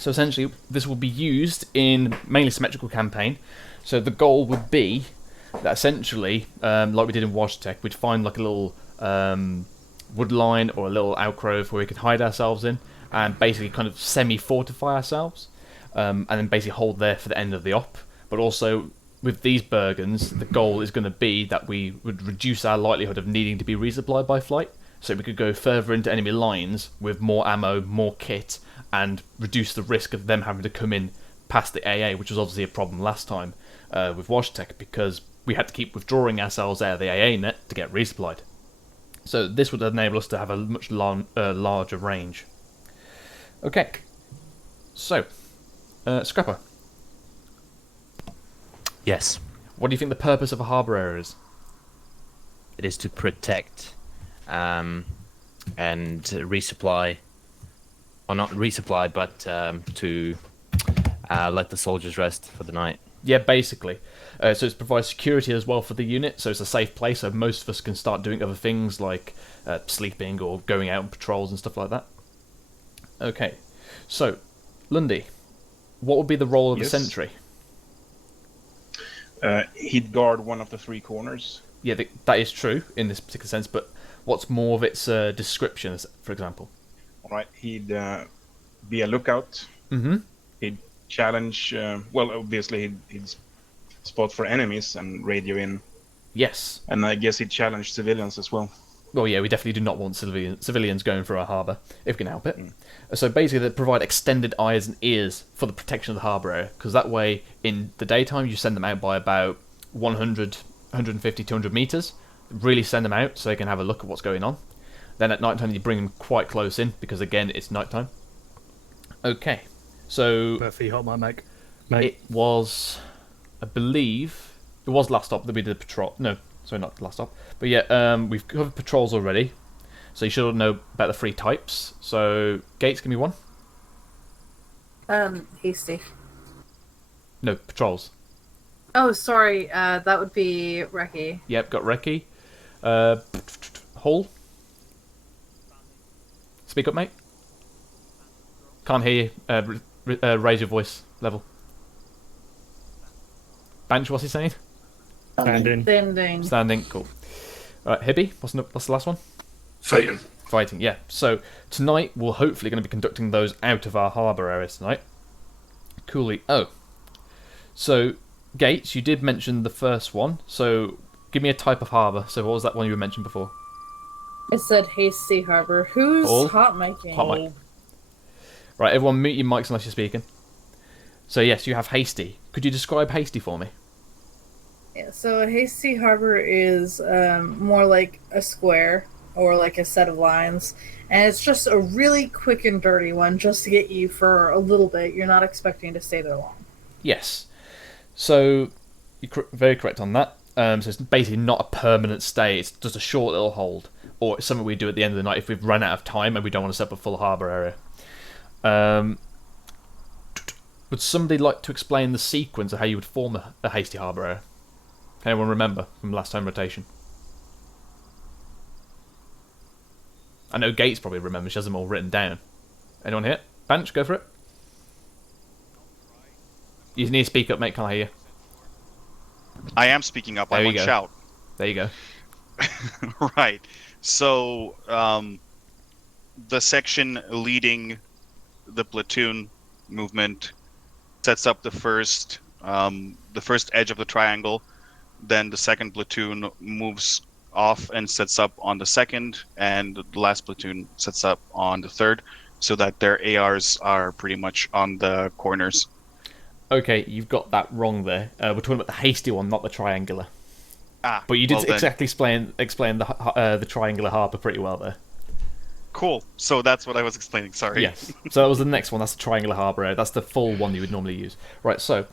So essentially, this will be used in mainly symmetrical campaign. So the goal would be that essentially, like we did in Washtek, we'd find like a little wood line or a little alcove where we could hide ourselves in, and basically kind of semi-fortify ourselves, and then basically hold there for the end of the op. But also, with these Bergens, the goal is going to be that we would reduce our likelihood of needing to be resupplied by flight, so we could go further into enemy lines with more ammo, more kit, and reduce the risk of them having to come in past the AA, which was obviously a problem last time with Washtek, because we had to keep withdrawing ourselves out of the AA net to get resupplied. So this would enable us to have a much larger range. Okay, so Scrapper, Yes, what do you think the purpose of a harbour area is? it is to protect and resupply, or not resupply, but to let the soldiers rest for the night. Yeah, basically. So it provides security as well for the unit, so it's a safe place, so most of us can start doing other things like sleeping or going out on patrols and stuff like that. Okay, so, Lundy, what would be the role of the Yes. sentry? He'd guard one of the three corners. Yeah, that is true in this particular sense, but what's more of its description, for example? All right, he'd be a lookout. Mm-hmm. He'd challenge. Well, obviously he'd spot for enemies and radio in, Yes. and I guess he'd challenge civilians as well. Well, yeah, we definitely do not want civilians going through our harbour, if we can help it. So basically, they provide extended eyes and ears for the protection of the harbour area, because that way, in the daytime, you send them out by about 100, 150, 200 metres, really send them out so they can have a look at what's going on. Then at night time, you bring them quite close in, because again, it's night time. Okay, so Perfectly hot, my mate. it was, I believe, it was last stop that we did a patrol. No, sorry, not last stop. But yeah, we've covered patrols already, so you should know about the three types. So, Gates, give me one. Hasty. No, patrols. Oh, sorry. That would be Reki. Yep, got Reki. Hall. Speak up, mate. Can't hear you. Raise your voice level. Banch, what's he saying? Standing. Standing. Standing, cool. Alright, Hibby, what's the last one? Fighting. Fighting, yeah. So, tonight, we're hopefully going to be conducting those out of our harbour areas tonight. Coolly. Oh. So, Gates, you did mention the first one. So, give me a type of harbour. So, what was that one you mentioned before? I said Hasty Harbor. Who's All? hot miking? Hot mic. Right, everyone mute your mics unless you're speaking. So, yes, you have Hasty. Could you describe Hasty for me? Yeah, so Hasty Harbor is more like a square or like a set of lines, and it's just a really quick and dirty one just to get you for a little bit. You're not expecting to stay there long. Yes. So, you're very correct on that. So it's basically not a permanent stay, it's just a short little hold. Or it's something we do at the end of the night if we've run out of time and we don't want to set up a full harbour area. Would somebody like to explain the sequence of how you would form a hasty harbour area? Can anyone remember from last time rotation? I know Gates probably remembers, she has them all written down. Anyone here? Banch, go for it. You need to speak up, mate, can't hear you. I am speaking up. There I you won't go. shout. There you go. Right. So, the section leading the platoon movement sets up the first edge of the triangle. Then the second platoon moves off and sets up on the second, and the last platoon sets up on the third, so that their ARs are pretty much on the corners. Okay, you've got that wrong there. We're talking about the hasty one, not the triangular. Ah, But you did well then. exactly explain the triangular harbour pretty well there. Cool. So that's what I was explaining. Sorry. Yes. So that was the next one. That's the triangular harbour area. That's the full one you would normally use. Right. So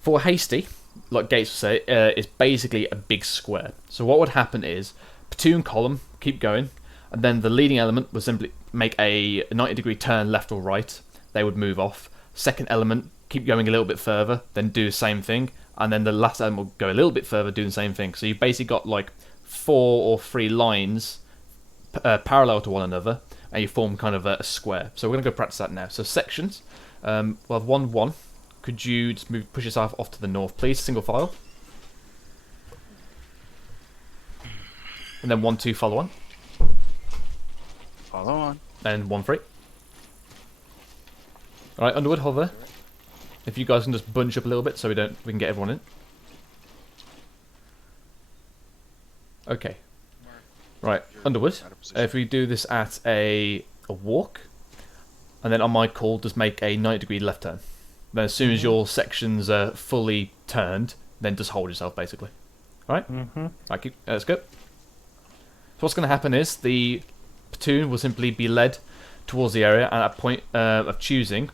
for hasty, like Gates would say, is basically a big square. So what would happen is platoon column keep going, and then the leading element would simply make a 90-degree turn left or right. They would move off. Second element keep going a little bit further, then do the same thing, and then the last element will go a little bit further, do the same thing. So you've basically got like 4 or 3 lines parallel to one another, and you form kind of a square. So we're going to go practice that now. So sections, we'll have 1-1. Could you just push yourself off to the north, please? Single file. And then 1-2, follow on. Follow on. And 1-3. Alright, Underwood, hold there. If you guys can just bunch up a little bit so we can get everyone in. Okay. Right, Underwood. If we do this at a walk, and then on my call, just make a 90-degree left turn. Then as soon as your sections are fully turned, then just hold yourself, basically. Alright? Thank you. Let's go. So what's going to happen is the platoon will simply be led towards the area, and at a point of choosing,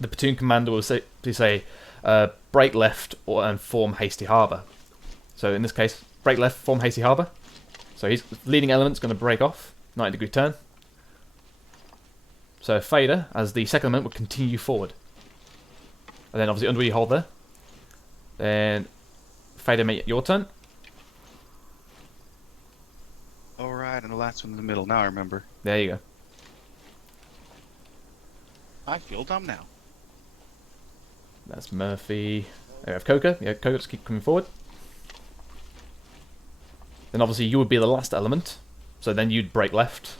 the platoon commander will say break left and form Hasty Harbor. So in this case, break left, form Hasty Harbor. So his leading element's going to break off, 90-degree turn. So Fader, as the second element, will continue forward. And then obviously Underwood, you hold there. Then Fader, make your turn. Alright, and the last one in the middle. Now I remember. There you go. I feel dumb now. That's Murphy. There we have Coca. Yeah, Coca, just keep coming forward. Then obviously you would be the last element. So then you'd break left.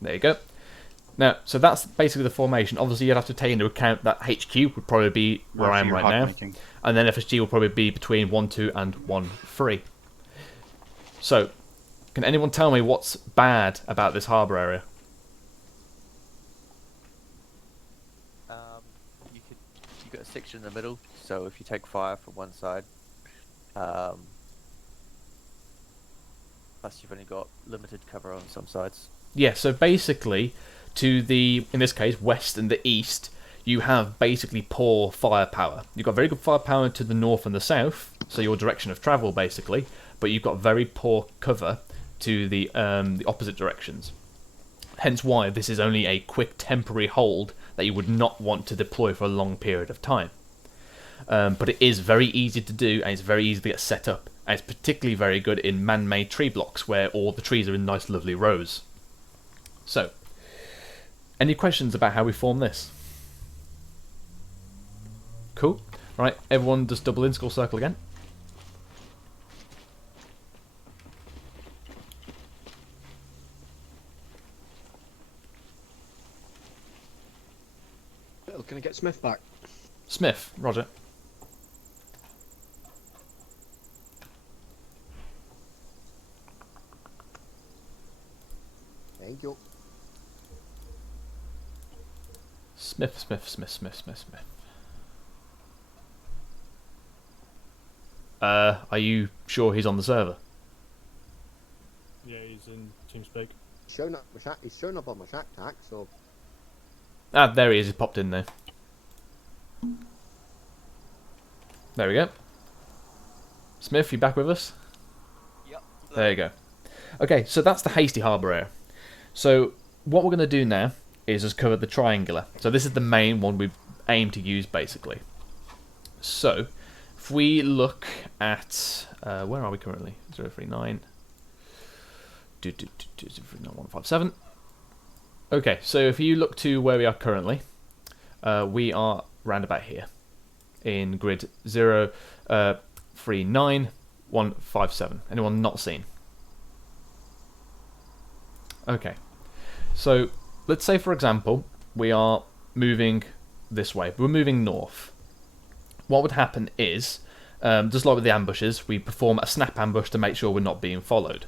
There you go. Now, so that's basically the formation. Obviously, you'd have to take into account that HQ would probably be where I am right now. And then FSG will probably be between 1-2 and 1-3. So, can anyone tell me what's bad about this harbour area? You've got a section in the middle, so if you take fire from one side, plus you've only got limited cover on some sides. Yeah, so basically, to the, in this case, west and the east, you have basically poor firepower. You've got very good firepower to the north and the south, so your direction of travel, basically, but you've got very poor cover to the opposite directions. Hence why this is only a quick temporary hold that you would not want to deploy for a long period of time. But it is very easy to do, and it's very easy to get set up, and it's particularly very good in man-made tree blocks, where all the trees are in nice lovely rows. So, any questions about how we form this? Cool. Right, everyone just double in, skull circle again. Bill, can I get Smith back? Smith, Roger. Thank you. Smith. Are you sure he's on the server? Yeah, he's in TeamSpeak. He's shown up on my shack tack, so... Ah, there he is, he's popped in there. There we go. Smith, you back with us? Yep. There you go. Okay, so that's the Hasty Harbor area. So, what we're going to do now is just cover the triangular. So this is the main one we aim to use, basically. So, if we look at... where are we currently? 039... 157. Okay, so if you look to where we are currently, we are round about here. In grid 039157. Anyone not seen? Okay. So, let's say, for example, we are moving this way. We're moving north. What would happen is, just like with the ambushes, we perform a snap ambush to make sure we're not being followed.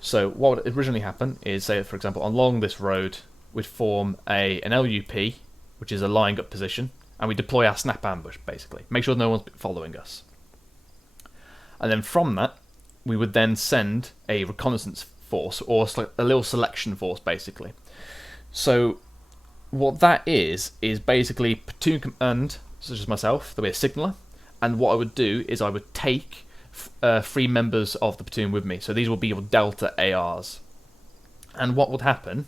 So what would originally happen is, say, for example, along this road, we'd form an LUP, which is a lying up position, and we deploy our snap ambush, basically. Make sure no one's following us. And then from that, we would then send a reconnaissance force, or a little selection force, basically. So what that is basically platoon command, such as myself, there'll be a signaller, and what I would do is I would take 3 members of the platoon with me. So these will be your Delta ARs. And what would happen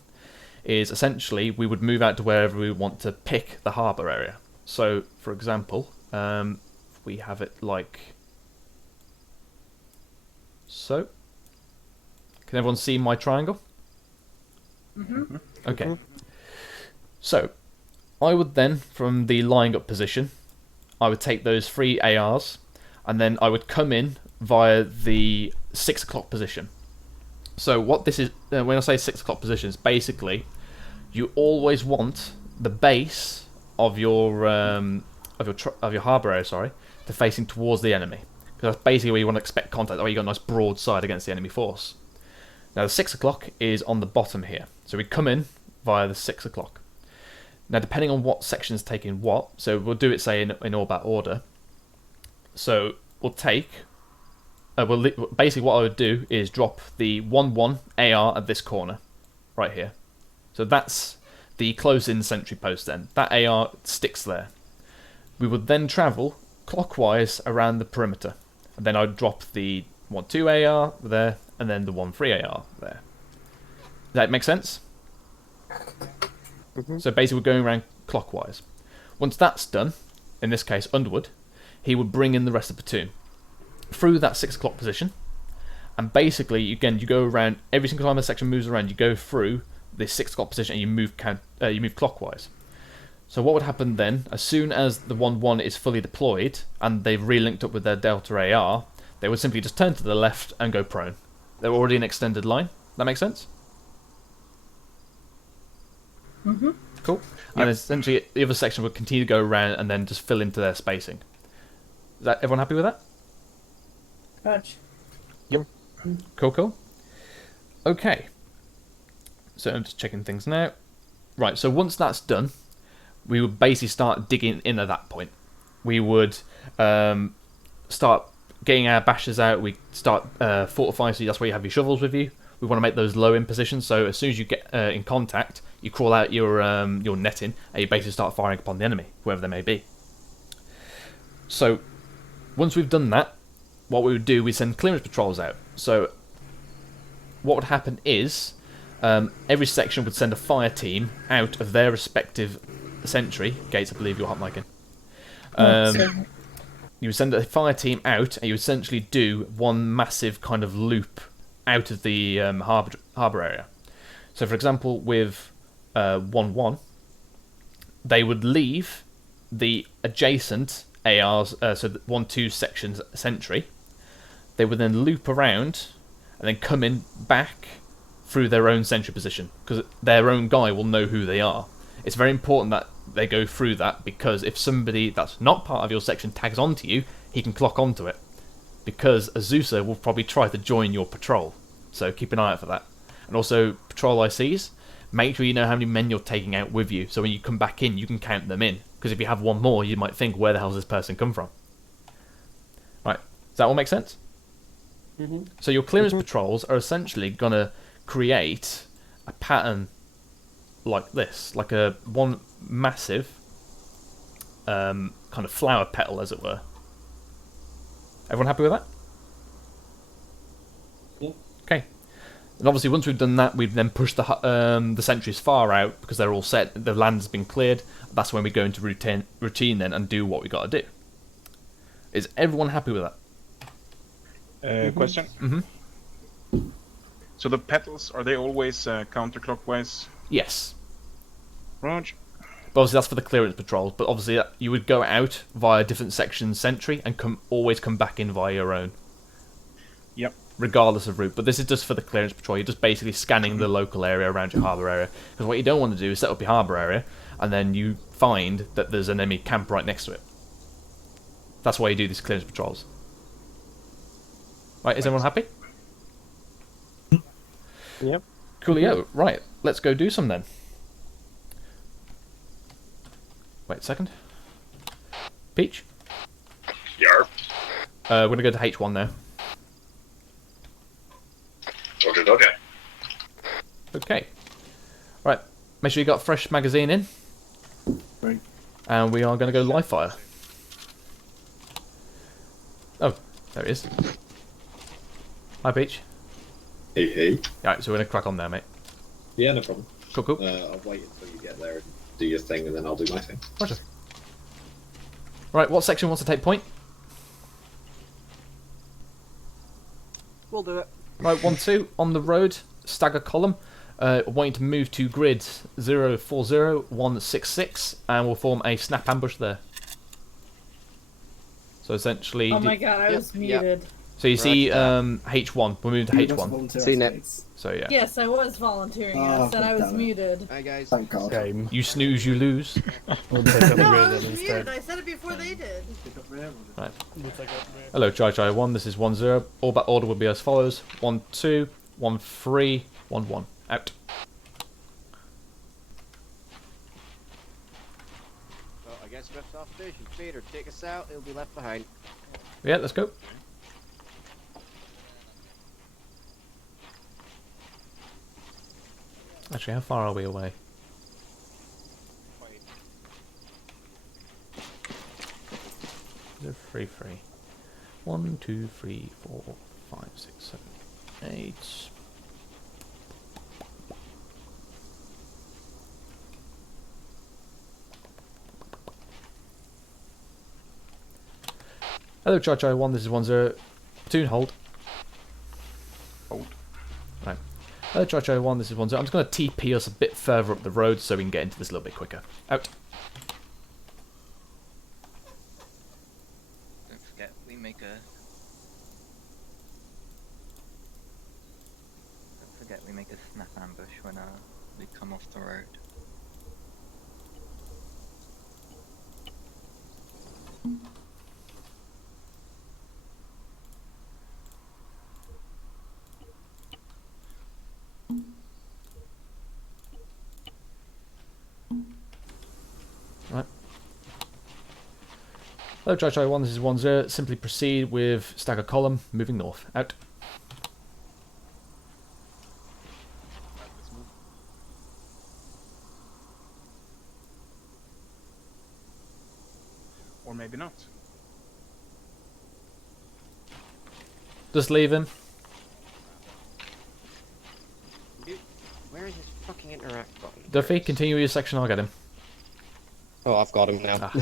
is essentially we would move out to wherever we want to pick the harbour area. So, for example, we have it like so. Can everyone see my triangle? Mm-hmm. Okay. So, I would then, from the lying up position, I would take those 3 ARs, and then I would come in via the 6 o'clock position. So what this is, when I say 6 o'clock positions, basically, you always want the base of your harbour area, to facing towards the enemy, because that's basically where you want to expect contact. That way you got a nice broad side against the enemy force. Now the 6 o'clock is on the bottom here, so we come in via the 6 o'clock. Now depending on what section's taking what, so we'll do it say in all that order. So we'll take. Basically what I would do is drop the 1-1 AR at this corner, right here. So that's the close-in sentry post then. That AR sticks there. We would then travel clockwise around the perimeter. And then I'd drop the 1-2 AR there, and then the 1-3 AR there. Does that make sense? Mm-hmm. So basically we're going around clockwise. Once that's done, in this case Underwood, he would bring in the rest of the platoon through that 6 o'clock position, and basically again you go around every single time the section moves around. You go through this 6 o'clock position and you move clockwise. So what would happen then? As soon as the 1-1 is fully deployed and they've relinked up with their Delta AR, they would simply just turn to the left and go prone. They're already an extended line. That makes sense? Mm-hmm. Cool. And essentially the other section would continue to go around and then just fill into their spacing. Is that everyone happy with that? Gotcha. Cool. Okay. So I'm just checking things now. Right, so once that's done, we would basically start digging in at that point. We would start getting our bashes out. We start fortifying, so that's where you have your shovels with you. We want to make those low in position, so as soon as you get in contact, you crawl out your netting, and you basically start firing upon the enemy, whoever they may be. So, once we've done that, what we would do, we send clearance patrols out. So, what would happen is, every section would send a fire team out of their respective sentry gates. I believe you're hot micing. You would send a fire team out, and you would essentially do one massive kind of loop out of the harbour area. So, for example, with 1-1, they would leave the adjacent ARs, so the 1-2 sections sentry. They would then loop around and then come in back through their own sentry position, because their own guy will know who they are. It's very important that they go through that, because if somebody that's not part of your section tags onto you, he can clock onto it, because Azusa will probably try to join your patrol. So keep an eye out for that. And also, patrol ICs, make sure you know how many men you're taking out with you, so when you come back in, you can count them in. Because if you have one more, you might think, where the hell does this person come from? Right, does that all make sense? Mm-hmm. So your clearance patrols are essentially going to create a pattern like this, like a one massive kind of flower petal, as it were. Everyone happy with that? Yeah. Okay. And obviously, once we've done that, we've then pushed the sentries far out, because they're all set. The land's been cleared. That's when we go into routine then and do what we got to do. Is everyone happy with that? Question. Mm-hmm. So the petals, are they always counterclockwise? Yes. Raj? But obviously that's for the clearance patrols, but obviously you would go out via different sections sentry and always come back in via your own. Yep. Regardless of route. But this is just for the clearance patrol. You're just basically scanning the local area around your harbour area. Because what you don't want to do is set up your harbour area and then you find that there's an enemy camp right next to it. That's why you do these clearance patrols. Right, is everyone happy? Yep. Coolio. Right, let's go do some then. Wait a second. Peach? Yarp. We're going to go to H1 now. Okay. Okay. Right, make sure you got a fresh magazine in. Right. And we are going to go live fire. Oh, there it is. Hi, Peach. Hey. Alright, so we're going to crack on there, mate. Yeah, no problem. Cool, cool. I'll wait until you get there and do your thing, and then I'll do my thing. Roger. Right, what section wants to take point? We'll do it. Right, 1-2 on the road, stagger column. I want you to move to grid 040166, and we'll form a snap ambush there. So essentially, Oh my god, I was muted. so you see H1. We're moving to H1. Seen it. So yeah, Yes, I was volunteering. I said I was muted. Hi guys. Thank God. Game. you snooze, you lose. We'll take up the No, rear I then was instead. muted. I said it before they did. Right. We'll take up the rear. Hello, Jai 1. This is 1-0. All back order will be as follows: 1-2, 1-3, 1-1. Out. Well, I guess ripped off station. Peter, take us out. He'll be left behind. Yeah, let's go. Actually, how far are we away? Three, 1, 2, 3, 4, 5, 6, 7, 8. Hello, Chai 1. This is 1-0. Platoon, hold. Hold. Right. Hello, Chai 1. This is 1-0. I'm just going to TP us a bit further up the road so we can get into this a little bit quicker. Out. Don't forget, we make a. Don't forget, we make a snap ambush when we come off the road. Right. Hello, Chai 1. This is 1-0. Simply proceed with stagger column, moving north. Out. Or maybe not. Just leave him. Dude, where is this fucking interact button? Duffy, continue your section. I'll get him. Oh, I've got him now. Ah.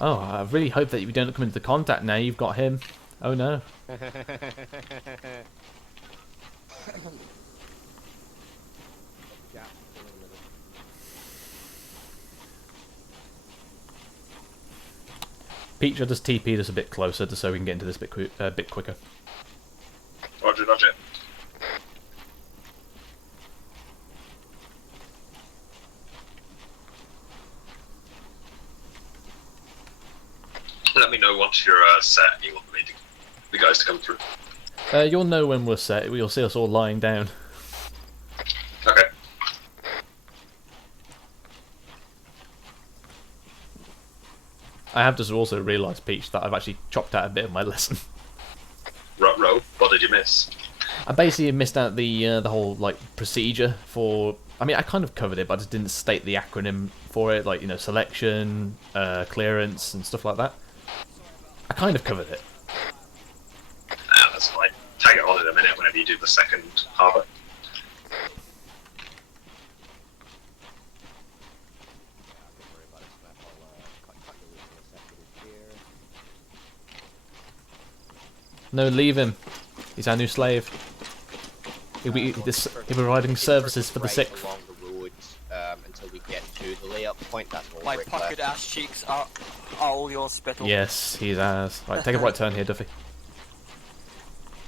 Oh, I really hope that you don't come into contact now. You've got him. Oh no. Peach, I'll just TP us a bit closer just so we can get into this bit quicker. Roger, roger. Let me know once you're set. You want me to, the guys to come through. You'll know when we're set. You'll see us all lying down. Okay. I have just also realised, Peach, that I've actually chopped out a bit of my lesson. Ro, what did you miss? I basically missed out the whole like procedure for. I mean, I kind of covered it, but I just didn't state the acronym for it, like selection, clearance, and stuff like that. I kind of covered it. That's fine. Tag it on in a minute whenever you do the second harbour. No, leave him. He's our new slave. He'll be providing services for the sixth. Along the road until we get to the layup point. That's all. My puckered ass cheeks are all your spittle. Yes, he's ours. Right, take a right turn here, Duffy.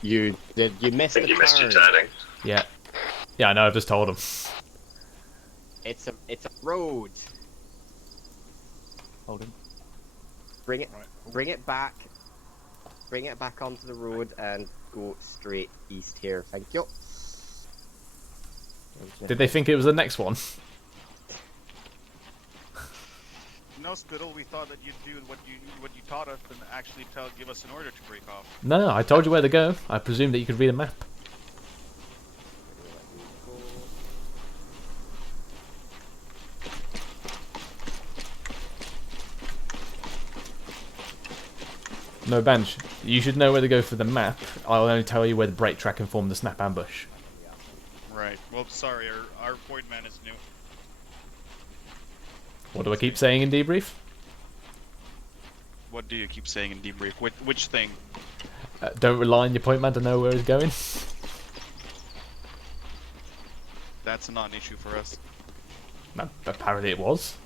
You missed I think the you missed your turn. turning. Yeah. Yeah, I know. I've just told him. It's a road. Hold him. Bring it back. Bring it back onto the road and go straight east here. Thank you. Did they think it was the next one? No, Spittle, we thought that you'd do what you taught us and actually give us an order to break off. No, I told you where to go. I presumed that you could read a map. No, Bench, you should know where to go for the map. I'll only tell you where the break track and form the snap ambush. Right. Well, sorry, our point man is new. What do I keep saying in debrief? What do you keep saying in debrief? Which thing? Don't rely on your point man to know where he's going. That's not an issue for us. No, apparently it was.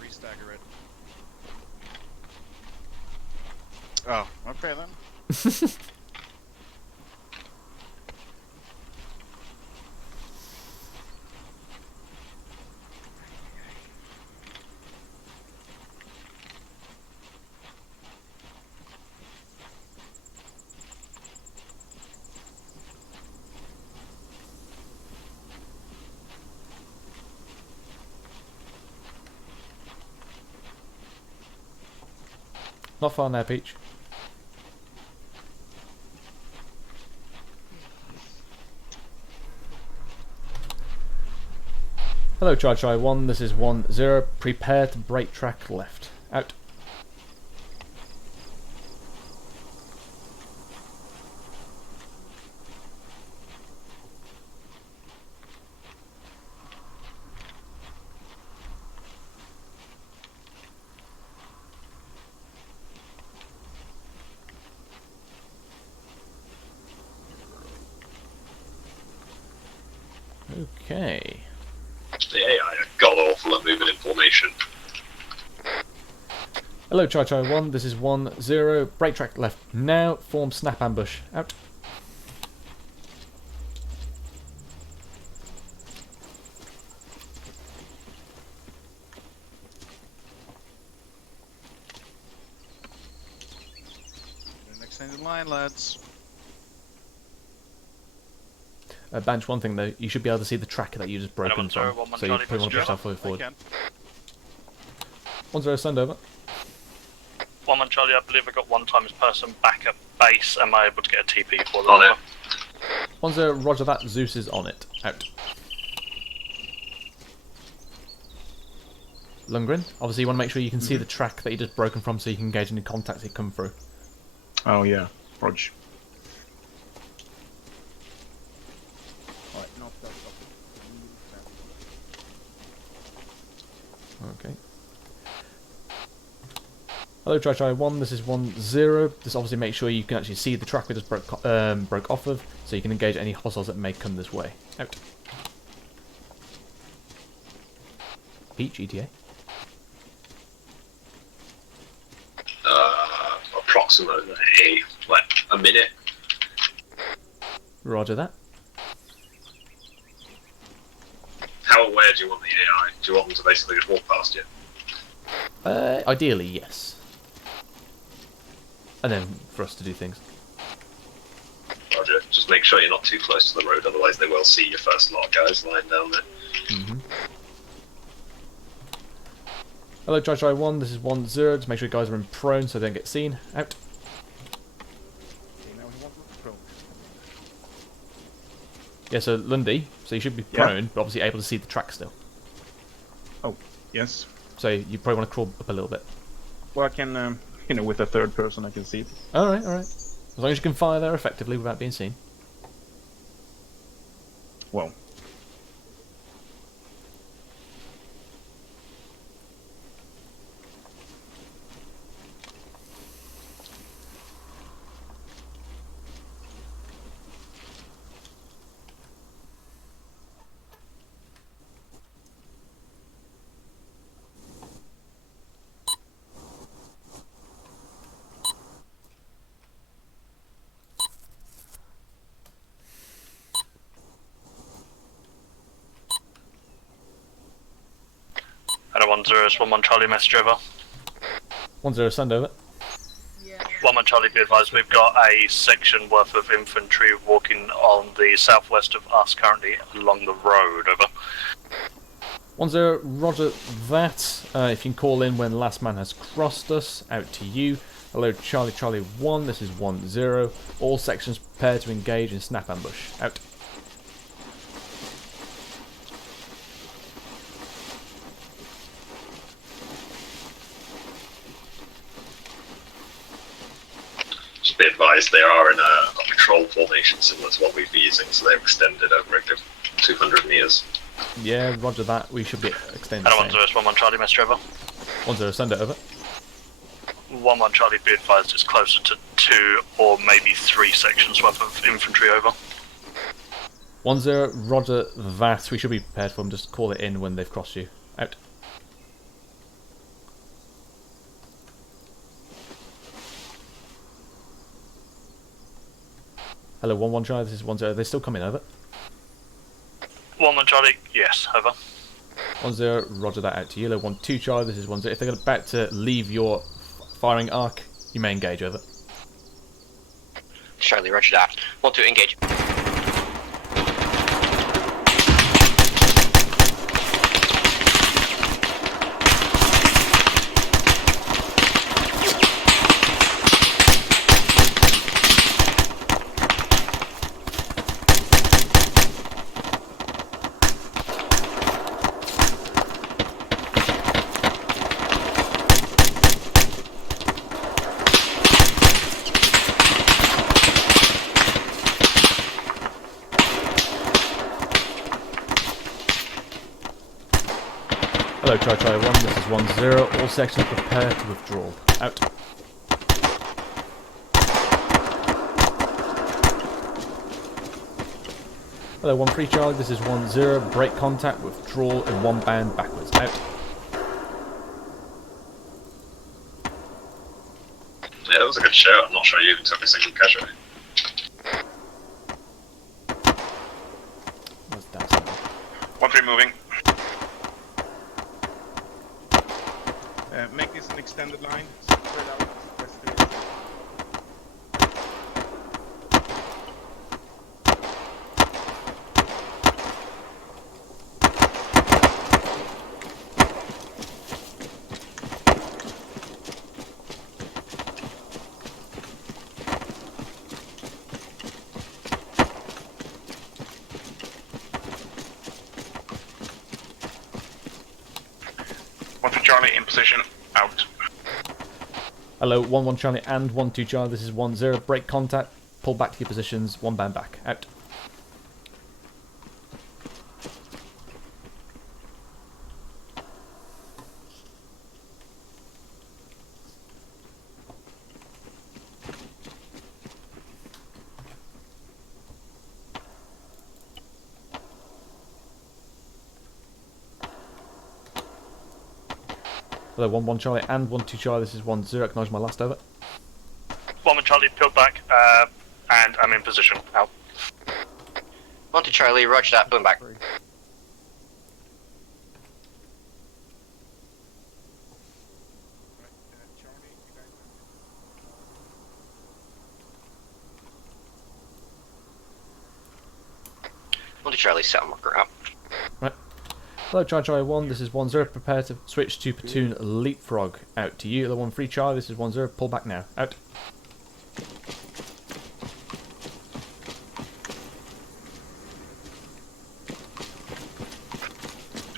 Restagger it. Oh, okay then. Not far now, Peach. Hello, Charge 1. This is 1-0. Prepare to break track left. Out. Okay. The AI are god awful at moving in formation. Hello, Charge 1. This is 1-0. Break track left now. Form snap ambush. Out. Next thing in line, lads. Banch, one thing though, you should be able to see the track that you just broken from, so you probably want to push that forward. 1-0, send over. 1 man Charlie, I believe I got 1 times person back at base. Am I able to get a TP for On that? it. 1-0, roger that. Zeus is on it. Out. Lundgren, obviously you want to make sure you can see the track that you just broken from so you can engage any contacts that come through. Oh yeah, Rog. Okay. Hello, Try 1. This is 1-0. This obviously makes sure you can actually see the track we just broke off of, so you can engage any hostiles that may come this way. Out. Peach, ETA. Approximately, a minute. Roger that. How aware do you want the AI? Do you want them to basically just walk past you? Ideally, yes. And then for us to do things. Roger. Just make sure you're not too close to the road, otherwise they will see your first lot of guys lying down there. Mm-hmm. Hello, Try 1. This is 1-0. Just make sure you guys are in prone so they don't get seen. Out. Yeah, so Lundy, so you should be prone, but obviously able to see the track still. Oh, yes. So you probably want to crawl up a little bit. Well, I can, with a third person, I can see it. Alright, alright. As long as you can fire there effectively without being seen. Well. And a 1-0 is 1 man Charlie message over. 1-0, send over. 1 man Charlie, be advised, we've got a section worth of infantry walking on the southwest of us currently along the road, over. 1-0, roger that. If you can call in when last man has crossed us, out to you. Hello, Charlie 1, this is 1-0. All sections prepare to engage in snap ambush. Out. Just be advised they are in a patrol formation similar to what we'd be using, so they've extended over a good 200 meters. Yeah, roger that. We should be extending. Hello, 1-0, it's 1-1 Charlie, Mr. Trevor. 1-0, send it over. 1-1 Charlie, be advised it's closer to 2 or maybe 3 sections worth of infantry over. 1-0, roger that. We should be prepared for them. Just call it in when they've crossed you. Out. Hello, 1-1 Charlie, this is 1-0. They're still coming over. 1-1 Charlie, yes, over. 1-0, roger that out to you. 1-2 Charlie, this is 1-0. If they're about to leave your firing arc, you may engage, over. Charlie, roger that. 1-2, engage. Hello, Try 1, this is 1-0. All sections prepare to withdraw. Out. Hello, 1-3 Charlie, this is 1-0. Break contact, withdrawal in one band backwards. Out. Yeah, that was a good show. I'm not sure you even took a single casualty. That's down. 1-3 moving. Make this an extended line. Spread out. Rest of it. Charlie in position. Out. Hello, 1-1 Charlie and 1-2 Charlie, this is 1-0. Break contact, pull back to your positions, one band back. Out. Hello, 1-1 Charlie and 1-2 Charlie, this is 1-0. Acknowledge my last, over. 1-1 Charlie, peeled back, and I'm in position. Out. 1-2 Charlie, roger that, boom back. Charlie, set marker out. Right. Hello, Charlie 1, this is 1-0. Prepare to switch to platoon leapfrog. Out to you. Hello, 1-3 Charlie, this is 1-0. Pull back now. Out.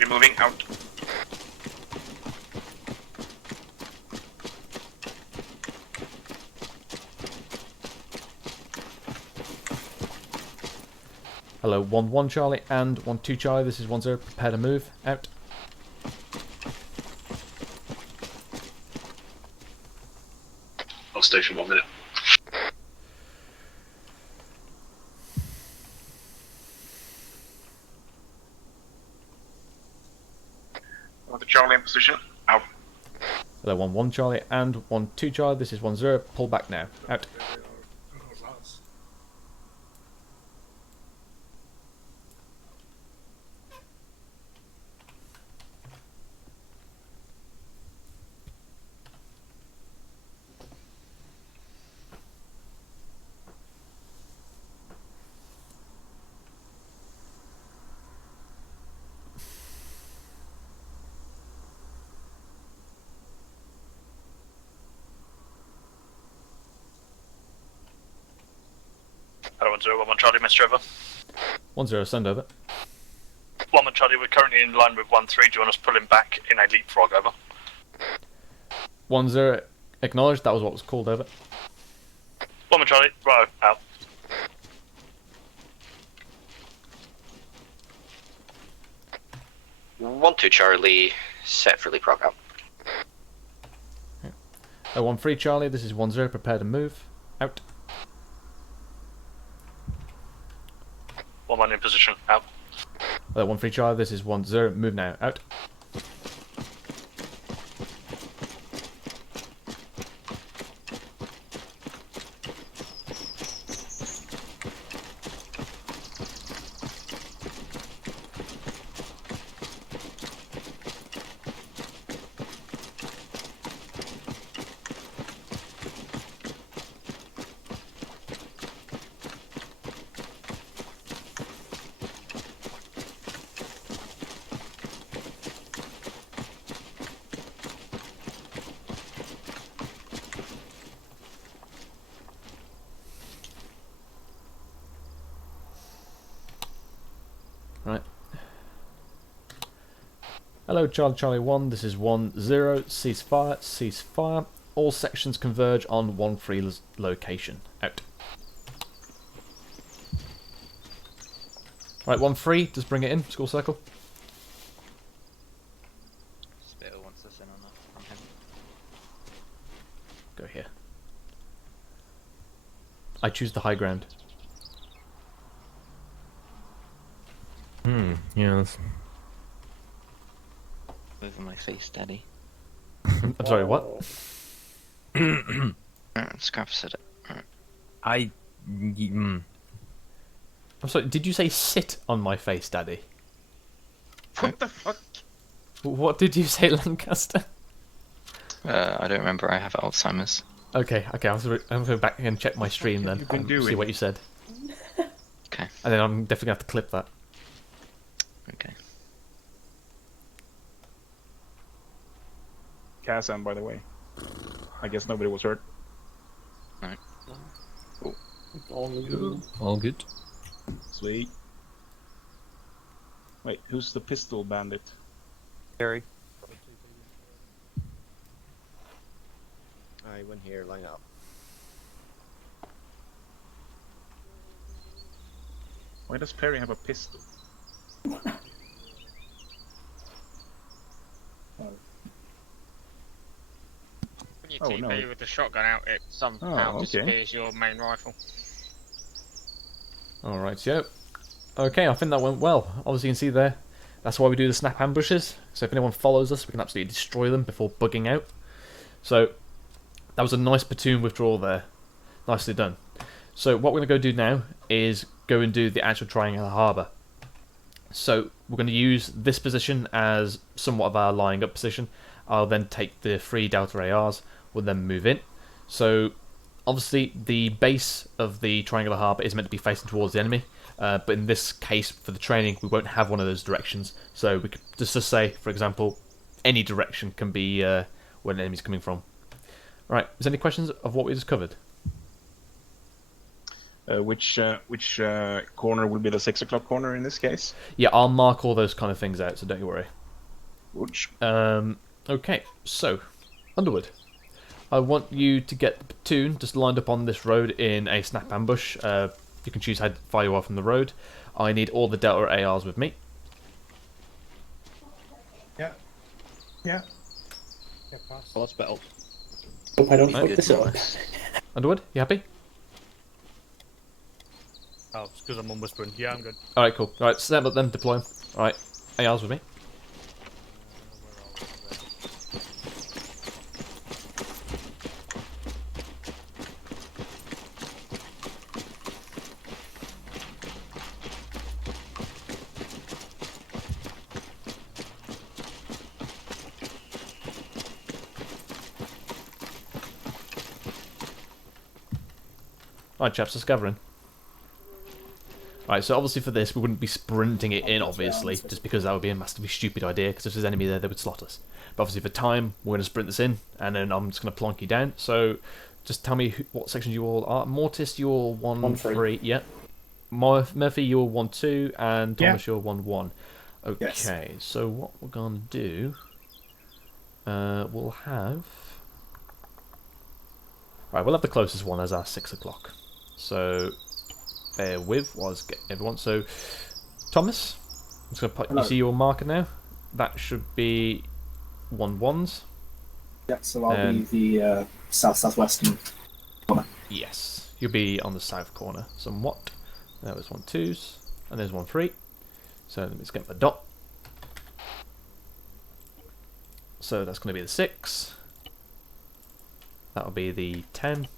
Moving out. Hello, 1-1 Charlie and 1-2 Charlie, this is 1-0. Prepare to move. Out. I'll station 1 minute. Charlie in position. Out. Hello, 1-1 Charlie and 1-2 Charlie, this is 1-0. Pull back now. Out. Hello, 1-1 Charlie, Mr. Trevor. 1-0, send over. 1-1 Charlie, we're currently in line with 1-3. Do you want us pulling back in a leapfrog, over? 1-0, acknowledged, that was what was called, over. 1-1 1 Charlie, right, out. Want to Charlie, set for leap rock out. 013 Charlie, this is 10, prepare to move. Out. 1 man in position, out. 13 Charlie, this is 10, move now. Out. Right. Hello, Charlie 1, this is 10, ceasefire, ceasefire. All sections converge on 13 location. Out. Right, 13, just bring it in, school circle. Spittle wants us in on that from him. Go here. I choose the high ground. Yes. Over my face, Daddy. I'm sorry, what? Scrap said it. I'm sorry, did you say sit on my face, Daddy? What the fuck? What did you say, Lancaster? I don't remember. I have Alzheimer's. Okay, I'm going to go back and check my stream then. you been and doing? see what you said. Okay. And then I'm definitely going to have to clip that. Okay. Kazan, by the way. I guess nobody was hurt. Alright. All good. Sweet. Wait, who's the pistol bandit? Gary. I went here, line up. Why does Perry have a pistol? When you Oh, TP no. with the shotgun out, it somehow okay. disappears your main rifle. Alright, so okay, I think that went well. Obviously you can see there, that's why we do the snap ambushes. So if anyone follows us, we can absolutely destroy them before bugging out. So that was a nice platoon withdrawal there. Nicely done. So what we're going to go do now is go and do the actual Triangle Harbour. So we're going to use this position as somewhat of our lying up position. I'll then take the 3 Delta ARs, we'll then move in. So obviously the base of the Triangular Harbour is meant to be facing towards the enemy, but in this case for the training we won't have one of those directions. So we could just say, for example, any direction can be where an enemy's coming from. Right, is there any questions of what we just covered? Which corner will be the 6 o'clock corner in this case? Yeah, I'll mark all those kind of things out, so don't you worry. Which? Okay, so, Underwood. I want you to get the platoon just lined up on this road in a snap ambush. You can choose how to fire you off from the road. I need all the Delta ARs with me. Yeah. Yeah. Well, that's better. Hope I don't Right. fuck this up. Underwood, you happy? Oh, it's because I'm whispering. Yeah, I'm good. Alright, cool. Alright, stand up then, deploy them. Alright, ARs with me. Alright chaps, let's gather in. Alright, so obviously for this we wouldn't be sprinting it in, obviously, just because that would be a massively stupid idea, because if there's an enemy there, they would slot us. But obviously for time, we're going to sprint this in, and then I'm just going to plonk you down. So, just tell me what sections you all are. Mortis, you're 1-3, yeah. Murphy, you're 1-2, and Thomas, you're 1-1. Okay, Yes. so what we're going to do, we'll have... Right, we'll have the closest one as our 6 o'clock. So, bear with while I get everyone. So, Thomas, I'm just going to put, you see your marker now? That should be 1-1s. Yeah, so I'll be the south-southwestern corner. Yes, you'll be on the south corner somewhat. There was 1-2s, and there's 1-3. So let me just get the dot. So that's going to be the 6. That'll be the 10.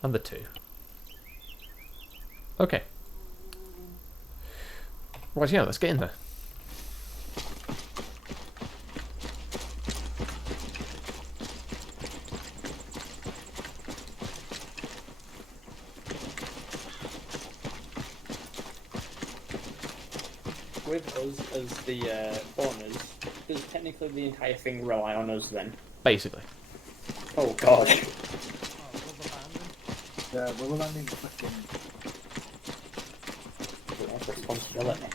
And the 2. Okay. Right, yeah, let's get in there. With us as the owners, does technically the entire thing rely on us then? Basically. Oh god. Yeah, we're landing fucking... responsibility.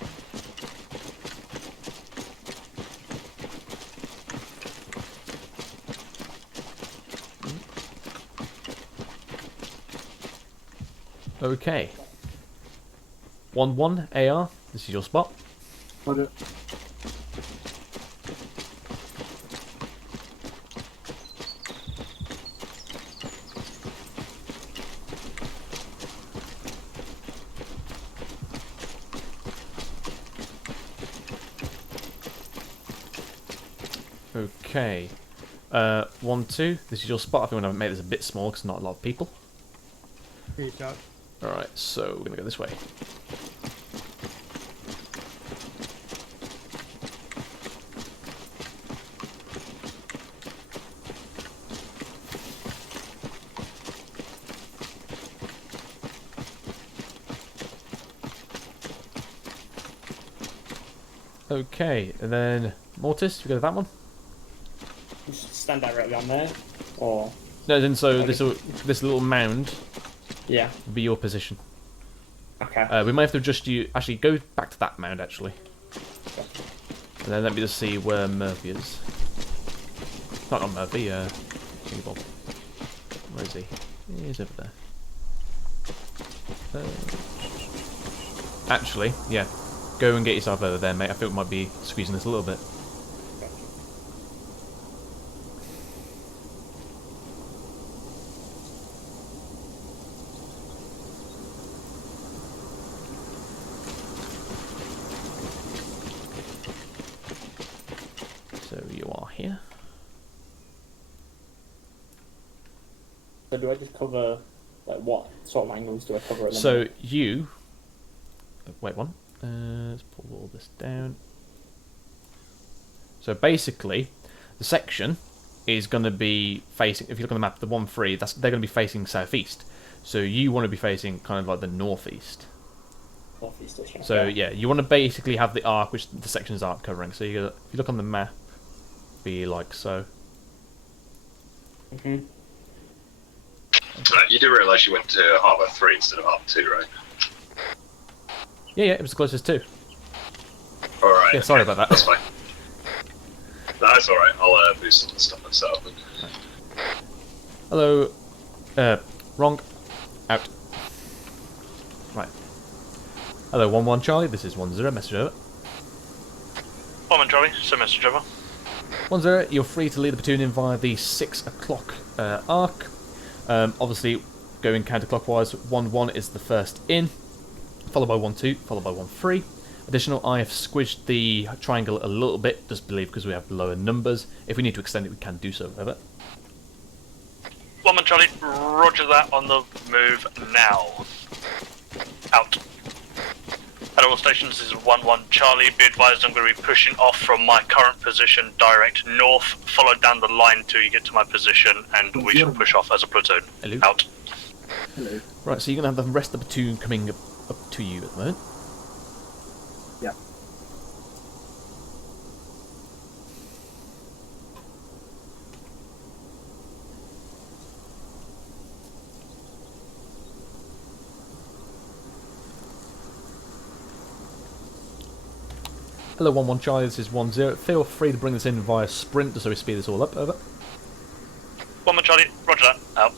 Okay. 1-1 AR, this is your spot. Roger. Okay. 1-2, this is your spot. I think I'm going to make this a bit small because not a lot of people. Alright, so we're going to go this way. Okay, and then Mortis, you go to that one? Just stand directly on there, or... No, then so this little mound yeah, will be your position. Okay. We might have to adjust you... Actually, go back to that mound, actually. And then let me just see where Murphy is. Not Murphy, Thingy Bob. Where is he? He's over there. Actually, yeah. Go and get yourself over there, mate. I think we might be squeezing this a little bit. So you are here. So do I just cover, like, what sort of angles do I cover at the So moment? you... Wait one. Let's pull all this down. So basically, the section is going to be facing, if you look on the map, the 1-3, they're going to be facing southeast. So you want to be facing kind of like the northeast. Northeast-ish, okay. So yeah, you want to basically have the arc, which the sections aren't covering. So if you look on the map, be like so. Mm-hmm. Right, you do realise you went to Harbour 3 instead of Harbour 2, right? Yeah, it was the closest too. Alright. Yeah, sorry about that. That's fine. No, that's alright. I'll boost some of the stuff myself. Hello. Wrong. Out. Right. Hello, 1-1 Charlie. This is 1-0. Message over. 1-1 Charlie. So message over. 1-0. You're free to lead the platoon in via the 6 o'clock arc. Obviously, going counterclockwise. 1-1 is the first in, followed by 1-2, followed by 1-3. Additional, I have squished the triangle a little bit, just believe because we have lower numbers. If we need to extend it, we can do so. Over. 1-1 Charlie. Roger that on the move now. Out. At all stations, this is 1-1 Charlie. Be advised, I'm going to be pushing off from my current position direct north, follow down the line till you get to my position, and we shall push off as a platoon. Hello. Out. Hello. Right, so you're going to have the rest of the platoon coming up to you at the moment. Yeah. Hello, 1-1 Charlie, this is 1-0. Feel free to bring this in via sprint, just so we speed this all up. Over. 1 1 Charlie, roger that. Out.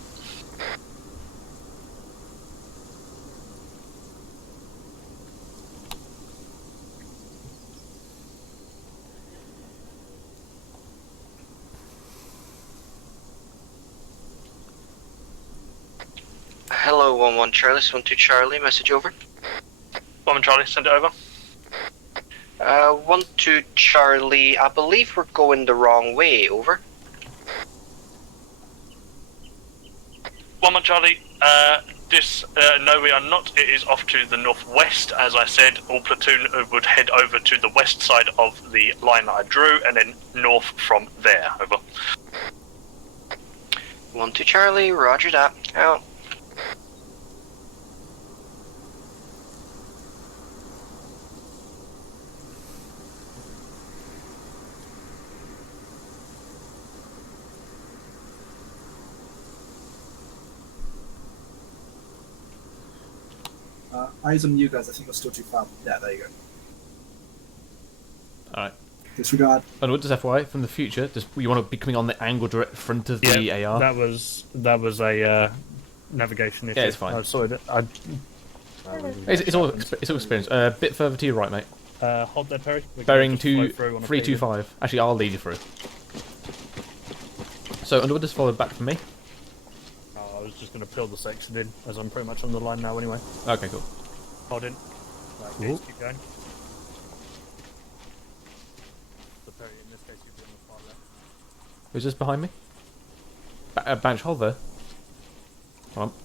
Hello, 1-1 Charlie, 1-2 Charlie, message over. 1 1 Charlie, send it over. 1-2 Charlie, I believe we're going the wrong way, over. 1 1 Charlie, no we are not. It is off to the northwest. As I said, all platoon would head over to the west side of the line that I drew, and then north from there, over. 1-2 Charlie, roger that, out. Eyes on you guys, I think we're still too far. Yeah, there you go. Alright. Disregard. And what does FYI from the future? Does you want to be coming on the angle direct front of the AR? That was a navigation issue. Yeah, it's fine. I saw it. It's all experience. A bit further to your right, mate. Hold there, Perry. Bearing 325. Actually, I'll lead you through. So Underwood just followed back from me. I was just going to fill the section in, as I'm pretty much on the line now anyway. Okay, cool. Hold in. Right, Gates, keep going. So Perry, in this case, you'll be on the far left. Who's this behind me? Bench, hold there. Hold on.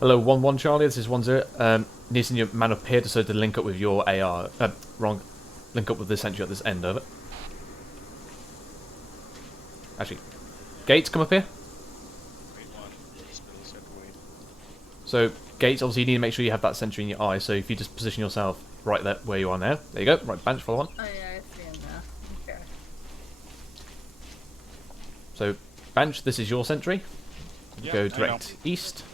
Hello, 1-1 Charlie, this is 1-0. Needing your man up here to link up with your AR. Wrong. Link up with the sentry at this end, over. Actually, Gates, come up here. So, Gates, obviously you need to make sure you have that sentry in your eye, so if you just position yourself right there where you are now. There you go, right, Bench, follow on. Oh yeah, I see him now. Okay. So, Bench, this is your sentry. Go direct east.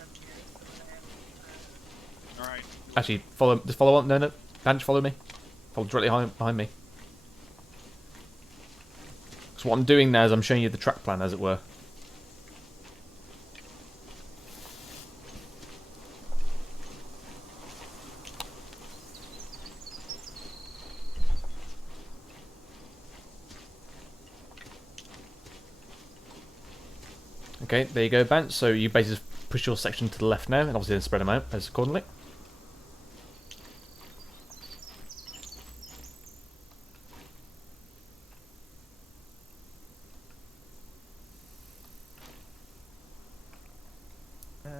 Alright. Actually, just follow on. No. Bench, follow me. Follow directly behind me. So what I'm doing now is I'm showing you the track plan, as it were. Okay, there you go, Bant. So you basically just push your section to the left now, and obviously then spread them out as accordingly.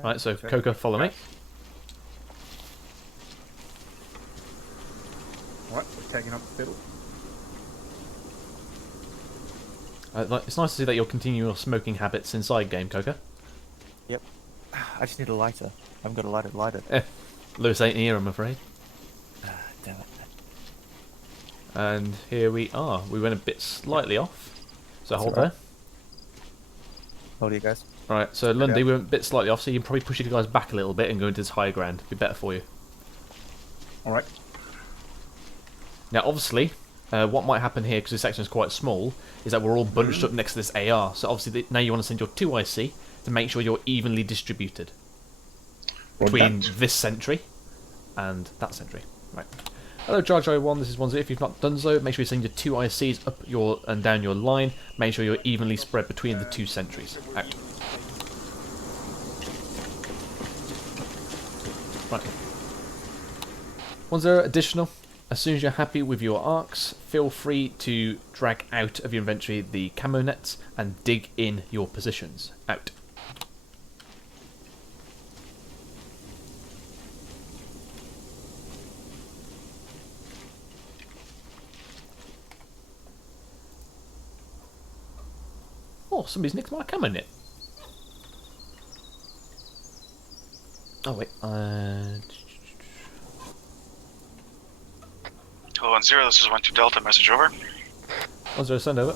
Right, so Coca, follow me. Alright, we're taking up the fiddle. It's nice to see that you're continuing your smoking habits inside game, Coca. Yep. I just need a lighter. I haven't got a lighter. Lewis ain't here, I'm afraid. Damn it. And here we are. We went a bit slightly off. So hold there. Hold you guys. Right, so Lundy, we went a bit slightly off, so you can probably push you guys back a little bit and go into this high ground. Be better for you. Alright. Now, obviously, what might happen here, because this section is quite small, is that we're all bunched up next to this AR. So obviously, now you want to send your 2 IC to make sure you're evenly distributed between this sentry and that sentry. Right. Hello, Jar Jar 1, this is 1-0. If you've not done so, make sure you send your 2 ICs up and down your line. Make sure you're evenly spread between the 2 sentries. Out. Right. 1-0 additional. As soon as you're happy with your arcs, feel free to drag out of your inventory the camo nets and dig in your positions. Out. Oh, somebody's nicked my camo net. Oh wait, Hello, 1-0, this is 1-2 Delta, message over. 1-0, send over.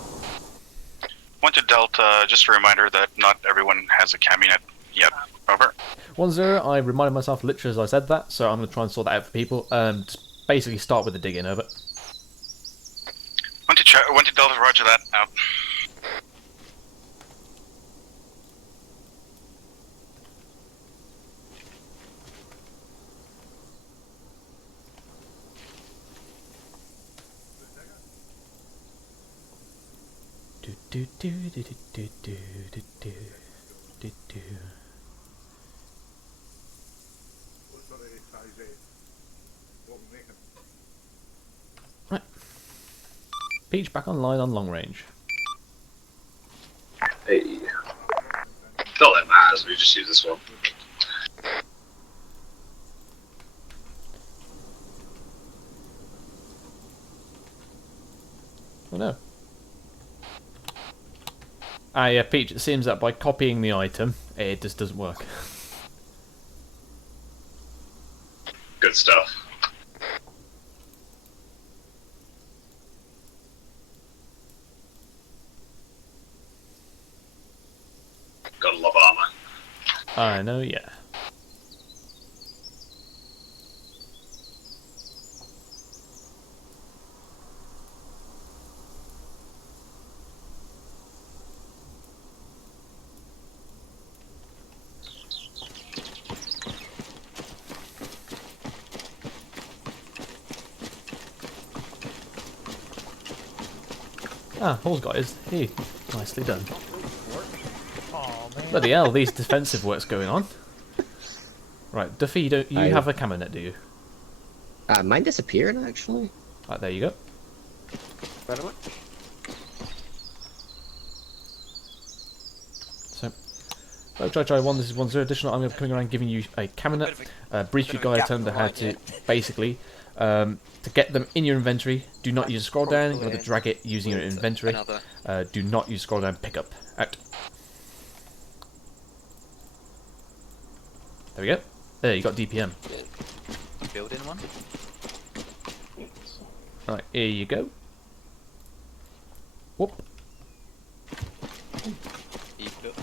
1-2 Delta, just a reminder that not everyone has a cami net yet. Over. 1-0, I reminded myself literally as I said that, so I'm going to try and sort that out for people. Just basically start with the dig in, over. 1-2 Delta, roger that, out. Right. Peach back online on long range. Hey. Not that matters, we just use this one. Oh no. Ah yeah, Peach, it seems that by copying the item, it just doesn't work. Good stuff. Gotta love Arma. I know, yeah. Ah, Paul's got his. Hey, nicely done. Oh, man. Bloody hell, these defensive work's going on. Right, Duffy, you don't. You I- have a camo net, do you? Mine disappeared actually. Right, there you go. Very much. So, Try 1, this is 1-0 additional. I'm going to be coming around giving you a camo net. Brief you guys on how to basically to get them in your inventory. Do not use scroll down. You want to drag it using your inventory. Do not use scroll down. Pick up. Out. There we go. There, you got DPM. Building one. Right, here you go. Whoop. He's building a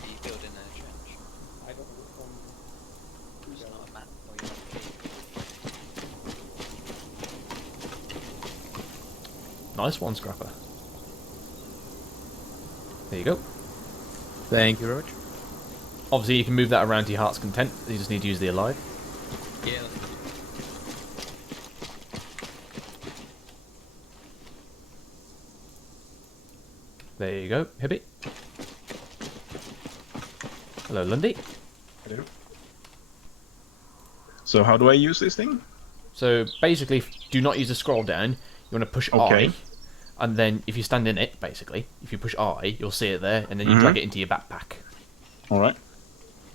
trench. I don't know It's not a map. Nice one, Scrapper. There you go. Thank you very much. Obviously, you can move that around to your heart's content. You just need to use the alive. Yeah. There you go, Hibbit. Hello, Lundy. Hello. So how do I use this thing? So basically, do not use the scroll down. You want to push Okay. I, and then if you stand in it, basically, if you push I, you'll see it there, and then you drag it into your backpack. All right.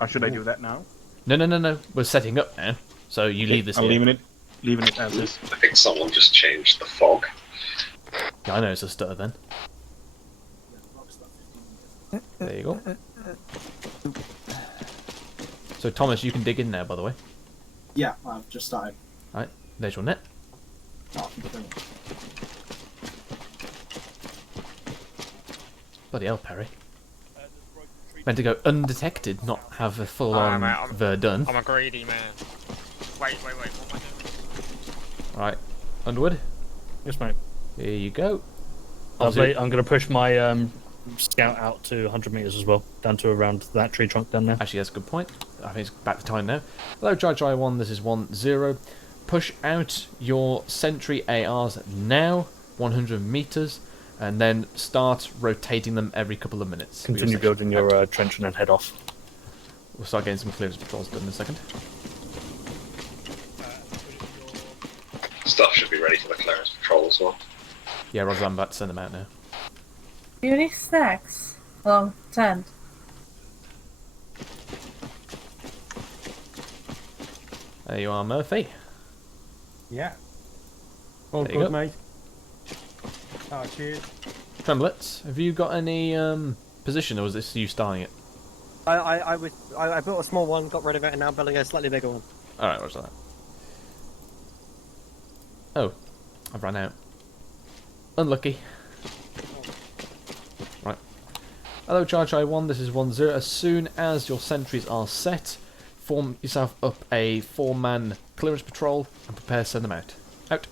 Should I do that now? No. We're setting up now, so you leave this I'm here. leaving it as is. I think someone just changed the fog. Yeah, I know it's a stutter then. There you go. So Thomas, you can dig in there, by the way. Yeah, I've just started. Right, there's your net. Oh, brilliant. Bloody hell, Perry. Meant to go undetected, not have a full-on I'm Verdun. I'm a greedy man. Wait, what am I doing? Right, Underwood. Yes, mate. Here you go. Lovely. I'm going to push my scout out to 100 meters as well, down to around that tree trunk down there. Actually, that's a good point. I think it's back to time now. Hello, Jai 1. This is 1-0. Push out your sentry ARs now, 100 meters, and then start rotating them every couple of minutes. Continue building your trench and then head off. We'll start getting some clearance patrols done in a second. Stuff should be ready for the clearance patrol as well. Yeah, Roger, I'm about to send them out now. Do you have any snacks? Well, 10. There you are, Murphy. Yeah. All There you good, go. mate. Oh, cheers. Tremblets, have you got any position, or was this you starting it? I built a small one, got rid of it, and now I'm building a slightly bigger one. Alright, what's that? Oh, I've run out. Unlucky. Right. Hello, Charge I1, this is 1-0. As soon as your sentries are set, form yourself up a 4-man clearance patrol and prepare to send them out. Out.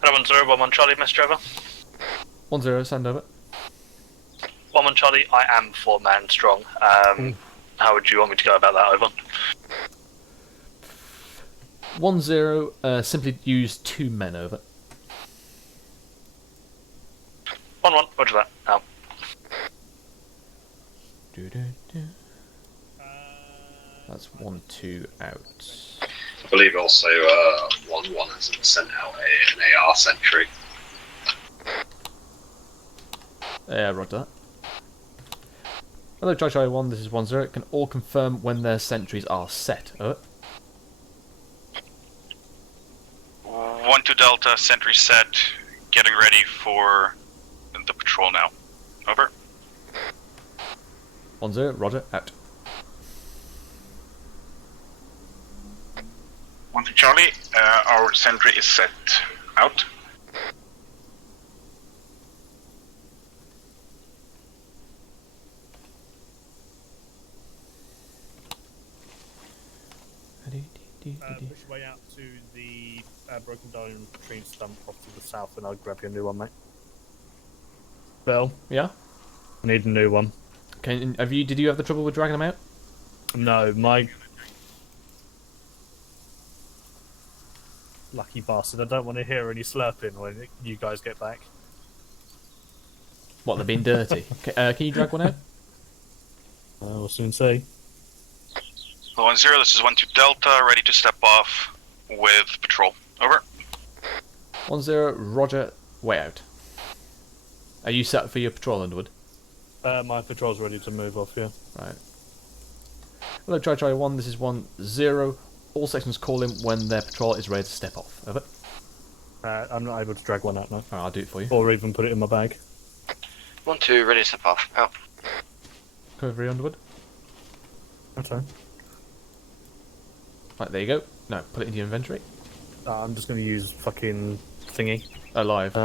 Hello, 1-0, 1-1 Charlie, Mr. Trevor. 1-0, send over. 1-1 Charlie, I am 4-man strong. How would you want me to go about that, over? 1-0, simply use 2 men over. 1-1, roger that. Out. That's 1-2 out. I believe also 1-1 hasn't sent out an AR sentry. Yeah, roger that. Hello, Charlie 1, this is 1-0. Can all confirm when their sentries are set. Over. 1-2 Delta, sentry set, getting ready for the patrol now. Over. 1-0, roger, out. 1-2 Charlie, our sentry is set. Out. Push your way out to the broken down tree stump off to the south, and I'll grab you a new one, mate. Bill? Yeah? I need a new one. Did you have the trouble with dragging them out? No, my lucky bastard. I don't want to hear any slurping when you guys get back. What, they're being dirty? Can you drag one out? We'll soon see. 1-0, this is 1-2 Delta, ready to step off with patrol. Over. 1-0, roger, way out. Are you set for your patrol, Underwood? My patrol's ready to move off, yeah. Right. Hello, Charlie 1, this is 1-0. All sections call in when their patrol is ready to step off. Over. I'm not able to drag one out now. Right, I'll do it for you. Or even put it in my bag. 1-2, ready to step off. Out. Go over here, Underwood. Okay. Right, there you go. No, put it into your inventory. I'm just going to use fucking thingy. Alive.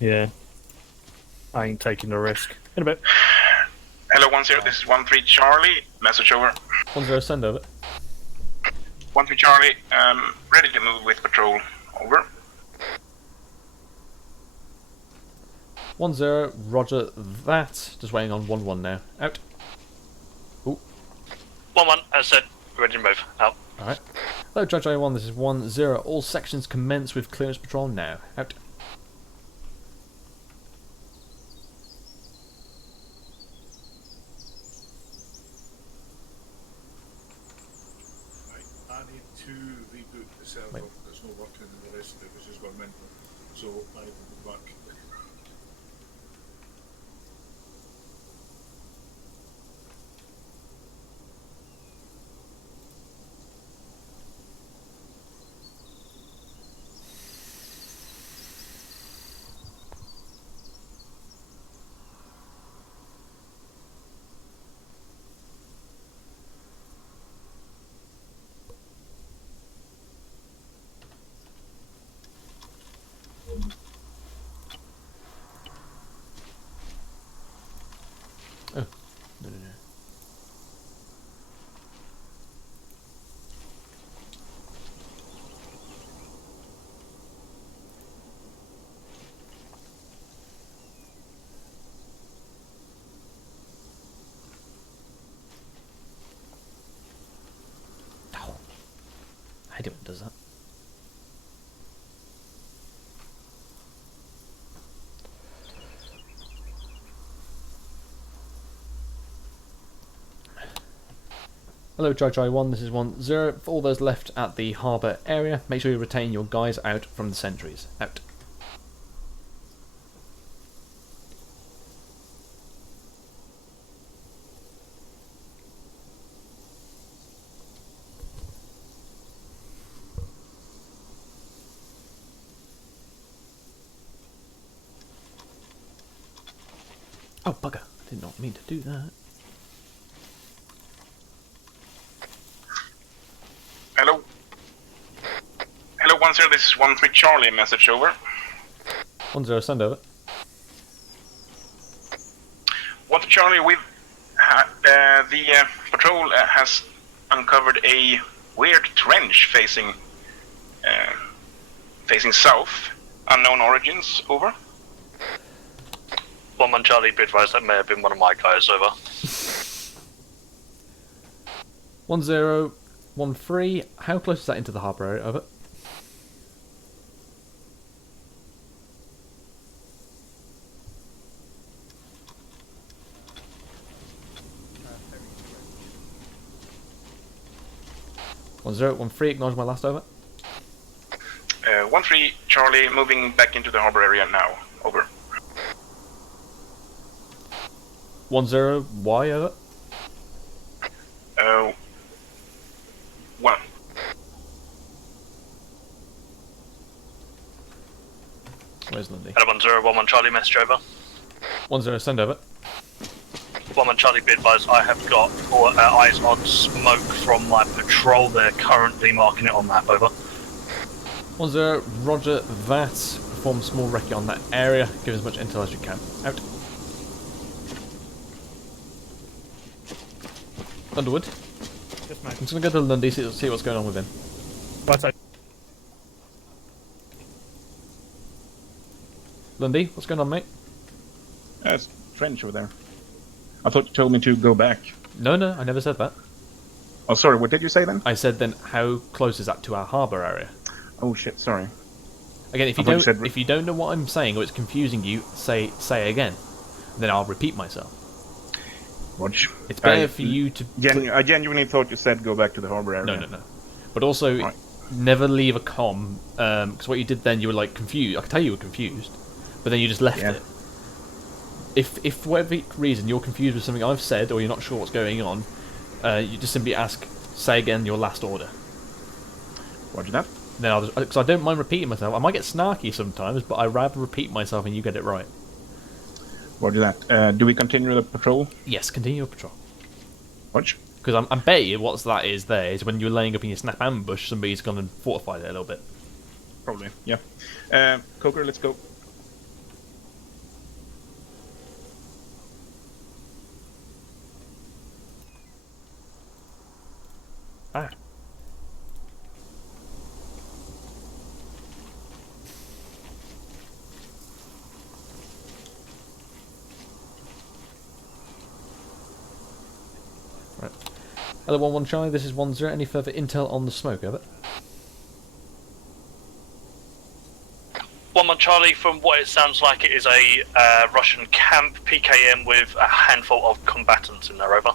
Yeah. I ain't taking the risk. In a bit. Hello 1-0, this is 1-3 Charlie, message over. 1-0, send over. 1-3 Charlie, ready to move with patrol. Over. 1-0, roger that. Just waiting on 1-1 now. Out. Ooh. 1-1, as said, ready to move. Out. Alright. Hello, Charlie 1, this is 1-0. All sections commence with clearance patrol now. Out. I need to reboot the server. There's no working in the rest of it, which is mental. So I will be back. Oh. No. Oh. I hate it when it does that. Hello, Charlie 1, this is 1-0. For all those left at the harbour area, make sure you retain your guys out from the sentries. Out. Oh, bugger. I did not mean to do that. Hello. Hello 1-0, this is 1-3 Charlie, message over. 1-0, send over. 1-3 Charlie, the patrol has uncovered a weird trench facing south. Unknown origins, over. 1-1 Charlie, be advised that may have been one of my guys, over. 1-0, 1-3. How close is that into the harbour area? Over. One zero, 1-3. Acknowledge my last over. 1-3, Charlie, moving back into the harbor area now. Over. 1-0. Y over. 1. Where's Lundy? At 1-0, 1-1 Charlie, message over. 1-0. Send over. 1-1 Charlie, be advised, I have got eyes on smoke from my patrol. They're currently marking it on map, over. 1-0. Roger that. Perform small recce on that area. Give as much intel as you can. Out. Underwood. Yes, mate. I'm just going to go to Lundy, see what's going on with him. Right. Lundy, what's going on, mate? It's French over there. I thought you told me to go back. No, I never said that. Oh, sorry, what did you say then? I said then, how close is that to our harbour area? Oh shit, sorry. Again, if you don't know what I'm saying or it's confusing you, say again. Then I'll repeat myself. Watch. It's better for you to... I genuinely thought you said go back to the harbour area. No. But also, never leave a comm, because what you did then, you were like confused. I can tell you were confused, but then you just left it. If for whatever reason you're confused with something I've said or you're not sure what's going on, you just simply ask, say again your last order. Roger that. Then I'll just, because I don't mind repeating myself. I might get snarky sometimes, but I rather repeat myself and you get it right. Roger that. Do we continue the patrol? Yes, continue your patrol. Watch. Because I'm bet you what that is there is when you're laying up in your snap ambush, somebody's gone and fortified it a little bit. Probably, yeah. Coker, let's go. Ah. Right. Hello, 1-1 Charlie, this is 1-0. Any further intel on the smoke, over? 1-1 Charlie, from what it sounds like, it is a Russian camp, PKM, with a handful of combatants in there, over.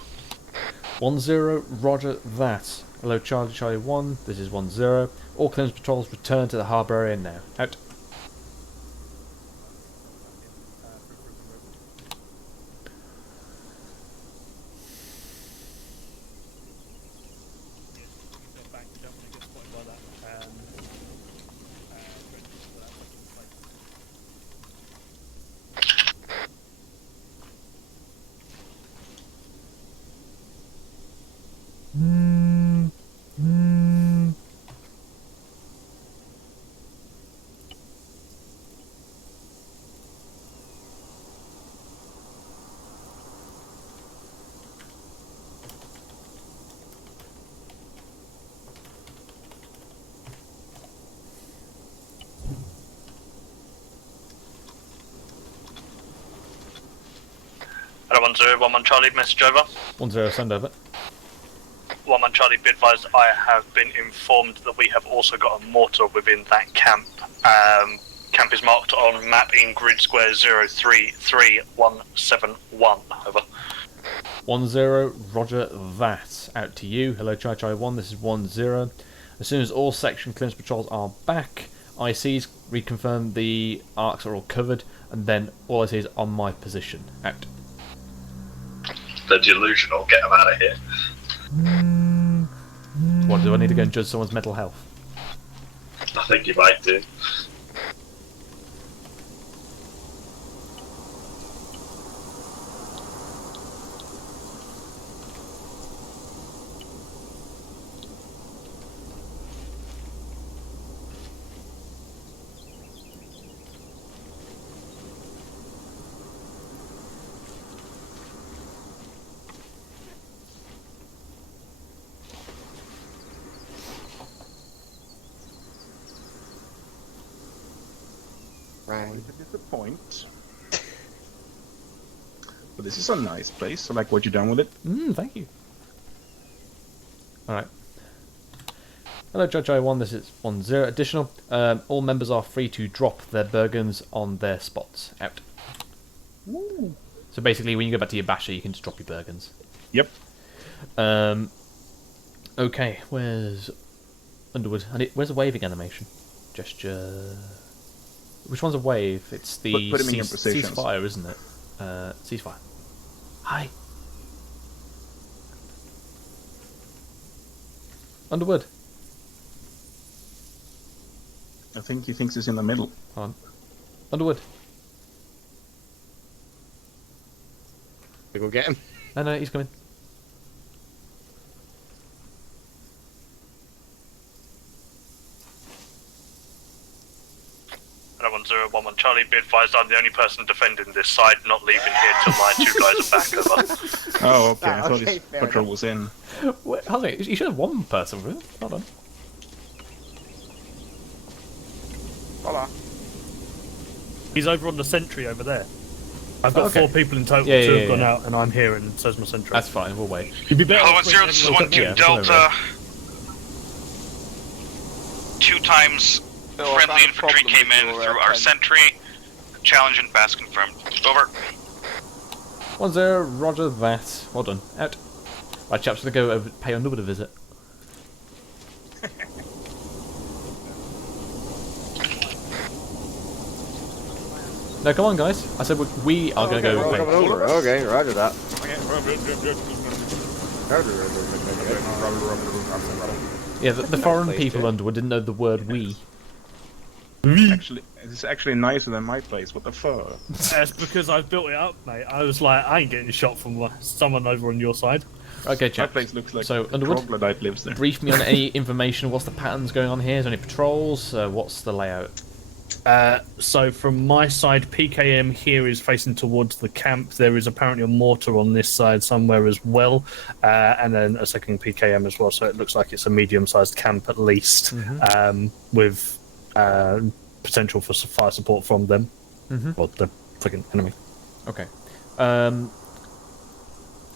1-0, roger that. Hello, Charlie 1, this is 1-0. All clearance patrols return to the harbour area now. Out. Hello, 1-0, 1-1 Charlie, message over. 1-0, send over. 1-1 Charlie, be advised, I have been informed that we have also got a mortar within that camp. Camp is marked on map in grid square 033171, over. 1-0, roger that. Out to you. Hello, Charlie 1, this is 1-0. As soon as all section clearance patrols are back, ICs reconfirm the arcs are all covered, and then all I see is on my position. Out. The delusional, get them out of here. What, do I need to go and judge someone's mental health? I think you might do. Sorry to disappoint. But this is a nice place. I like what you've done with it. Thank you. Alright. Hello, Judge I1. This is 10 additional. All members are free to drop their Bergens on their spots. Out. Ooh. So basically, when you go back to your basher, you can just drop your Bergens. Yep. Okay, where's Underwood? Where's the waving animation? Gesture. Which one's a wave? It's the Put him in your positions. ceasefire, isn't it? Ceasefire. Hi. Underwood. I think he thinks he's in the middle. Hold on. Underwood. We go get him. No, he's coming. And 1011 Charlie, be advised I'm the only person defending this side, not leaving here till my 2 guys are back. Over. Oh, okay. I thought okay, his fair patrol enough. was in. Wait, hold on. You should have one person with it. Hold on. Hola. He's over on the sentry over there. I've got Okay. 4 people in total. Yeah, 2 yeah, have gone yeah. out, and I'm here, and so's my sentry. That's fine. We'll wait. You'd be better. Hello, off 10, waiting this is until- 12 Yeah, Delta. 2 times Bill, I friendly found a infantry problem came with in your, through our pen. sentry. Challenge and pass confirmed. Over. 10, roger that. Well done. Out. Right, chaps, gonna go over, pay Underwood a visit. No, come on, guys. I said we are going to go. Coming over. Okay, roger that. Yeah, the foreign people Underwood didn't know the word we. Actually, it's actually nicer than my place. What the fuck? That's because I've built it up, mate. I was like, I ain't getting shot from someone over on your side. Okay, My chaps. place looks like So, Underwood, troglodyte lives there. brief me on any information. What's the patterns going on here? Is there any patrols? What's the layout? So from my side, PKM here is facing towards the camp. There is apparently a mortar on this side somewhere as well, and then a second PKM as well. So it looks like it's a medium-sized camp at least, with potential for fire support from them, or the freaking enemy. Okay.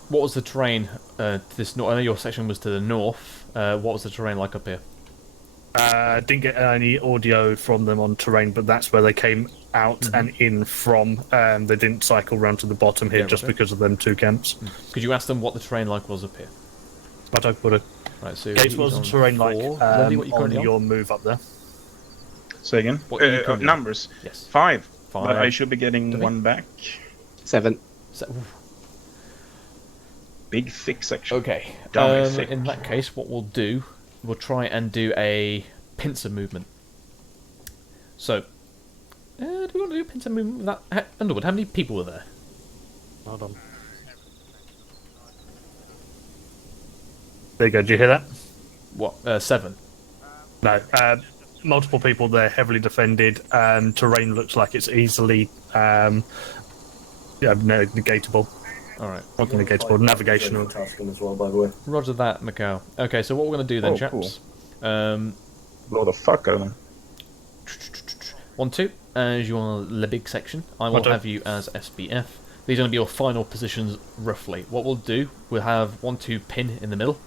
What was the terrain to this north? I know your section was to the north. What was the terrain like up here? Didn't get any audio from them on terrain, but that's where they came out and in from. They didn't cycle round to the bottom here just because of them 2 camps. Could you ask them what the terrain like was up here? But I would have. Right, so Gates, what was the terrain like Lovely, what you on currently on? your move up there? Say again. What are you currently on? Numbers. Yes. 5. 5. But I should be getting 1 back. 7. Big thick section. Okay. Dummy thick. In that case, what we'll do, we'll try and do a pincer movement. So, do we want to do a pincer movement with that? Underwood, how many people were there? Hold on. There you go. Did you hear that? What? 7. No. Multiple people there, heavily defended. Terrain looks like it's easily negatable. Alright. Not negatable, navigational. As well, by the way. Roger that, Macau. Okay, so what we're going to do then, Oh, chaps? Blow the fuck out of them. 1, 2, as you are the big section, I will 1, 2. have you as SBF. These are going to be your final positions, roughly. What we'll do, we'll have 1, 2 pin in the middle,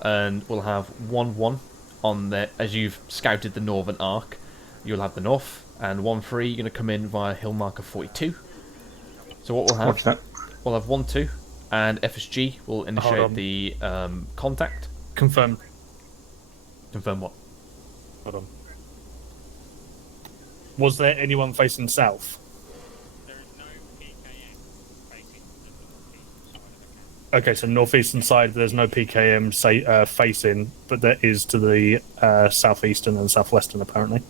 and we'll have 1, 1 on there. As you've scouted the northern arc, you'll have the north, and 1, 3, you're going to come in via hill marker 42. So what we'll have, What's that? we'll have 1, 2, and FSG will initiate the contact. Confirm. Confirm what? Hold on. Was there anyone facing south? Okay, so northeastern side, there's no PKM facing, but there is to the southeastern and southwestern apparently.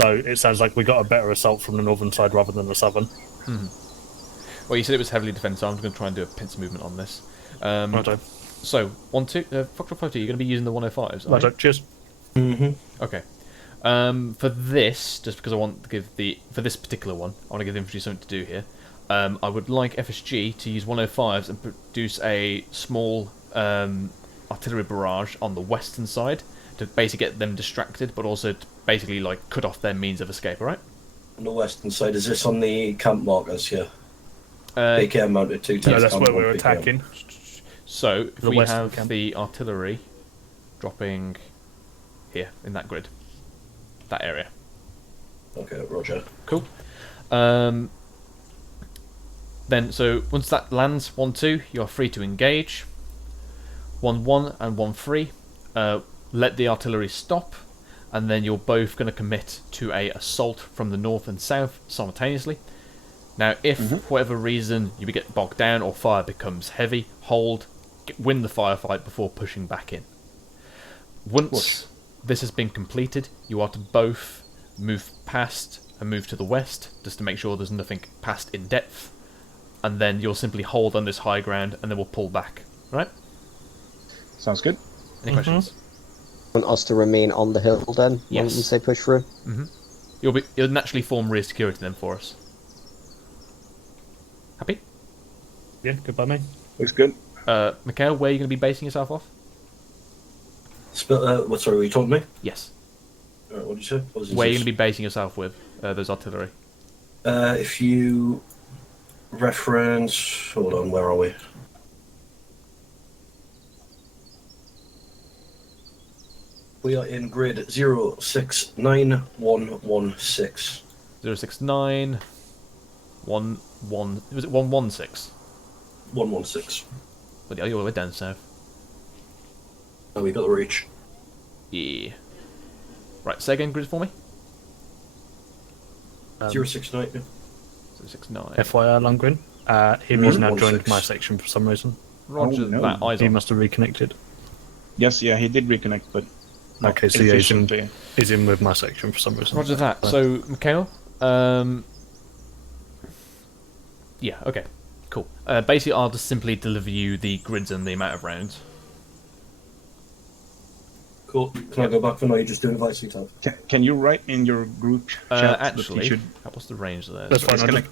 So it sounds like we got a better assault from the northern side rather than the southern. Well, you said it was heavily defended, so I'm going to try and do a pincer movement on this. Righto. So, 1, 2, Foxtrot 50, you're going to be using the 105s, Righto, cheers. Okay. For this, just because I want to give for this particular one, I want to give the infantry something to do here. I would like FSG to use 105s and produce a small artillery barrage on the western side to basically get them distracted, but also to basically like cut off their means of escape. All right? On the western side, is this on the camp markers here? PKM mounted 2 tanks. No, that's where on we're PKM. attacking. So if The we western have camp. the artillery dropping here in that grid, that area. Okay, roger. Cool. Then, so once that lands 1-2, you're free to engage. 1-1 and 1-3. Let the artillery stop, and then you're both going to commit to a assault from the north and south simultaneously. Now, if for whatever reason you get bogged down or fire becomes heavy, hold, win the firefight before pushing back in. Once this has been completed, you are to both move past and move to the west, just to make sure there's nothing past in depth, and then you'll simply hold on this high ground, and then we'll pull back. Right? Sounds good. Any questions? Want us to remain on the hill then? Yes. Once they push through? You'll naturally form rear security then for us. Happy? Yeah, good by me. Looks good. Mikhail, where are you going to be basing yourself off? What, sorry, were you talking to me? Yes. What did you say? What Where are you going to be basing yourself with those artillery? If you reference... Hold on, where are we? We are in grid 069116. 069... 11... Was it 116? 116. But you're all the way down south. Oh, we got the reach. Yeah. Right, say again grid for me. 069. Yeah. 069. FYI, Lundgren. Him has now joined my section for some reason. Roger that. Eyes He on. must have reconnected. Yes, yeah, he did reconnect, but not Okay, so yeah, efficiently. he's in with my section for some reason. Roger that. So, Mikhail, yeah, okay, cool. Basically, I'll just simply deliver you the grids and the amount of rounds. Cool. Can I go back for now? You're just doing Vice tab. Can you write in your group chat Actually, that he should... what's the range there? That's fine.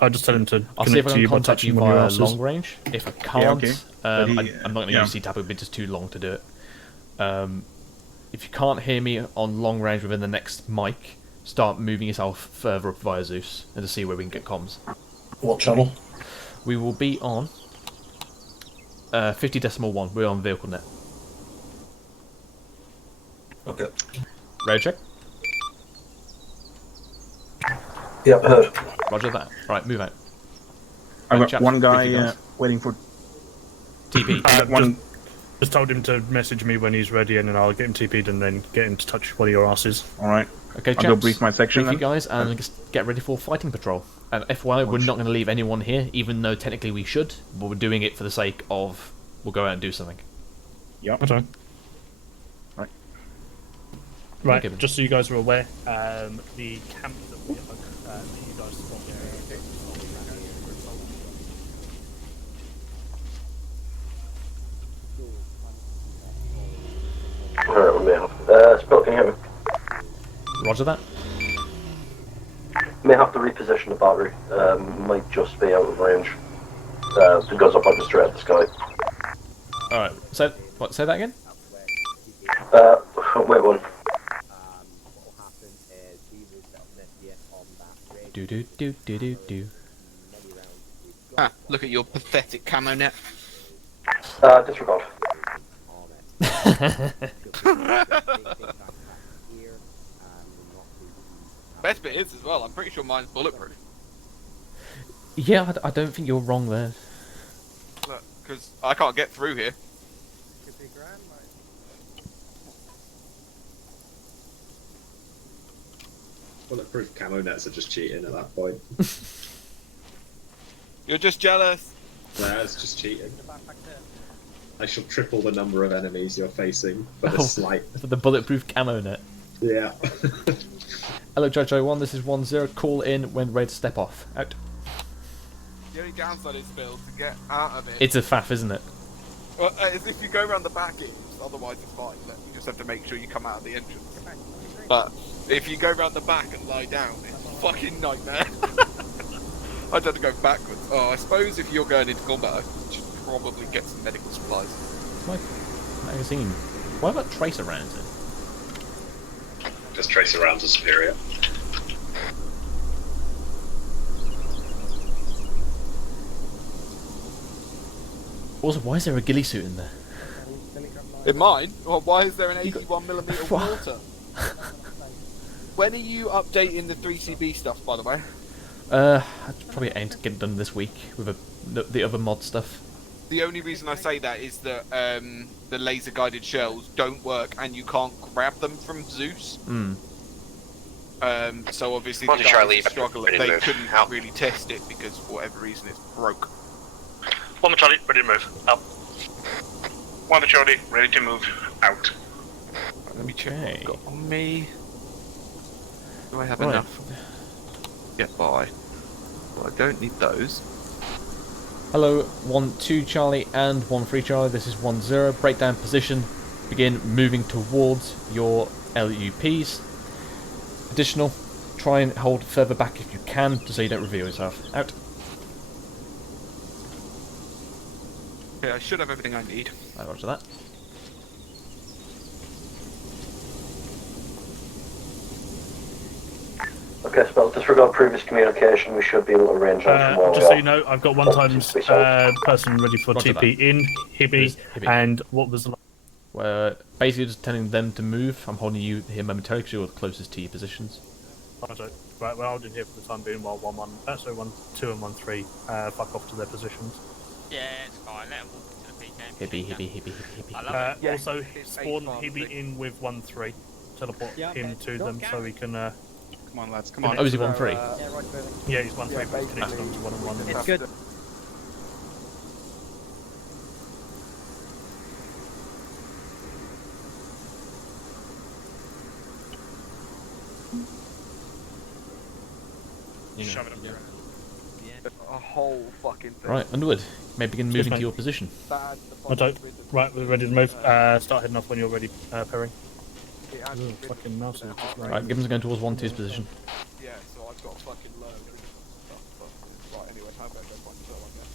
I'll just tell him to I'll see if connect I to can you by contact you touching one of your via asses. long range. If I can't, Yeah, okay. But he- I'm not going to use C-Tap, it would be just too long to do it. If you can't hear me on long range within the next mic, start moving yourself further up via Zeus and to see where we can get comms. What channel? We will be on 50.1. We're on vehicle net. Okay. Radio check. Yep, heard. Roger that. Right, move out. I've got chaps, one brief you guy guys. waiting for... TP. Just told him to message me when he's ready, and then I'll get him TP'd and then get him to touch one of your asses. Alright. Okay, I'll go brief my section brief you then. guys and just get ready for fighting patrol. And FYI, we're not going to leave anyone here, even though technically we should, but we're doing it for the sake of we'll go out and do something. Yep. Okay. Right, Okay. just so you guys are aware, the camp that you guys spot Alright, we may have... Spill, can you hear me? Roger that. May have to reposition the battery. Might just be out of range. Because I'm pointing straight at the sky. Alright, say that again? Wait one. Do do do do do do. Ah, look at your pathetic camo net. Disregard. Best bit is as well, I'm pretty sure mine's bulletproof. Yeah, I don't think you're wrong there. Look, because I can't get through here. Bulletproof camo nets are just cheating at that point. You're just jealous. Nah, it's just cheating. I shall triple the number of enemies you're facing for the slight. For the bulletproof camo net. Yeah. Hello, Jojo1, this is 10. Call in when ready to step off. Out. The only downside is, Phil, to get out of it. It's a faff, isn't it? Well, as if you go around the back, it is. Otherwise, it's fine. You just have to make sure you come out of the entrance. But if you go around the back and lie down, it's a fucking nightmare. I'd have to go backwards. Oh, I suppose if you're going into combat, I should probably get some medical supplies. My magazine. Why have I got tracer rounds in? Because tracer rounds are superior. Also, why is there a ghillie suit in there? In mine? Well, why is there an 81mm mortar? When are you updating the 3CB stuff, by the way? I'd probably aim to get it done this week with the other mod stuff. The only reason I say that is that the laser-guided shells don't work, and you can't grab them from Zeus. So obviously the guys struggle. They couldn't really test it because for whatever reason it's broke. 1 Charlie, ready to move. Out. 1 Charlie, ready to move. Out. Let me check what I've got on me. Do I have enough? Get by. Well, I don't need those. Hello, 1-2 Charlie and 1-3 Charlie. This is 1-0. Breakdown position. Begin moving towards your LUPs. Additional, try and hold further back if you can, just so you don't reveal yourself. Out. Okay, I should have everything I need. Roger that. Okay, Spell, disregard previous communication, we should be able to arrange that from where Just we so are. you know, I've got 1 times person ready for Roger TP in, Hibby, and what was the... Basically just telling them to move. I'm holding you here momentarily because you're the closest to your positions. Right, well, I'll do here for the time being while 1-1, so 1-2 and 1-3 fuck off to their positions. Yeah, it's fine. Let him walk into the PK. Hibby. I love it. Also, spawn Hibby in with 1-3. Teleport him to them so we can... Come on, lads, come on. Oh, is he 1-3? Yeah, he's 1-3, but he's connected on to 1-1. It's good. Shove it up there. A whole fucking thing. Right, Underwood, you may begin moving to your position. Right, we're ready to move. Start heading off when you're ready, Perry. Fucking mouse. Right, Gibbons are going towards 1-2's position. Yeah, so I've got fucking loads of stuff. Right, anyway, how about I go find yourself, I guess.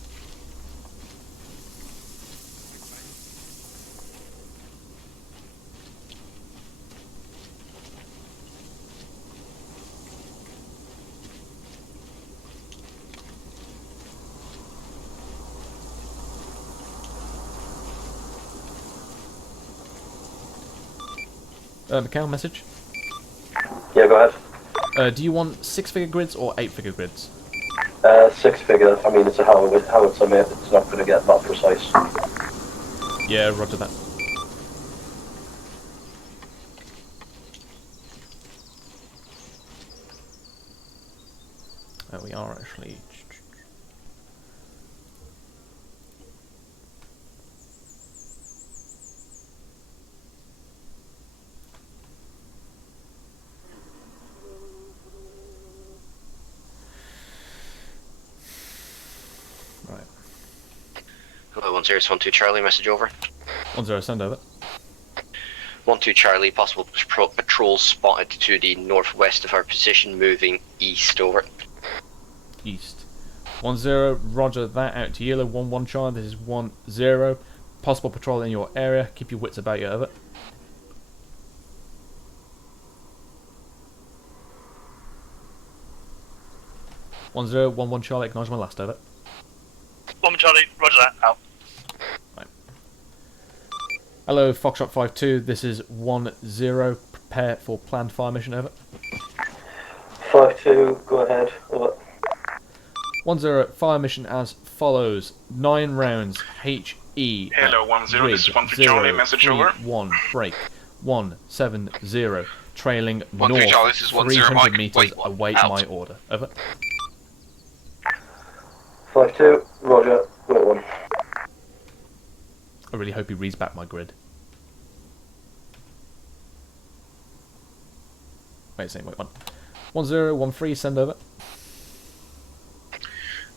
Mikhail, message? Yeah, go ahead. Do you want 6-figure grids or 8-figure grids? 6-figure, I mean, it's a howitzer, mate, it's not going to get that precise. Yeah, roger that. We are actually... Hello, 1-0, 1-2 Charlie, message over. 1-0, send over. 1-2 Charlie, possible patrols spotted to the northwest of our position, moving east, over. East. 1-0, roger that, out to yellow. 1-1 Charlie, this is 1-0. Possible patrol in your area, keep your wits about you, over. One Charlie, acknowledge my last, over. 1 Charlie, roger that, out. Right. Hello, Foxtrot 5-2, this is 1-0. Prepare for planned fire mission, over. 5-2, go ahead, over. 1-0, fire mission as follows. 9 rounds, HE. Hello, 1-0, this is 1-3 Charlie, message over. 1, break. 1-7-0. Trailing 1-3 north, Charlie, this is 1-0 300 Mike. meters, Wait, await out. my order. Over. 5-2, roger, wait 1. I really hope he reads back my grid. Wait a second, wait, 1. 1-0, 1-3, send over.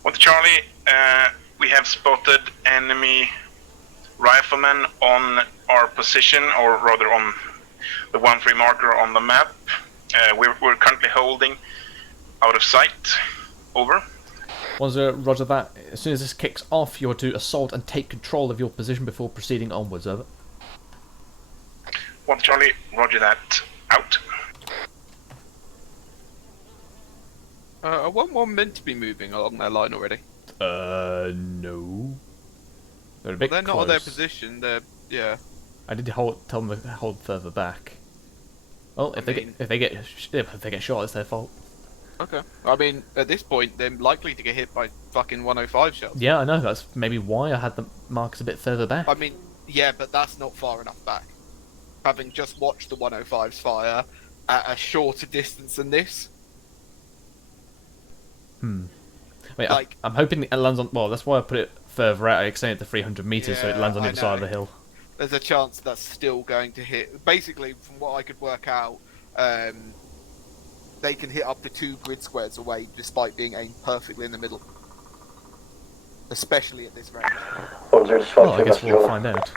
1 Charlie, we have spotted enemy riflemen on our position, or rather on the 1-3 marker on the map. We're currently holding out of sight. Over. 1-0, roger that. As soon as this kicks off, you're to assault and take control of your position before proceeding onwards, over. 1 Charlie, roger that. Out. Are 1-1 meant to be moving along their line already? No. They're a bit Well, they're not close. on their position, they're... yeah. I did tell them to hold further back. Well, if they get shot, it's their fault. Okay. I mean, at this point, they're likely to get hit by fucking 105 shots. Yeah, I know. That's maybe why I had the markers a bit further back. I mean, yeah, but that's not far enough back. Having just watched the 105s fire at a shorter distance than this. Wait, I'm hoping it lands on... Well, that's why I put it further out. I extended it to 300 metres so it lands on the other side of the hill. There's a chance that's still going to hit. Basically, from what I could work out, they can hit up to 2 grid squares away despite being aimed perfectly in the middle. Especially at this range. Well, I guess we'll find out.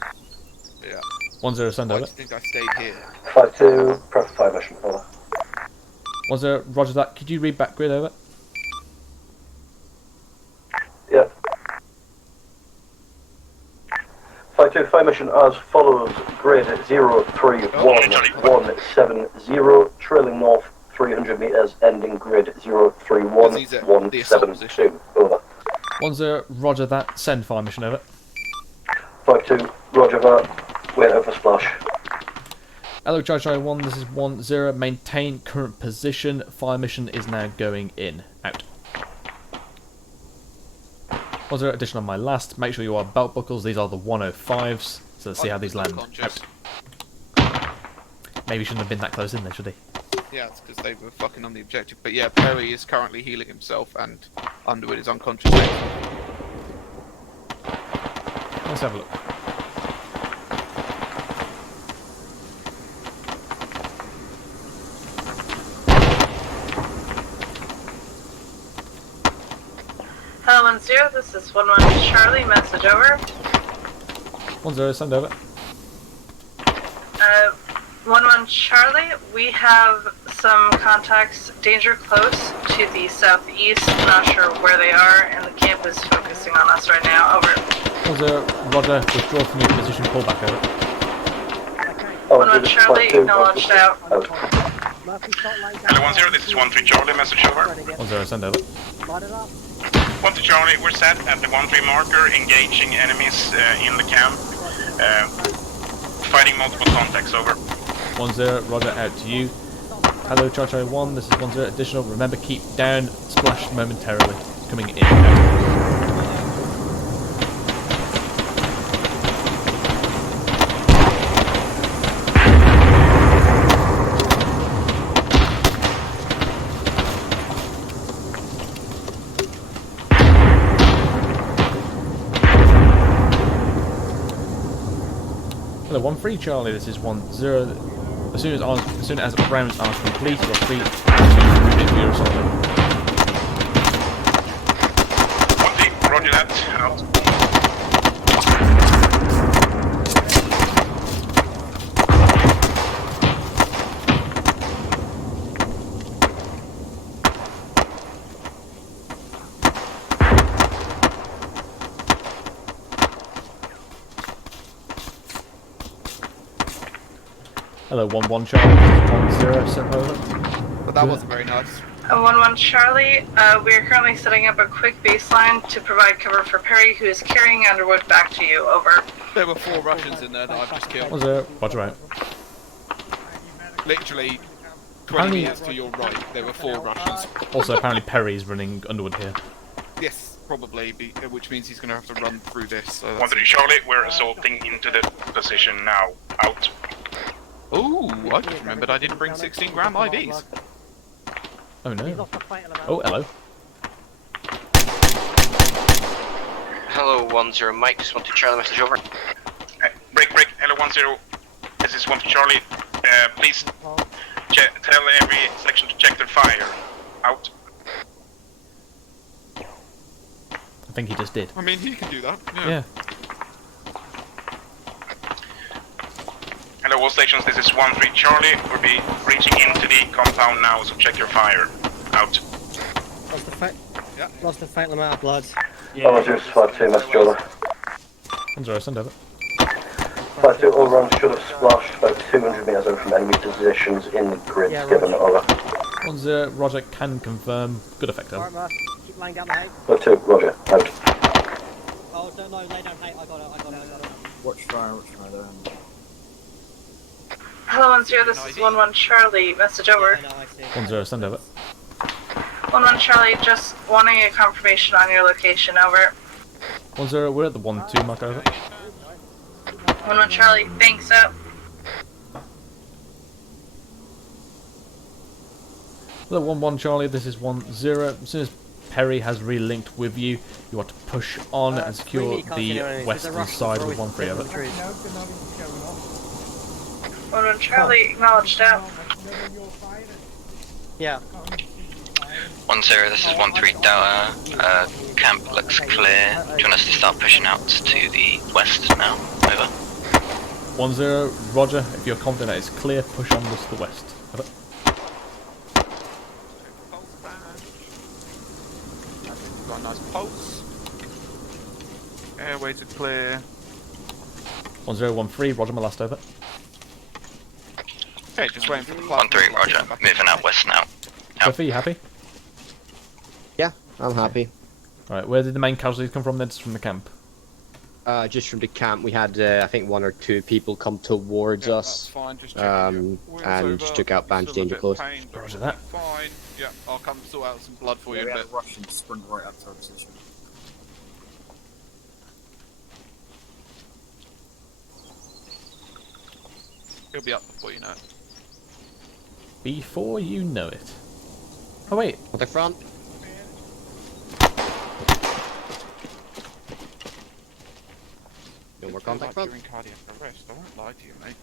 Yeah. 1-0, send over. I think I stayed here. 5-2, prep 5 mission, over. 1-0, roger that. Could you read back grid over? Yep. 5-2, 5 mission as follows. Grid 031170, trailing north 300 metres, ending grid 031172, over. 1-0, roger that. Send fire mission over. 5-2, roger that. Wait out for splash. Hello, Charlie 1, this is 1-0. Maintain current position. Fire mission is now going in. Out. 1-0, addition on my last. Make sure you are belt buckles. These are the 105s. So let's see how these land. Out. Maybe shouldn't have been that close in there, should he? Yeah, it's because they were fucking on the objective. But yeah, Perry is currently healing himself and Underwood is unconscious. Let's have a look. Hello, 1-0, this is 1-1 Charlie, message over. 1-0, send over. 1-1 Charlie, we have some contacts danger close to the southeast, not sure where they are, and the camp is focusing on us right now, over. 1-0, roger, withdraw from your position, pull back over. 1-1 Charlie, acknowledged out. Hello 1-0, this is 1-3 Charlie, message over. 1-0, send over. 1-2 Charlie, we're set at the 1-3 marker, engaging enemies in the camp. Fighting multiple contacts, over. 1-0, roger, out to you. Hello, Charlie 1, this is 1-0, additional. Remember, keep down, splash momentarily. Coming in. Hello, 1-3 Charlie, this is 1-0. As soon as rounds are complete, you're free to move into your assault. 1-3, roger that, out. Hello, 1-1 Charlie, 1-0, send over. But that wasn't very nice. 1-1 Charlie, we are currently setting up a quick baseline to provide cover for Perry, who is carrying Underwood back to you, over. There were 4 Russians in there that I've just killed. 1-0, roger out. Literally 20 meters to your right, there were 4 Russians. Also, apparently Perry's running Underwood here. Yes, probably, which means he's going to have to run through this. So 1-3 Charlie, we're assaulting into the position now, out. Ooh, I just remembered I didn't bring 16 gram IVs. Oh no. Oh, hello. Hello, 1-0 Mike, just want to Charlie message over. Break, hello 1-0, this is 1-2 Charlie, please tell every section to check their fire, out. I think he just did. I mean, he can do that, Yeah. Hello all stations, this is 1-3 Charlie, we'll be reaching into the compound now, so check your fire, out. Lost the fatal amount of blood. Oh, just 5-2, message over. 1-0, send over. 5-2, all rounds should have splashed about 200 metres out from enemy positions in the grids, given over. 1-0, roger, can confirm. Good effect, over. Alright, keep laying down the hate. 5-2, roger, out. Oh, don't know, lay down hate, I got it. Watch fire there. Hello, 10, this is 11 Charlie. Message over. 10, send over. 11 Charlie, just wanting a confirmation on your location, over. 10, we're at the 1-2 mark, over. 11 Charlie, thanks, out. Hello, 1-1 Charlie, this is 10. As soon as Perry has relinked with you, you want to push on and secure the western side with 1-3, over. 11 Charlie, acknowledged out. Yeah. 10, this is 1-3 Delta. Camp looks clear. Do you want us to start pushing out to the west now? Over. 10, roger. If you're confident that it's clear, push on to the west. Over. Got a nice pulse. Airways are clear. 1013, roger, my last over. Okay, just waiting for the 1-3, roger. Moving out west now. Sophie, you happy? Yeah, I'm happy. Right, where did the main casualties come from then? Just from the camp? Just from the camp, we had I think 1 or 2 people come towards us, fine, just and just took out Band's danger close. Roger that. Fine. Yeah, I'll come sort out some blood for you in a bit. Russian sprint right up to our position. He'll be up before you know it. Before you know it. Oh wait. At the front. No more contact front. During cardiac arrest, I won't lie to you, mate.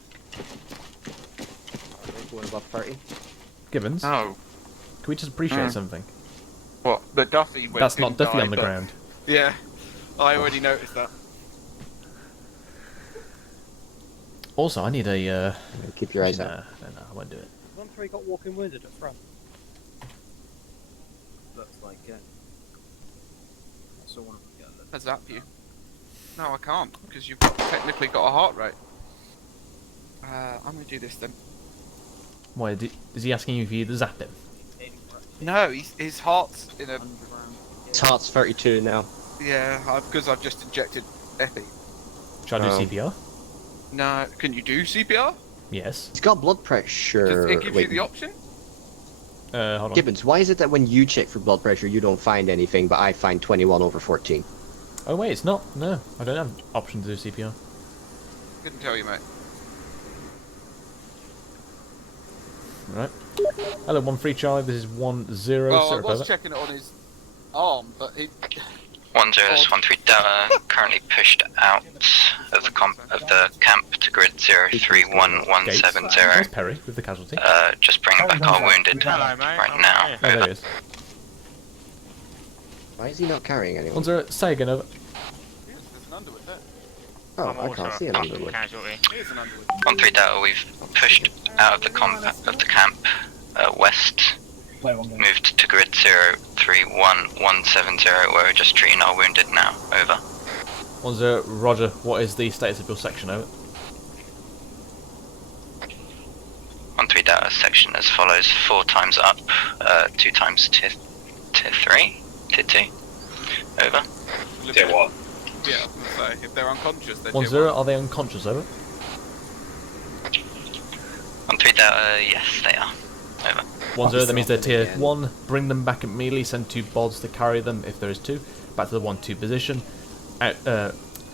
Going above 30. Gibbons? No. Can we just appreciate something? What? The Duffy went That's not Duffy die, on the but- ground. Yeah, I already noticed that. Also, I need a. Keep your eyes out. No, I won't do it. 1-3 got walking wounded at front. Looks like it. I saw one of them go. Has that you? No, I can't, because you've technically got a heart rate. I'm gonna do this then. Why, is he asking you if you zap him? No, his heart's in a... His heart's 32 now. Yeah, because I've just injected epi. Should I do CPR? No, can you do CPR? Yes. He's got blood pressure. Does it give you the option? Hold on. Gibbons, why is it that when you check for blood pressure you don't find anything, but I find 21/14? Oh wait, it's not. No, I don't have option to do CPR. Couldn't tell you, mate. Right. Hello, 1-3 Charlie. This is 10. Well, I was over. checking it on his arm, but he... 10, this is 1-3 Delta. Currently pushed out of the camp to grid 031170. There's Perry with the casualty. Just bringing back our wounded right now. Oh, there he is. Why is he not carrying anyone? 10, say again, over. Oh, I can't see an Underwood. 1-3 Delta, we've pushed out of the camp west. Moved to grid 031170, where we're just treating our wounded now. Over. 10, roger. What is the status of your section, over? 1-3 Delta, section as follows: 4 times up, 2 times tier 3, tier 2. Over. Tier 1. Yeah, I was gonna say, if they're unconscious, they're 10, tier 1. are they unconscious, over? 1-3 Delta, yes, they are. Over. 10, that means they're tier 1. Bring them back immediately. Send 2 bods to carry them, if there is 2, back to the 1-2 position.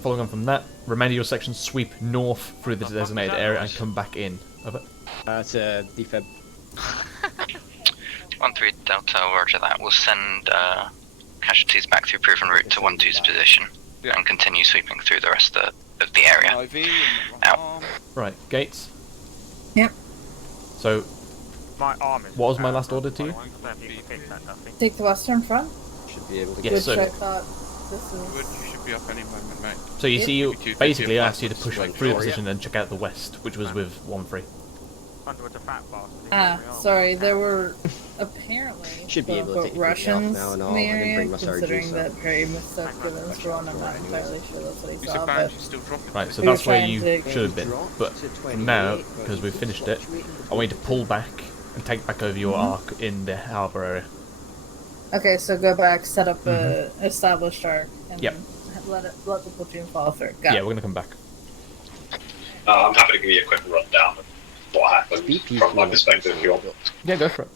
Following on from that, remainder of your section sweep north through the designated area and come back in. Over. It's a defib. 1-3 Delta, roger that. We'll send casualties back through proven route to 1-2's position and continue sweeping through the rest of the area. Out. Right, Gates. Yep. So, My arm is what was my last order to you? Take the western front. Should be able to Yes, Which so, I thought this is... You should be up any moment, mate. so you see, you basically I asked you to push Like through the Gloria. position and check out the west, which was with 1-3. Underwood's a fat bastard. Sorry, there were apparently Should be able to take Russians now and all. in the I didn't area, bring my considering surgery, that Perry mistook Gibbons for one. I'm not entirely sure that's what he saw, but... Right, so we were that's where trying you to- should have been. But now, because we've finished it, I want you to pull back and take back over your arc in the harbour area. Okay, so go back, set up a established arc, and Yep. let the platoon follow through. Got Yeah, it. we're going to come back. I'm happy to give you a quick rundown. what happened from my perspective. If you want. Yeah, go for it.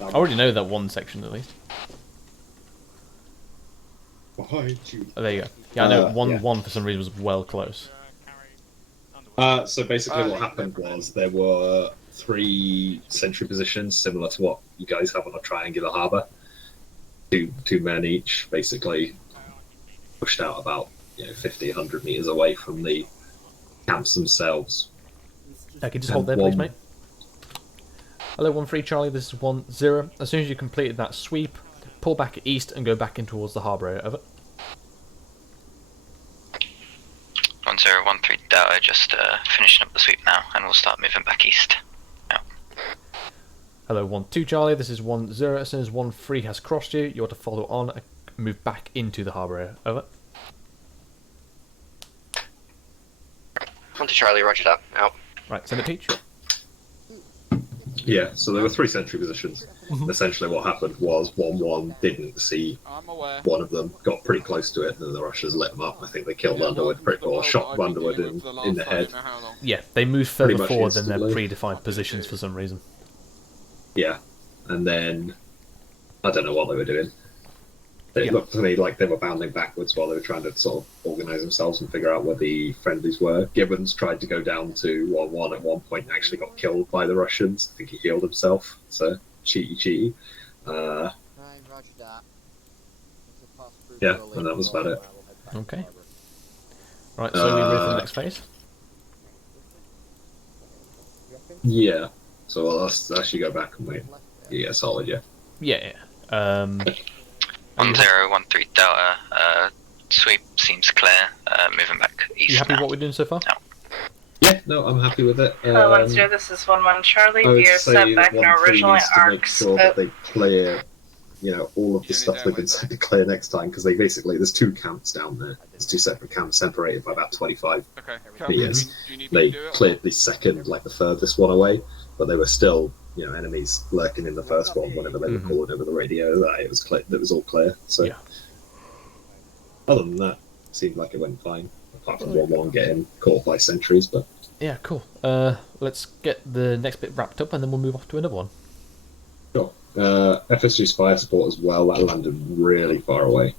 I already know that one section at least. Behind you. Oh, there you go. Yeah, I know yeah. one for some reason was well close. So basically what happened was there were 3 sentry positions similar to what you guys have on a triangular harbour. Two men each, basically pushed out about 50, 100 metres away from the camps themselves. Okay, just hold there, please, mate. Hello, 1-3 Charlie, this is 1-0. As soon as you completed that sweep, pull back east and go back in towards the harbour area. Over. 1013 Delta, just finishing up the sweep now, and we'll start moving back east. Out. Hello, 1-2 Charlie, this is 1-0. As soon as 1-3 has crossed you, you are to follow on and move back into the harbour area. Over. 1-2 Charlie, roger that. Out. Right, send it, Peach. Yeah, so there were 3 sentry positions. Essentially what happened was 1-1 didn't see one of them, got pretty close to it, and then the Russians lit them up. I think they killed Underwood, or shot Underwood in the head. Yeah, they moved further forward than their predefined positions for some reason. Yeah, and then I don't know what they were doing. It looked to me like they were bounding backwards while they were trying to sort of organise themselves and figure out where the friendlies were. Gibbons tried to go down to 1-1 at one point and actually got killed by the Russians. I think he healed himself, so cheaty. Yeah, and that was about it. Okay. Right, so we ready for the next phase? Yeah, so I'll actually go back and wait. Yeah, solid, yeah. Yeah. 1013 Delta, sweep seems clear, moving back east. You happy now. with what we're doing so far? No. Yeah, no, I'm happy with it. 1-0, this is 1-1 Charlie. We are set back in our original arcs. Sure that they clear, all of the stuff they've been set to clear next time, because they basically, there's 2 camps down there. There's 2 separate camps separated by about 25 meters. They cleared the second, the furthest one away, but they were still, enemies lurking in the first one whenever they were calling over the radio that it was clear, that it was all clear. So, other than that, it seemed like it went fine. Apart from 1-1 getting caught by sentries, but yeah, cool. Let's get the next bit wrapped up, and then we'll move off to another one. Sure. FSG's fire support as well. That landed really far away.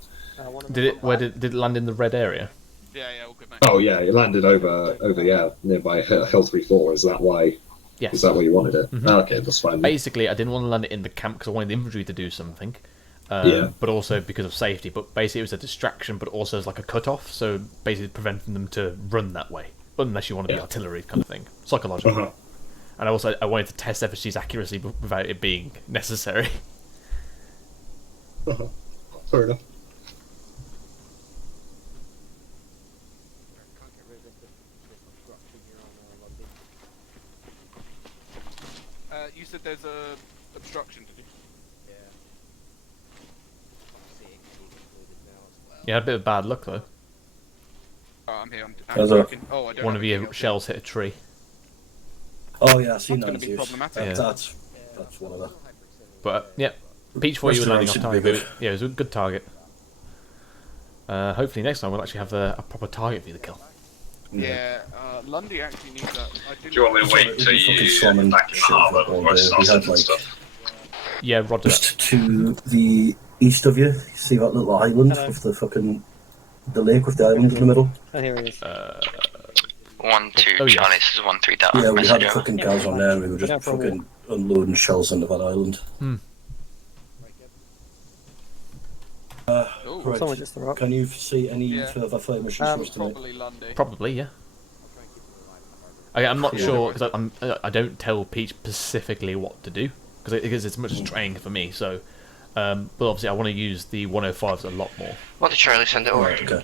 Where did it land in the red area? Yeah, all good, mate. Oh yeah, it landed over nearby Hill 3-4. Is that why? Yes. Is that where you wanted it? Oh, okay, that's fine. Basically, I didn't want to land it in the camp because I wanted the infantry to do something. But also because of safety. But basically, it was a distraction, but also as like a cut-off. So basically, preventing them to run that way, unless you want to be artillery kind of thing, psychological. And I wanted to test FSG's accuracy without it being necessary. Fair enough. You said there's a obstruction, did you? You had a bit of bad luck though. Oh, I'm here. One of your shells hit a tree. Oh yeah, I seen that's that. Going to be problematic. Yeah. That's one of them. But yeah, Peach for you were landing off target. Yeah, it was a good target. Hopefully next time we'll actually have a proper target for you to kill. Yeah, Lundy actually needs that. Do you want me to wait till you back in the harbour before I start sending stuff? Yeah, roger that. Just to the east of you, you see that little island with the lake with the island in the middle? Oh, here it is. 1-2 Charlie, this is 1-3 Delta. Yeah, we had fucking guys on there and we were just fucking unloading shells into that island. Right. Can you see any further fire missions for us tonight? Probably, yeah. I'm not sure because I don't tell Peach specifically what to do because it's much as training for me. So, but obviously I want to use the 105s a lot more. What did Charlie send it over? Right, okay.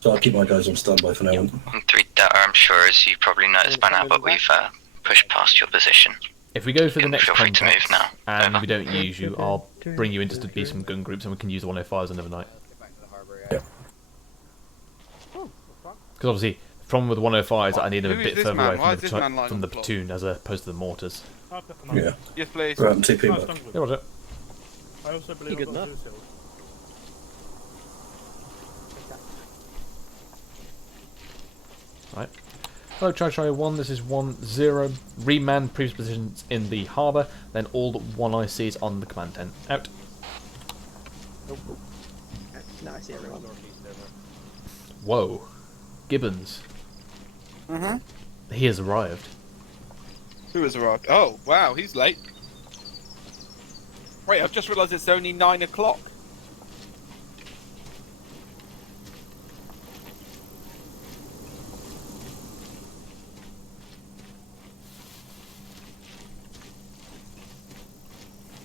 So I'll keep my guys on standby for now. 1-3 Delta, I'm sure as you probably noticed by now, but we've pushed past your position. If we go for the next feel free to move contact now. and we don't use you, I'll bring you in just to be some gun groups and we can use the 105s another night. Because obviously, the problem with the 105s, I need them a bit further away from the platoon as opposed to the mortars. Yeah. Yes, please. Right, I'm TPing back. Yeah, roger. I also believe good enough. Right. Hello, Charlie 1, this is 1-0. Reman previous positions in the harbour, then all one ICs on the command tent. Out. Nope. Okay, now I see everyone. Whoa. Gibbons. Mm-hmm. He has arrived. Who has arrived? Oh, wow, he's late. Wait, I've just realised it's only 9 o'clock.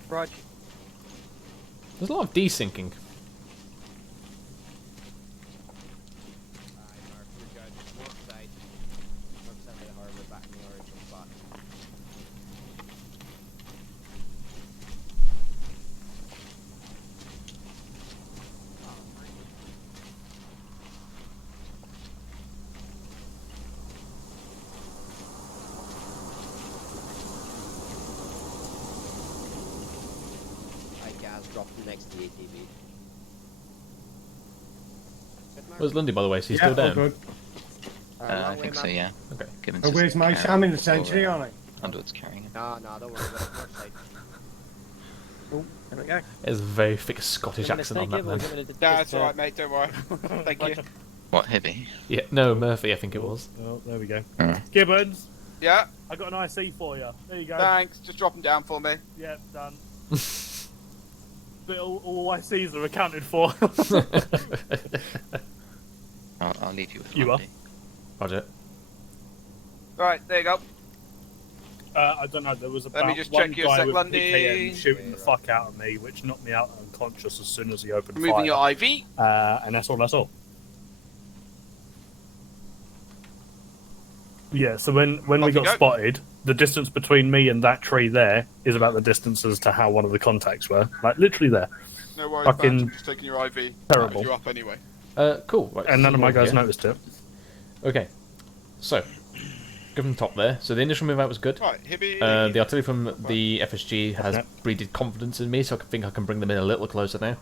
Rog. There's a lot of desyncing. Dropped next to the ATV. Where's Lundy, by the way? Is he Yeah, still down? all good. I think so, yeah. Okay. Gibbons Oh, is where's my carrying Sam in the or, century on it? Underwood's carrying him. No, don't worry about it. North side. Oh, there we go. There's a very thick Scottish accent on that man. That's alright, mate, don't worry. Thank you. What, Hibby? Yeah, no, Murphy, I think it was. Oh, there we go. Oh. Gibbons, Yeah, I got an IC for you. There you go. thanks. Just drop him down for me. Yeah, done. But all ICs are accounted for. I'll leave you with You Lundy. Roger. Right, there you go. I don't know. There was Let about me just one check your guy sec, with Lundy. PKM shooting the fuck out of me, which knocked me out unconscious as soon as he opened Removing fire. your IV. And that's all I saw. Yeah. So when we Off you got go. spotted, the distance between me and that tree there is about the distance as to how one of the contacts were. Like literally there. No worries, Fucking man. I'm just taking your IV. terrible. You're up anyway. Cool. Right, And none of my over guys here. noticed it. Okay. So, go from the top there. So the initial move out was good. Right, Hibby. The artillery from the FSG has breeded confidence in me, so I think I can bring them in a little closer now.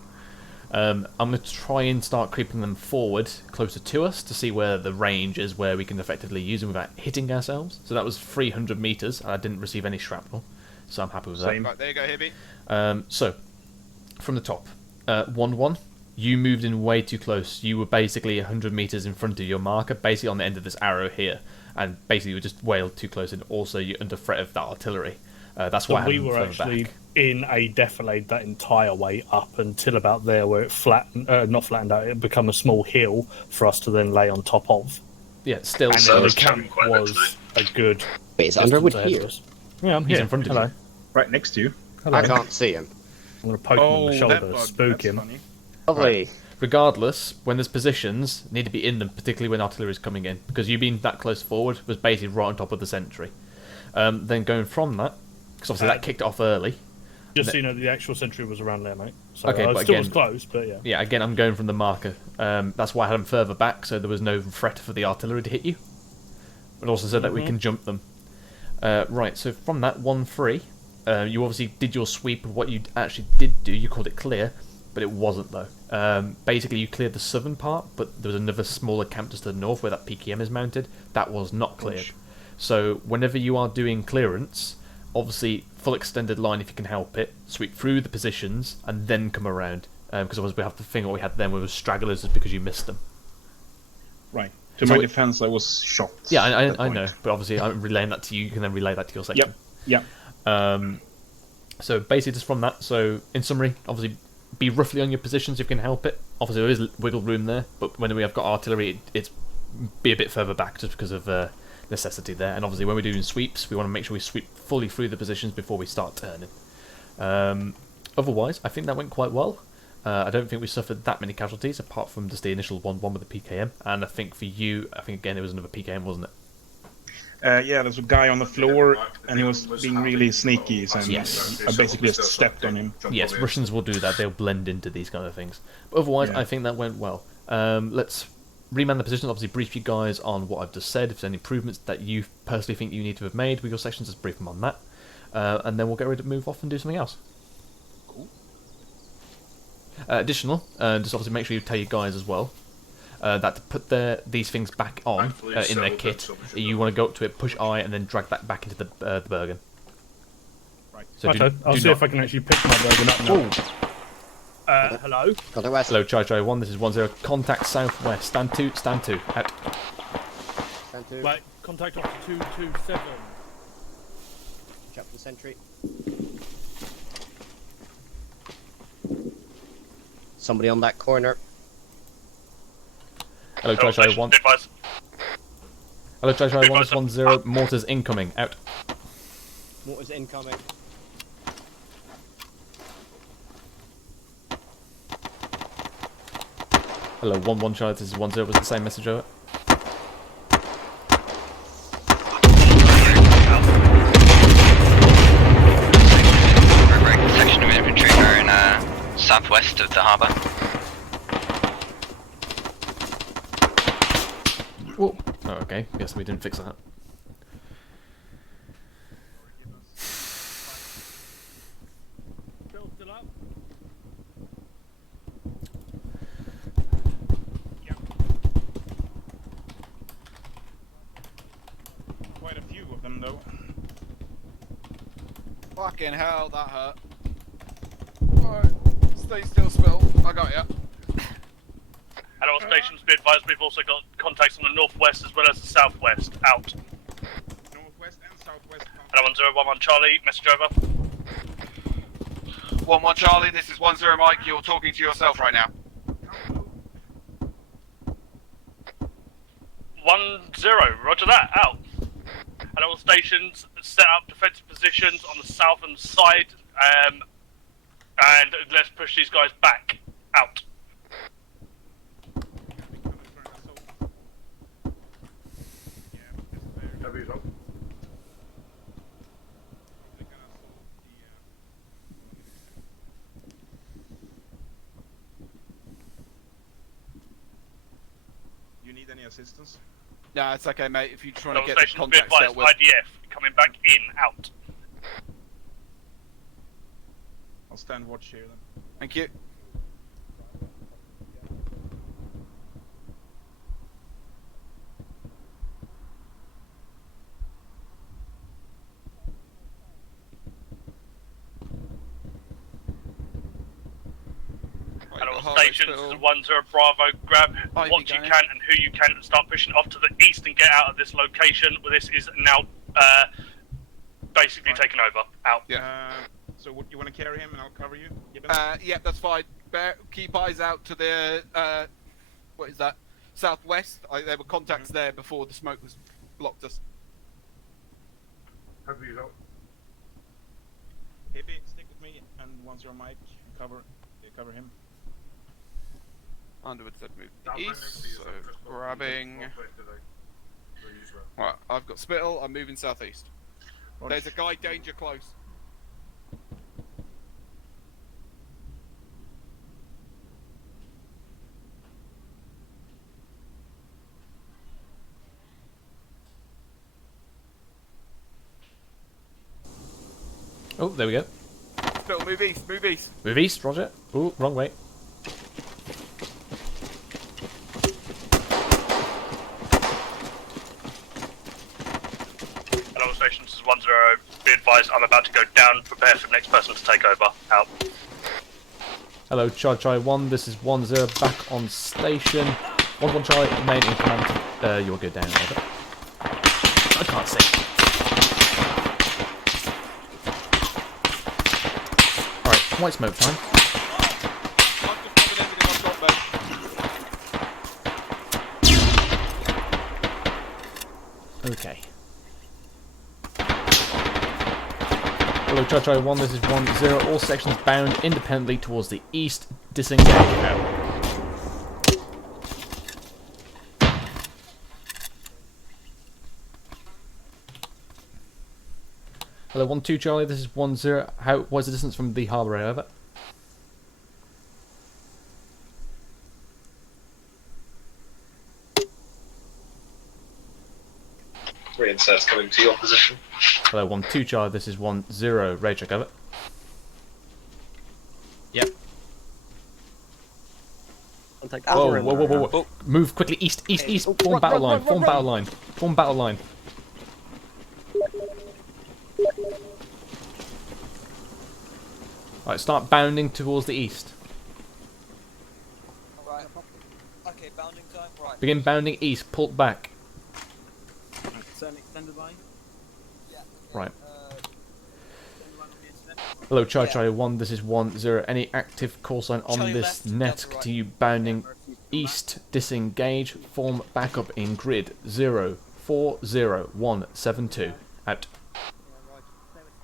I'm going to try and start creeping them forward closer to us to see where the range is, where we can effectively use them without hitting ourselves. So that was 300 metres, and I didn't receive any shrapnel, so I'm happy with that. Right, there you go, Hibby. So, from the top, 1-1, you moved in way too close. You were basically 100 metres in front of your marker, basically on the end of this arrow here, and basically you were just way too close, and also you're under threat of that artillery. That's So why I we had them were further actually back. in a defilade that entire way up until about there, where it flattened, not flattened out, it became a small hill for us to then lay on top of. Yeah, still. And So then the it's camp quite a bit was a good. Wait, is distance Underwood ahead here? of us. Yeah, I'm He's here. in front of Hello. you. Right next to you. Hello. I can't see him. I'm going to poke him on the shoulder, spook him. Lovely. Regardless, when there's positions, need to be in them, particularly when artillery is coming in, because you being that close forward was basically right on top of the sentry. Then going from that, because obviously that kicked it off early. Just so you know, the actual sentry was around there, mate. So Okay, I but still again, was close, but yeah. Yeah, again, I'm going from the marker. That's why I had them further back, so there was no threat for the artillery to hit you. But also so that we Mhm. can jump them. Right, so from that 1-3, you obviously did your sweep of what you actually did do. You called it clear, but it wasn't though. Basically, you cleared the southern part, but there was another smaller camp just to the north where that PKM is mounted. That was not cleared. So whenever you are doing clearance, obviously full extended line if you can help it, sweep through the positions and then come around. Because otherwise we have the thing what we had then was stragglers is because you missed them. Right. To So my it- defense, I was shot. Yeah, at that I point. know, but obviously I'm relaying that to you. You can then relay that to your section. Yep. So basically, just from that. So in summary, obviously, be roughly on your positions if you can help it. Obviously, there is wiggle room there, but when we have got artillery, it's be a bit further back just because of necessity there. And obviously, when we're doing sweeps, we want to make sure we sweep fully through the positions before we start turning. Otherwise, I think that went quite well. I don't think we suffered that many casualties apart from just the initial 1-1 with the PKM. And I think for you, I think again it was another PKM, wasn't it? Yeah, there's a guy on the floor, and he was being really sneaky, and Yes. I basically just stepped on him. Yes, Russians will do that. They'll blend into these kind of things. But otherwise, Yeah. I think that went well. Let's reman the positions. Obviously, brief you guys on what I've just said. If there's any improvements that you personally think you need to have made with your sections, just brief them on that. And then we'll get ready to move off and do something else. Cool. Additional, just obviously make sure you tell your guys as well. that to put these things back on in their kit, you want to go up to it, push I, and then drag that back into the Bergen. Right. So I'll see if I can actually pick my Bergen up now. Hello? Hello, Charlie 1, this is 10. Contact southwest. Stand 2, out. Stand 2. Right, contact off 227. Chapter sentry. Somebody on that corner. Hello, Charlie 1. Hello, Charlie 1, this is 10. Mortars incoming. Out. Mortars incoming. Hello, 1-1 Charlie, this is 10. Was the same message over? Section of infantry are in southwest of the harbour. Whoa. Oh, okay. Guess we didn't fix that. Quite a few of them, though. Fucking hell, that hurt. Alright, stay still, Spill. I got ya. At all stations, be advised we've also got contacts on the northwest as well as the southwest. Out. Northwest and southwest. Hello, 1011 Charlie, message over. 1-1 Charlie, this is 10 Mike, you're talking to yourself right now. 10, roger that, out. At all stations, set up defensive positions on the southern side, and let's push these guys back. Out. You need any assistance? Nah, it's okay, mate. If you're trying to get stations, the contacts be dealt advised, with. IDF coming back in. Out. I'll stand watch here then. Thank you. At all stations, 10 Bravo, grab what you can and who you can and start pushing off to the east and get out of this location. This is now basically taken over. Out. Yeah. So what, you want to carry him and I'll cover you? Yeah, that's fine. Keep eyes out to the, what is that? Southwest. There were contacts there before the smoke was blocked us. Have you got? Hippie, stick with me and 10 Mike, cover him. Underwood said move east, so grabbing. Right, I've got Spittle, I'm moving southeast. There's a guy danger close. Oh, there we go. Spittle, move east, move east. Move east, roger. Ooh, wrong way. At all stations, this is 10. Be advised, I'm about to go down. Prepare for the next person to take over. Out. Hello, Charlie 1, this is 10 back on station. 11 Charlie, remain in command. You're good down, over. I can't see. Alright, white smoke time. Okay. Hello, Charlie 1, this is 10. All sections bound independently towards the east. Disengage. Out. Hello, 1-2 Charlie, this is 10. What's the distance from the harbour? Over. Reinserts coming to your position. Hello, 1-2 Charlie, this is 10. Ray check, over. Yep. Whoa. Move quickly, east. Form battle line. Form battle line. Right, start bounding towards the east. Right. Okay, bounding time. Right. Begin bounding east, pull back. Is that an extended line? Yeah. Right. Hello, Charlie 1, this is 1-0. Any active call sign on Charlie this left, net? Delta right. Continue bounding east, disengage, form backup in grid 040172. Out.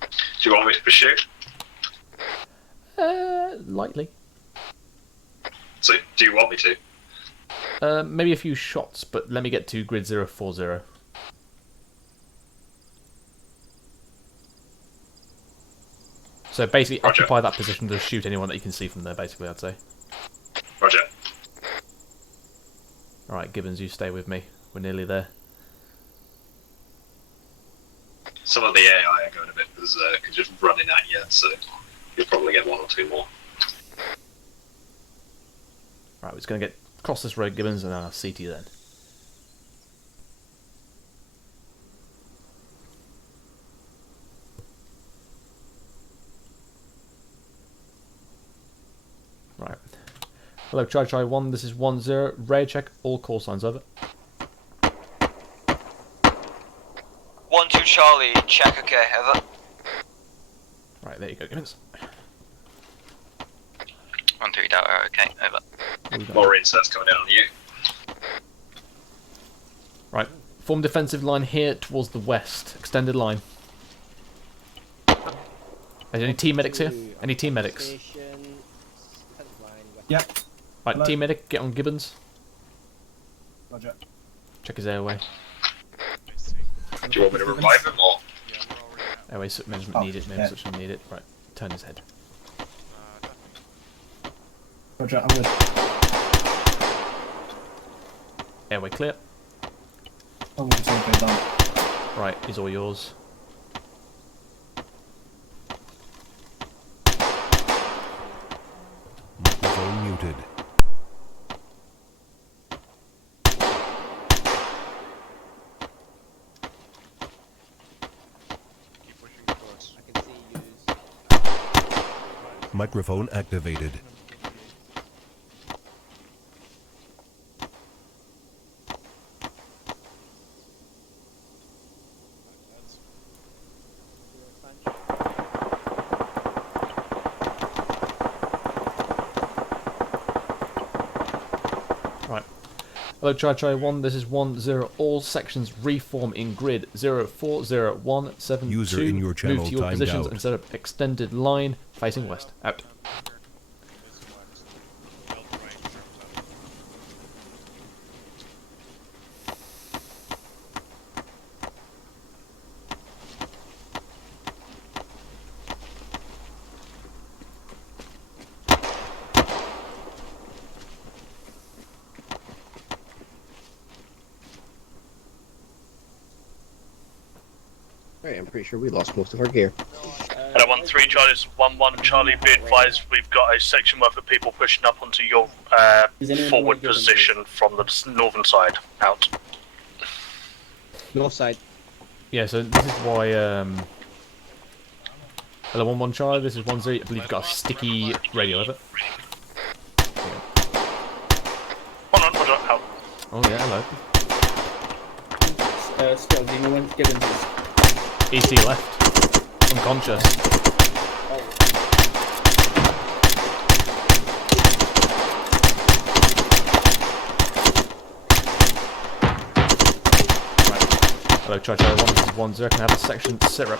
Do you want me to pursue? Lightly. So, do you want me to? Maybe a few shots, but let me get to grid 040. So basically, Roger. occupy that position to shoot anyone that you can see from there, basically, I'd say. Roger. Alright, Gibbons, you stay with me. We're nearly there. Some of the AI are going a bit berserk and just running at you, so you'll probably get one or two more. Right, we're just going to get across this road, Gibbons, and I'll see to you then. Right. Hello, Charlie 1, this is 1-0. Raid check, all call signs, over. 1-2 Charlie, check, okay, over. Right, there you go, Gibbons. 1-3 Delta, okay, over. More inserts coming in on you. Right, form defensive line here towards the west. Extended line. Any team medics here? Any team medics? Yeah. Right, Hello. team medic, get on Gibbons. Roger. Check his airway. Do you want me to revive him or? Airway management need it, maybe such a need it. Right, turn his head. Roger, I'm good. Airway clear. Oh, it's okay, done. Right, he's all yours. Microphone muted. Microphone activated. Right. Hello, Charlie 1, this is 1-0. All sections reform in grid 040172. User in your channel Move to your timed positions out. and set up extended line facing west. Out. Right, I'm pretty sure we lost most of our gear. And I 1-3 Charlie's 1-1 Charlie, be advised we've got a section worth of people pushing up onto your forward position from the northern side. Out. North side. Yeah, so this is why. Hello, 1-1 Charlie, this is 1-0. I believe you've got a sticky radio, have it? Hold on, out. Oh, yeah, hello. Still, do you know when Gibbons is? He's to your left. Unconscious. Right. Hello, Charlie 1, this is 1-0. Can I have a section sit rep?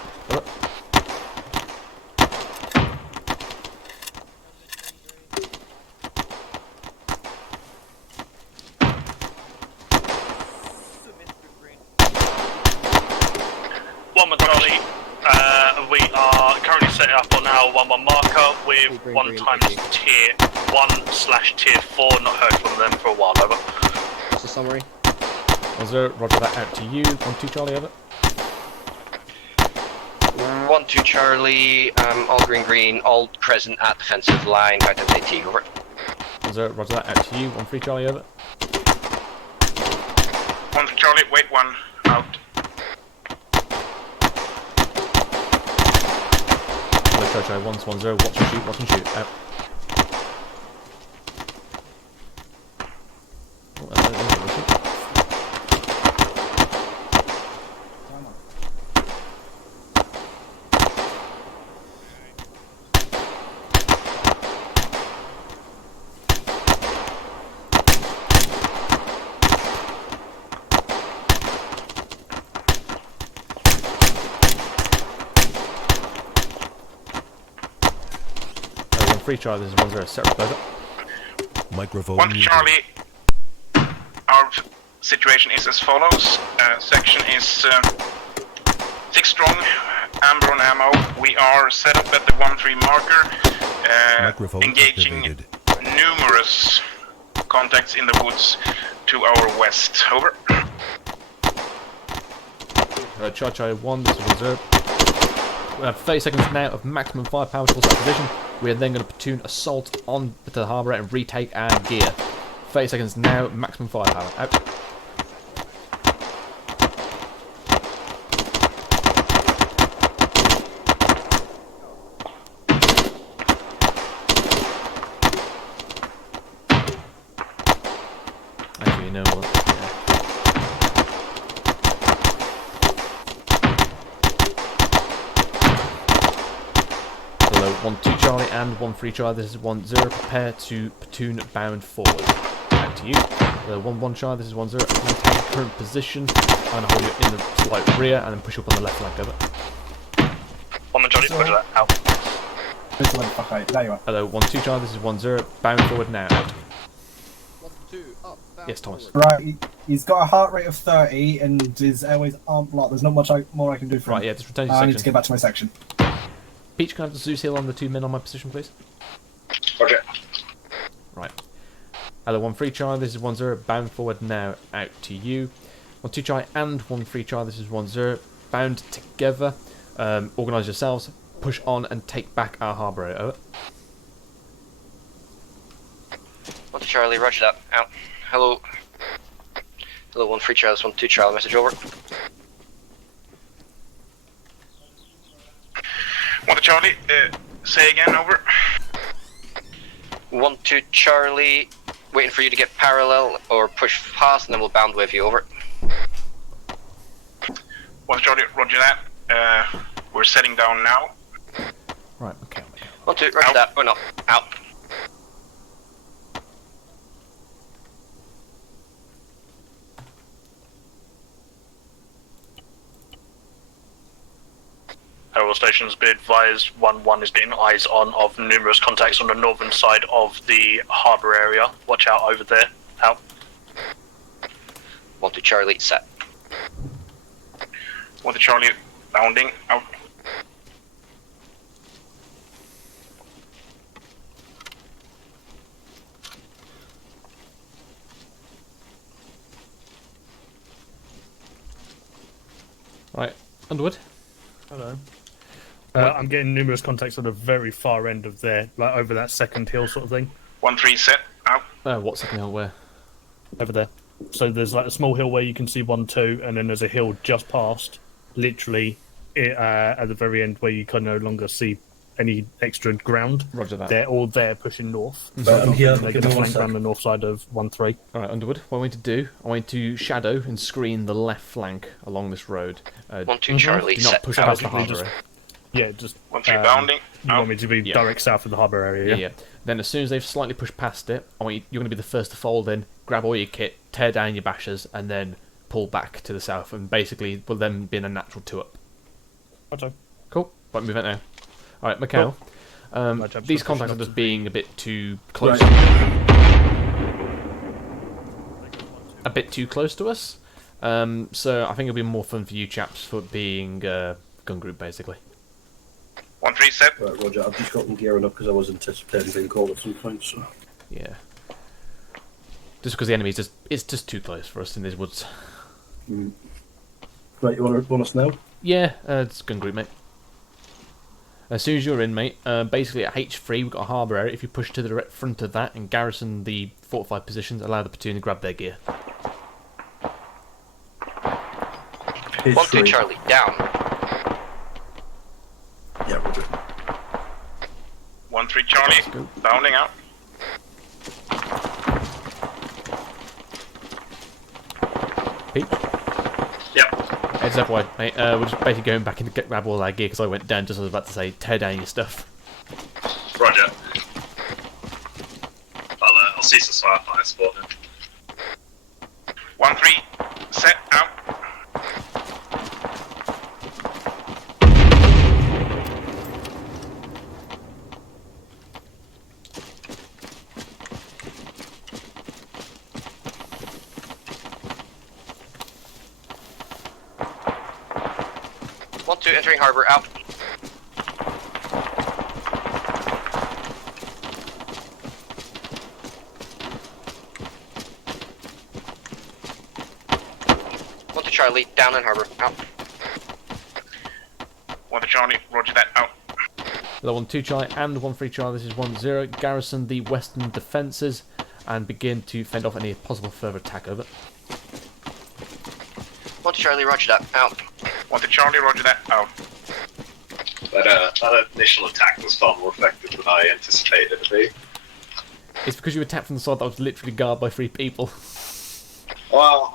We are currently set up on our 1-1 marker with Green, 1 times tier 1/tier 4. Not heard from them for a while, over. What's the summary? 1-0, roger that out to you. 1-2 Charlie, over. 1-2 Charlie, all green, all present at defensive line, out of AT, over. 1-0, roger that, out to you. 1-3 Charlie, over. 1-3 Charlie, wait 1, out. Hello, Chocho, 1-0, watch and shoot, out. Oh, there's a Russian. Free Charlie, this is 1-0, separate over. Microphone 1 muted. Charlie, our situation is as follows. Section is 6 strong, amber on ammo. We are set up at the 1-3 marker, Microphone engaging activated. numerous contacts in the woods to our west. Over. Charlie 1, this is 1-0. We have 30 seconds now of maximum firepower towards that position. We are then going to platoon assault on to the harbour and retake our gear. 30 seconds now, maximum firepower. Out. Actually, you know what? Yeah. Hello, 1-2 Charlie and 1-3 Charlie, this is 1-0, prepare to platoon bound forward. Back to you. Hello, 1-1 Charlie, this is 1-0, maintain current position. I'm going to hold you in the slight rear and then push up on the left flank, over. 1 Charlie, roger that, out. Okay, there you are. Hello, 1-2 Charlie, this is 1-0, bound forward now, out. 1-2, up, down, Yes, Thomas. Right, he's got a heart rate of 30 and his airways aren't blocked. There's not much more I can do for him. Right, yeah, just return to I section. need to get back to my section. Peach, can I have the Zeus heal on the 2 men on my position, please? Roger. Right. Hello, 1-3 Charlie, this is 1-0, bound forward now, out to you. 1-2 Charlie and 1-3 Charlie, this is 1-0, bound together. Organise yourselves, push on and take back our harbour area, over. 1-2 Charlie, roger that, out. Hello. Hello, 1-3 Charlie, 1-2 Charlie, message over. 1-2 Charlie, say again, over. 1-2 Charlie, waiting for you to get parallel or push past and then we'll bound with you, over. 1-2 Charlie, roger that. We're setting down now. Right, okay. 1-2, roger that, we're not, out. All stations, be advised, 1-1 is getting eyes on of numerous contacts on the northern side of the harbour area. Watch out over there. Out. 1-2 Charlie, set. 1-2 Charlie, bounding, out. Right, Underwood. Hello. I'm getting numerous contacts at the very far end of there, like over that second hill sort of thing. 1-3 set, out. What second hill, where? Over there. So there's like a small hill where you can see 1-2, and then there's a hill just past, literally at the very end where you can no longer see any extra ground. Roger that. They're all there pushing north. Right, I'm here. They're going to flank around the north side of 1-3. Alright, Underwood, what I want to do, I want to shadow and screen the left flank along this road. 1-2 Charlie, do not set. push past the harbour. Yeah, just 1-3 bounding. You want me to be direct south of the harbour area, Yeah. Then as soon as they've slightly pushed past it, you're going to be the first to fold in, grab all your kit, tear down your bashers, and then pull back to the south, and basically will then be in a natural 2-up. Okay. Cool. Right, move it now. Alright, Macau. These contacts are just being a bit too close. A bit too close to us. So I think it'll be more fun for you chaps for being gun group, basically. 1-3 set. Right, Roger, I've just got them gearing up because I was anticipating being called at some point, so... Yeah. Just because the enemy is it's just too close for us in these woods. Right, you want us now? Yeah, it's gun group, mate. As soon as you're in, mate, basically at H3 we've got a harbour area. If you push to the direct front of that and garrison the fortified positions, allow the platoon to grab their gear. 1-2 Charlie, down. Yeah, roger. 1-3 Charlie, bounding out. Pete? Yep. Heads up wide, mate. We're just basically going back in to grab all our gear because I went down just as I was about to say, tear down your stuff. Roger. I'll cease the fire fire support now. 1-3, set, out. Entering harbor, out. One to Charlie, down in harbor, out. 1 to Charlie, roger that, out. 1-2 Charlie and 1-3 Charlie, this is 1-0. Garrison the western defences and begin to fend off any possible further attack over. 1 to Charlie, roger that, out. 1 to Charlie, roger that, out. That initial attack was far more effective than I anticipated it to be. It's because you attacked from the side that was literally guarded by 3 people. Well,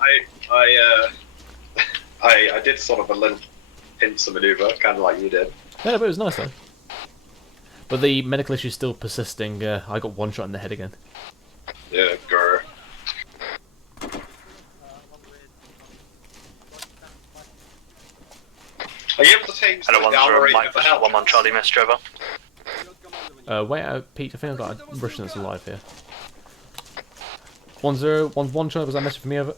I did sort of a little pincer maneuver, kind of like you did. Yeah, but it was nice though. But the medical issue is still persisting. I got 1 shot in the head again. Yeah, grr. Are you able to change the armor rate of the help? 1-1 Charlie, Miss Trevor. Wait out, Pete. I think I've got a Russian that's alive here. 1-0, 1-1 Charlie. Was that message for me over?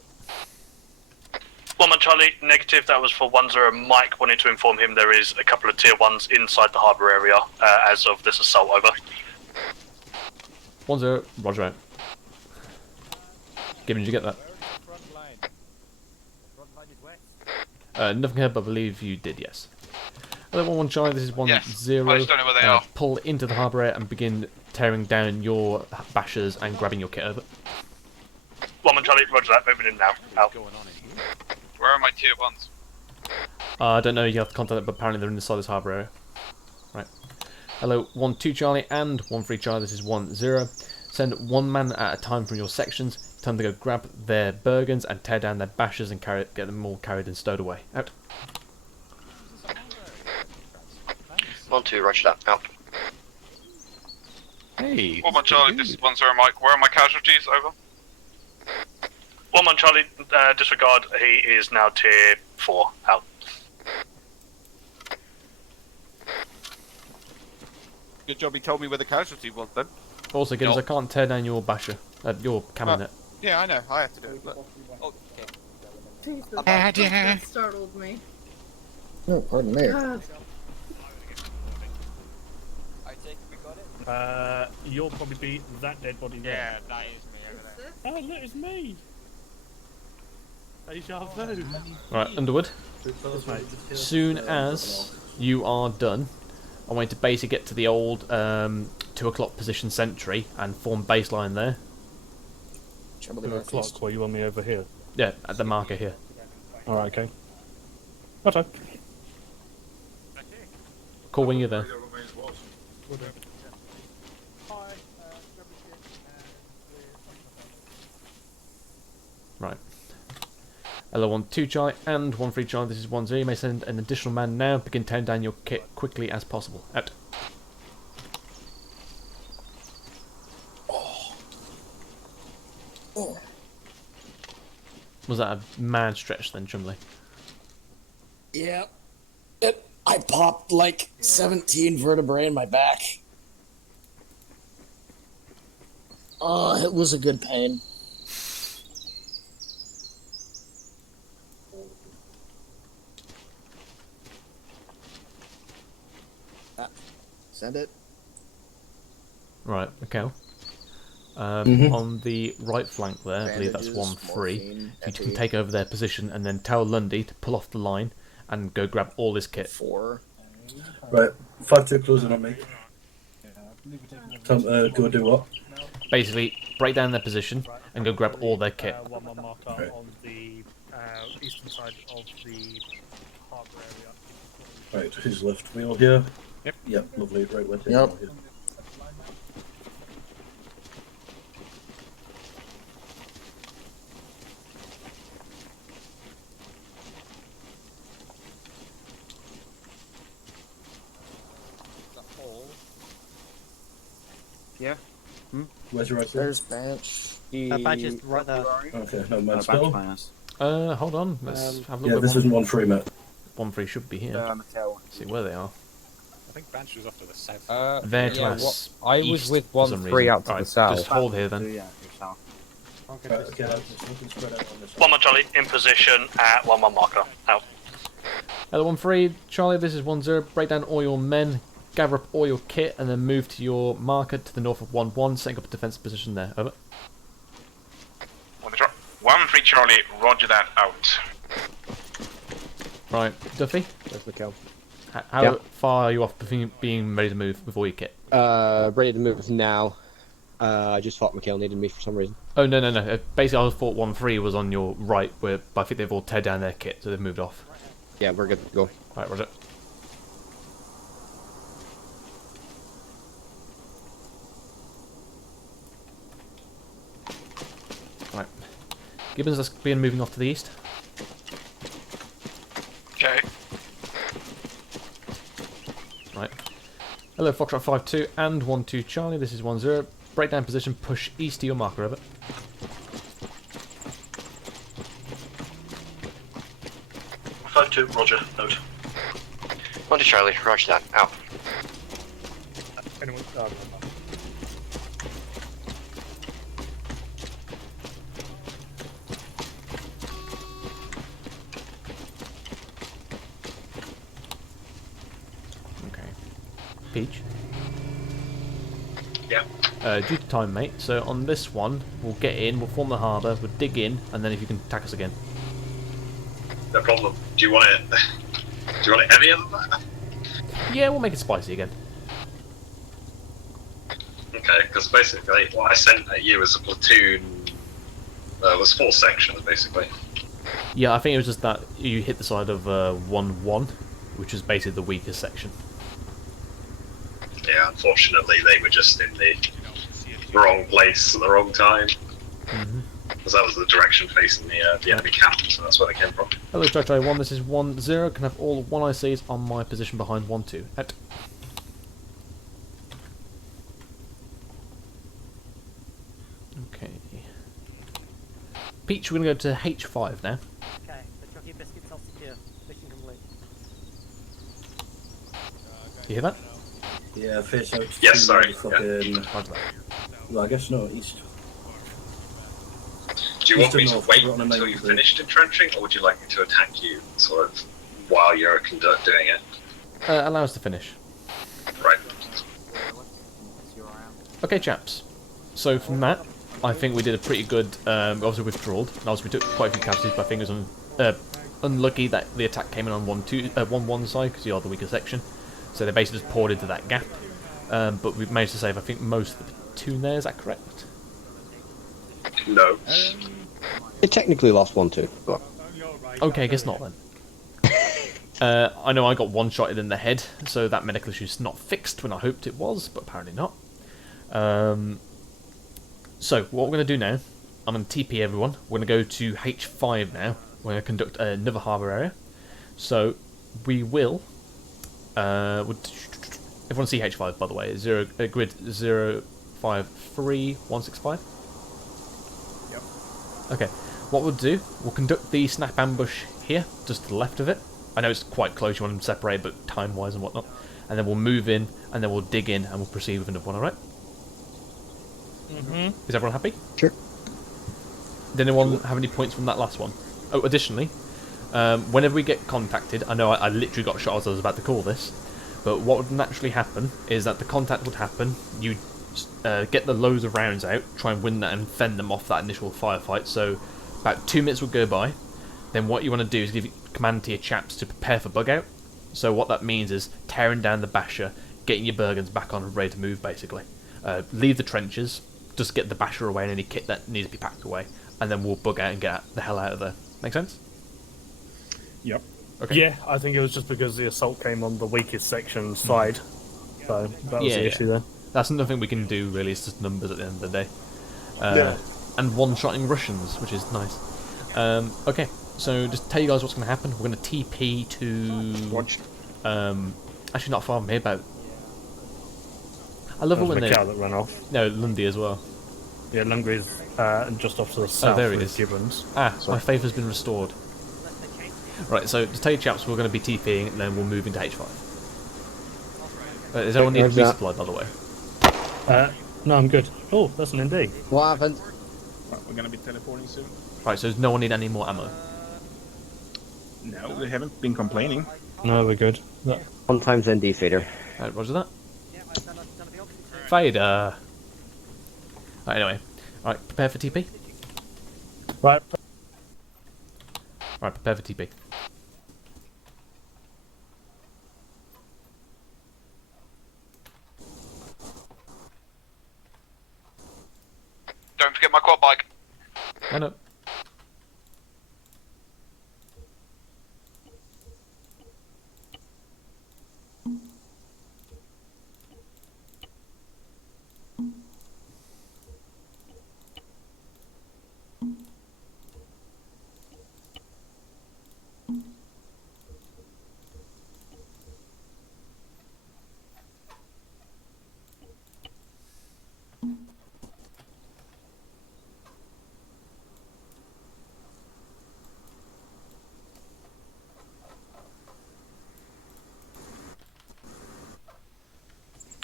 1-1 Charlie, negative. That was for 1-0 Mike. Wanted to inform him there is a couple of tier 1s inside the harbour area as of this assault, over. 1-0, roger out. Gibbon, did you get that? Nothing here, but I believe you did, yes. Hello, 1-1 Charlie, this is 1-0. Yes, I just don't know where they are. Pull into the harbour area and begin tearing down your bashers and grabbing your kit over. 1-1 Charlie, roger that, moving in now. Out. Where are my tier 1s? I don't know, you have to contact them, but apparently they're inside this harbour area. Right. Hello, 1-2 Charlie and 1-3 Charlie, this is 1-0. Send 1 man at a time from your sections. Time to go grab their Bergens and tear down their bashers and get them all carried and stowed away. Out. 1-2, roger that, out. Hey. 1-1 Charlie, this is 1-0 Mike. Where are my casualties, over? 1-1 Charlie, disregard, he is now tier 4, out. Good job he told me where the casualty was then. Also, Gibbons, I can't tear down your basher, your cannon net. Yeah, I know, I have to do it. But... Oh, okay. That startled me. Oh, pardon me. God. You'll probably be that dead body there. Yeah, that is me over there. Oh, that is me! Deja vu. Right, Underwood. Soon as you are done, I want you to basically get to the old 2 o'clock position sentry and form baseline there. 2 o'clock, where you want me over here? Yeah, at the marker here. Alright, okay. Righto. Call when you're there. Right. LO1-2 Charlie and 1-3 Charlie, this is 1-0. You may send an additional man now. Begin tearing down your kit quickly as possible. Out. Oh. Was that a mad stretch then, Chumley? Yeah. I popped like 17 vertebrae in my back. Oh, it was a good pain. Send it. Right, okay. On the right flank there, I believe that's 1-3. You can take over their position and then tell Lundy to pull off the line and go grab all his kit. 4. Right, 5-2 closing on me. Time to go do what? Basically, break down their position and go grab all their kit. One more marker on the eastern side of the harbour area. Right, who's left? We all here? Yep. Yep, lovely. Right, we're Yep. all here. Yeah. Where's your rifle? There's Bench. Badge is right there. Okay, no man's spell. Hold on. Let's have a look. Yeah, this isn't 1-3, mate. 1-3 should be here. See where they are. I think Banshee was off to the south. They're to us. I was east with for some 1-3 reason. out to the Right, south. Just hold here then. One more Charlie in position at 1-1 marker. Out. Hello 1-3, Charlie, this is 1-0. Break down all your men, gather up all your kit, and then move to your marker to the north of 1-1, setting up a defensive position there. Over. 1-3 Charlie, roger that, out. Right, Duffy? There's the kill. How far are you off being ready to move with all your kit? Ready to move now. I just thought Mikhail needed me for some reason. Oh, no. Basically, I thought 1-3 was on your right, but I think they've all teared down their kit, so they've moved off. Yeah, we're good to go. Right, roger. Right. Gibbons, let's begin moving off to the east. Okay. Right. Hello, Foxtrot 5-2 and 1-2 Charlie, this is 1-0. Breakdown position, push east to your marker, over. Roger, note. 1 to Charlie, roger that, out. Anyone? Okay. Peach? Yeah. Due to time, mate, so on this one, we'll get in, we'll form the harbour, we'll dig in, and then if you can attack us again. No problem. Do you want it? Do you want it heavier than that? Yeah, we'll make it spicy again. Okay, because basically what I sent at you was a platoon. Was 4 sections basically. Yeah, I think it was just that you hit the side of 1-1, which is basically the weakest section. Yeah, unfortunately they were just in the wrong place at the wrong time. Because that was the direction facing the enemy camp, so that's where they came from. Hello, Jojo 1, this is 1-0. Can have all 1 ICs on my position behind 1-2. Out. Okay. Peach, we're going to go to H5 now. Okay, the Chucky biscuits are secure. Mission complete. You hear that? Yeah, face out. Yes, sorry. Fucking... Well, I guess no, east. Do you want me to wait until you finished entrenching, or would you like me to attack you sort of while you're doing it? Allow us to finish. Right. Okay, chaps. So from that, I think we did a pretty good, obviously withdrawal. And obviously we took quite a few casualties, but I think it was unlucky that the attack came in on 1-1 side, because you are the weaker section. So they basically just poured into that gap. But we've managed to save, I think, most of the platoon there, is that correct? No. It technically lost 1-2, but... Okay, I guess not then. I know I got one-shotted in the head, so that medical issue's not fixed when I hoped it was, but apparently not. So, what we're going to do now, I'm going to TP everyone. We're going to go to H5 now. We're going to conduct another harbour area. So, we will... everyone see H5, by the way. Grid 053165. Yep. Okay. What we'll do, we'll conduct the snap ambush here, just to the left of it. I know it's quite close, you want them separated, but time-wise and whatnot. And then we'll move in, and then we'll dig in, and we'll proceed with another one, alright? Is everyone happy? Sure. Did anyone have any points from that last one? Oh, additionally, whenever we get contacted, I know I literally got shot as I was about to call this, but what would naturally happen is that the contact would happen, you'd get the loads of rounds out, try and win that and fend them off that initial firefight, so about 2 minutes would go by. Then what you want to do is give command to your chaps to prepare for bug out. So what that means is tearing down the basher, getting your Bergens back on and ready to move, basically. Leave the trenches, just get the basher away and any kit that needs to be packed away, and then we'll bug out and get the hell out of there. Make sense? Yep. Okay. Yeah, I think it was just because the assault came on the weakest section side. So that was the issue there. That's nothing we can do, really. It's just numbers at the end of the day. And one-shotting Russians, which is nice. Okay, so just tell you guys what's going to happen. We're going to TP to... Watch. Actually, not far from here, but... I love it when they... that ran off. No, Lundy as well. Yeah, Lundy's just off to the south. Oh, there it is. Gibbons. My faith has been restored. Right, so to tell you chaps, we're going to be TPing and then we'll move into H5. Does everyone need a resupply, by the way? No, I'm good. Oh, that's an ND. What happened? We're going to be teleporting soon. Right, so does no one need any more ammo? No, they haven't been complaining. No, we're good. No. One times ND fader. Roger that. Fader. Right, anyway. Right, prepare for TP. Right, prepare for TP. Don't forget my quad bike. I know.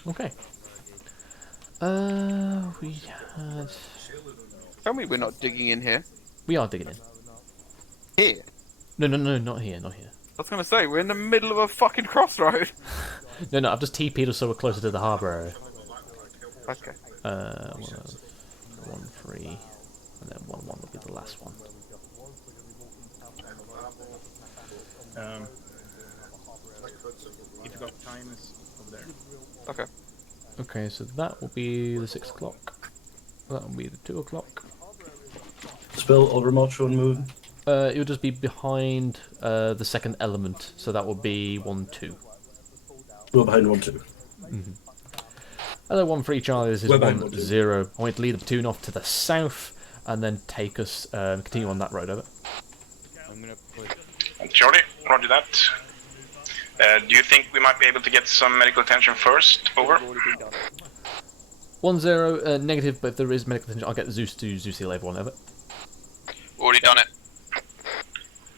Okay. We had... Tell me we're not digging in here. We are digging in. Here? No, not here, not here. I was going to say, we're in the middle of a fucking crossroad. No, I've just TP'd us so we're closer to the harbour area. Okay. 1, 3, and then 1, 1 will be the last one. If you got time, it's over there. Okay. Okay, so that will be the 6 o'clock. That will be the 2 o'clock. Spell or remote show and moving? It will just be behind the second element, so that will be 1, 2. We're behind 1, 2. Mm-hmm. Hello, 1, 3, Charlie. This is 1, 0. I want to lead the platoon off to the south and then take us, continue on that road, over. I'm gonna put... Charlie, roger that. Do you think we might be able to get some medical attention first? Over. 1, 0, negative, but if there is medical attention, I'll get Zeus to Zeus heal everyone, over. Already done it.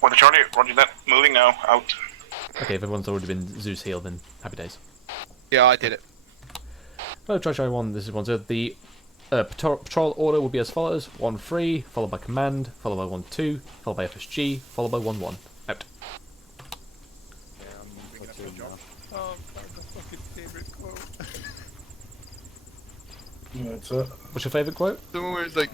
Weather Charlie, roger that. Moving now, out. Okay, if everyone's already been Zeus healed, then happy days. Yeah, I did it. Hello, Charlie 1, this is 1, 0. The patrol order will be as follows: 1, 3, followed by command, followed by 1, 2, followed by FSG, followed by 1, 1. Out. Oh, that's my fucking favourite quote. What's your favourite quote? The one where it's like,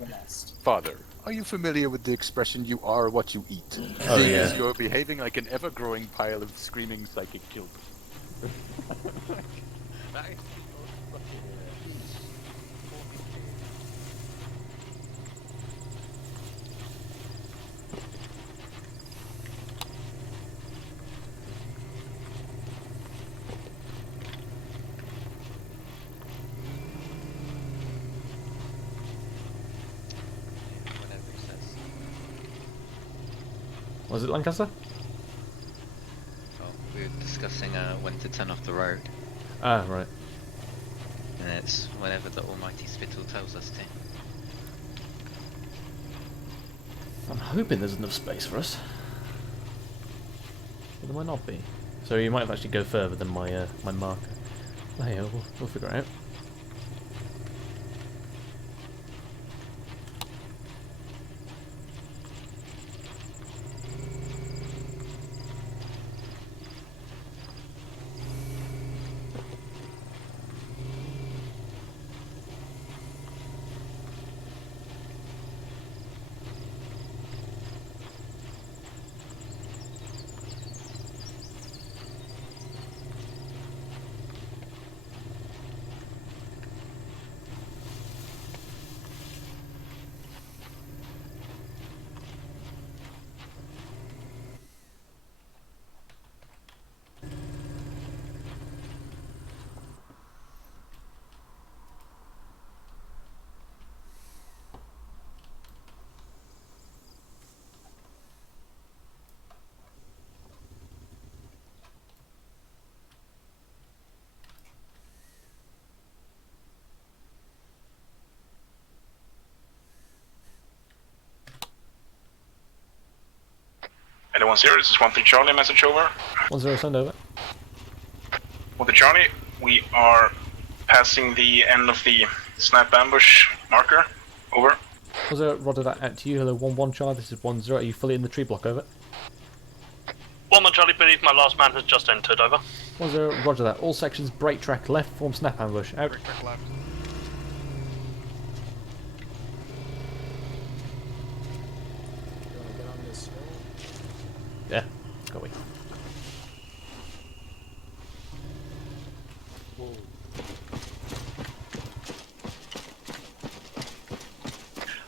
Father, are you familiar with the expression "you are what you eat"? Oh, yeah. You're behaving like an ever-growing pile of screaming psychic children. Nice. Was it Lancaster? Oh, we were discussing when to turn off the road. Ah, right. And it's whenever the almighty spittle tells us to. I'm hoping there's enough space for us. But there might not be. So you might have actually go further than my my marker. Oh, yeah, we'll figure it out. Hello 10, this is 13 Charlie, message over. 10, send over. 13 Charlie, we are passing the end of the snap ambush marker. Over. 10, roger that out to you. Hello 11 Charlie, this is 10. Are you fully in the tree block? Over. 1 Charlie, believe my last man has just entered. Over. 10, roger that. All sections break track left, form snap ambush. Out. Break track left. Yeah, go away.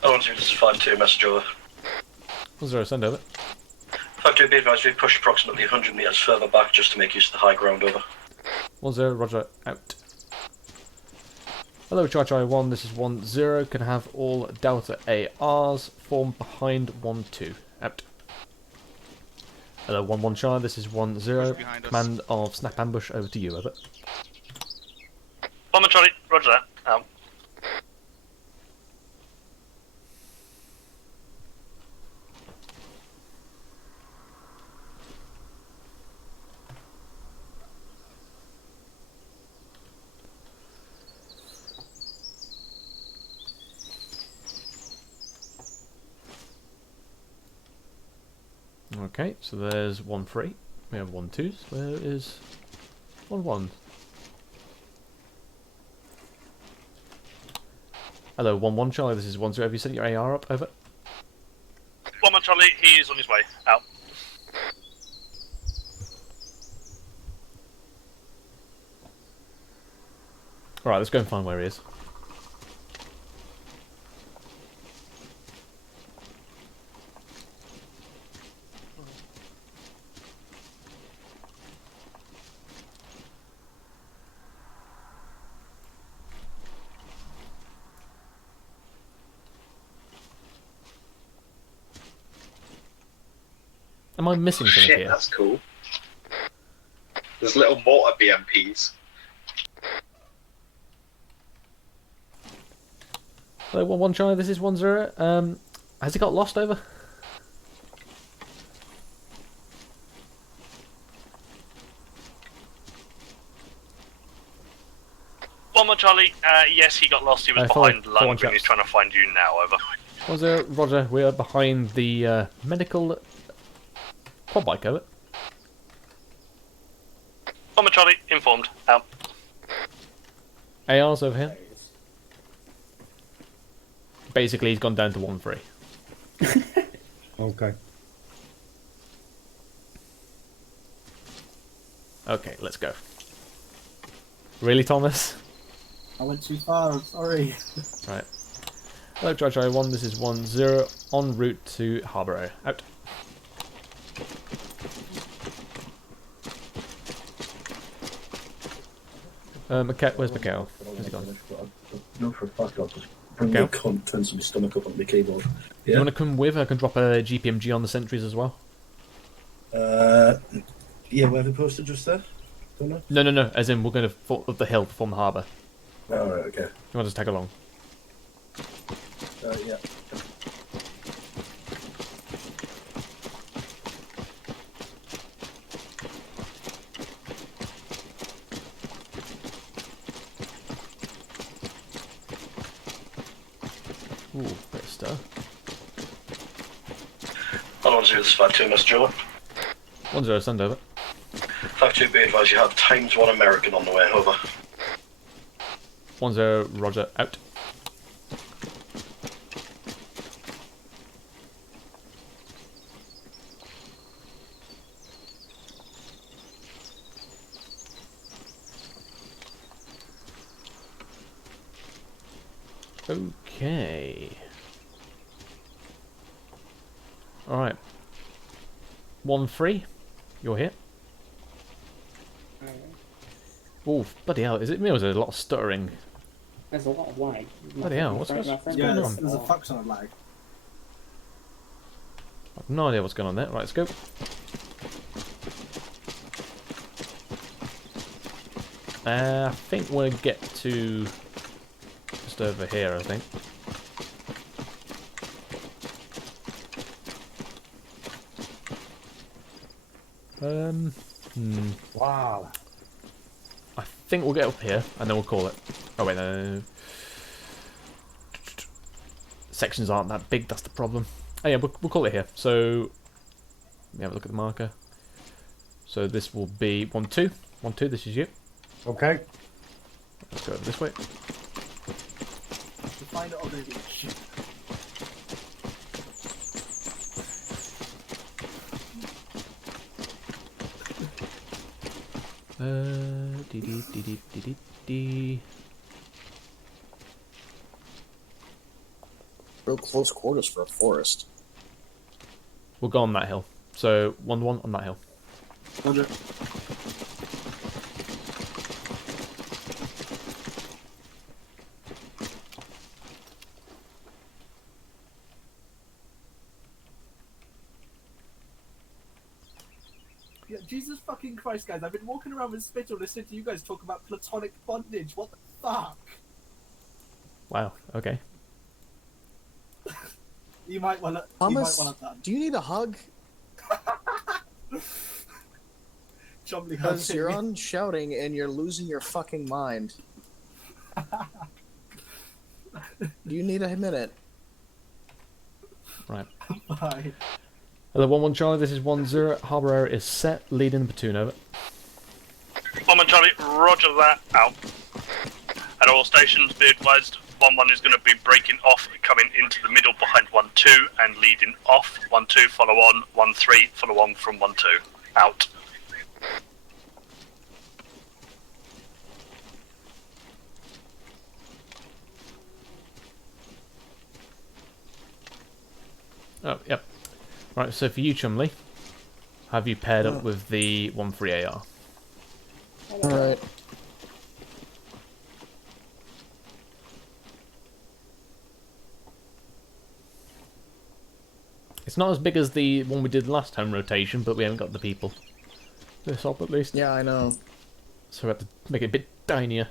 Oh, this is 5-2, message over. 10, send over. 5-2, be advised, we push approximately 100 metres further back just to make use of the high ground. Over. 10, roger, out. Hello, Charlie 1, this is 10. Can have all Delta ARs form behind 12. Out. Hello, 11 Charlie, this is 10. Command of snap ambush over to you, over. 1 Charlie, roger that. Out. Okay, so there's 13. We have 12. Where is 11? Hello, 11 Charlie, this is 10. Have you sent your AR up? Over. 1 Charlie, he is on his way. Out. Alright, let's go and find where he is. Am I missing something Shit, here? that's cool. There's little mortar BMPs. Hello, 11 Charlie, this is 10. Has he got lost, over? One Charlie, yes, he got lost. He was behind Lung, and he's trying to find you now. Over. 10, roger, we are behind the medical quad bike, over. 1 Charlie, informed. Out. AR's over here. Basically, he's gone down to 1-3. Okay. Okay, let's go. Really, Thomas? I went too far, sorry. Right. Hello, Charlie 1, this is 10. En route to Harbor. Out. Where's Mikhail? Where's he gone? No, for a fact, I'll just bring my contents of my stomach up on my keyboard. You want to come with? I can drop a GPMG on the sentries as well. Yeah, where have we posted just there? Don't know. No. As in, we're going to fall up the hill to form the harbour. Alright, okay. You want to just tag along? Yeah. Ooh, bit of stuff. Hello, 10, this is 5-2, Mr. Joe. 10, send over. 5-2, be advised, you have ×1 American on the way. Over. 10, roger, out. Okay. Alright. 1-3. You're here. Oh, bloody hell. Is it me or is there a lot of stuttering? There's a lot of lag. Bloody hell, what's going on? There's a fuck ton of lag. I've no idea what's going on there. Right, let's go. I think we'll get to just over here, I think. Wow. I think we'll get up here and then we'll call it. Oh wait, no. Sections aren't that big. That's the problem. Oh yeah, we'll call it here. So let me have a look at the marker. So this will be 1-2. 1-2. This is you. Okay. Let's go over this way. Find it on the beach. Dee. Real close quarters for a forest. We'll go on that hill. So 1-1 on that hill. Roger. Yeah, Jesus fucking Christ, guys! I've been walking around with Spittle listening to you guys talk about platonic bondage. What the fuck? Wow. Okay. You might want to. Thomas, do you need a hug? Because you're on shouting and you're losing your fucking mind. Do you need a minute? Right. Bye. Hello, 1-1 Charlie. This is 1-0. Harbour area is set. Leading the platoon over. 1-1 Charlie. Roger that. Out. At all stations, be advised. 1-1 is going to be breaking off, coming into the middle behind 1-2 and leading off. 1-2 follow on. 1-3 follow on from 1-2. Out. Oh, yep. Right, so for you, Chumley, have you paired up with the 1-3 AR? Alright. It's not as big as the one we did last home rotation, but we haven't got the people. This up at least. Yeah, I know. So we have to make it a bit tinier.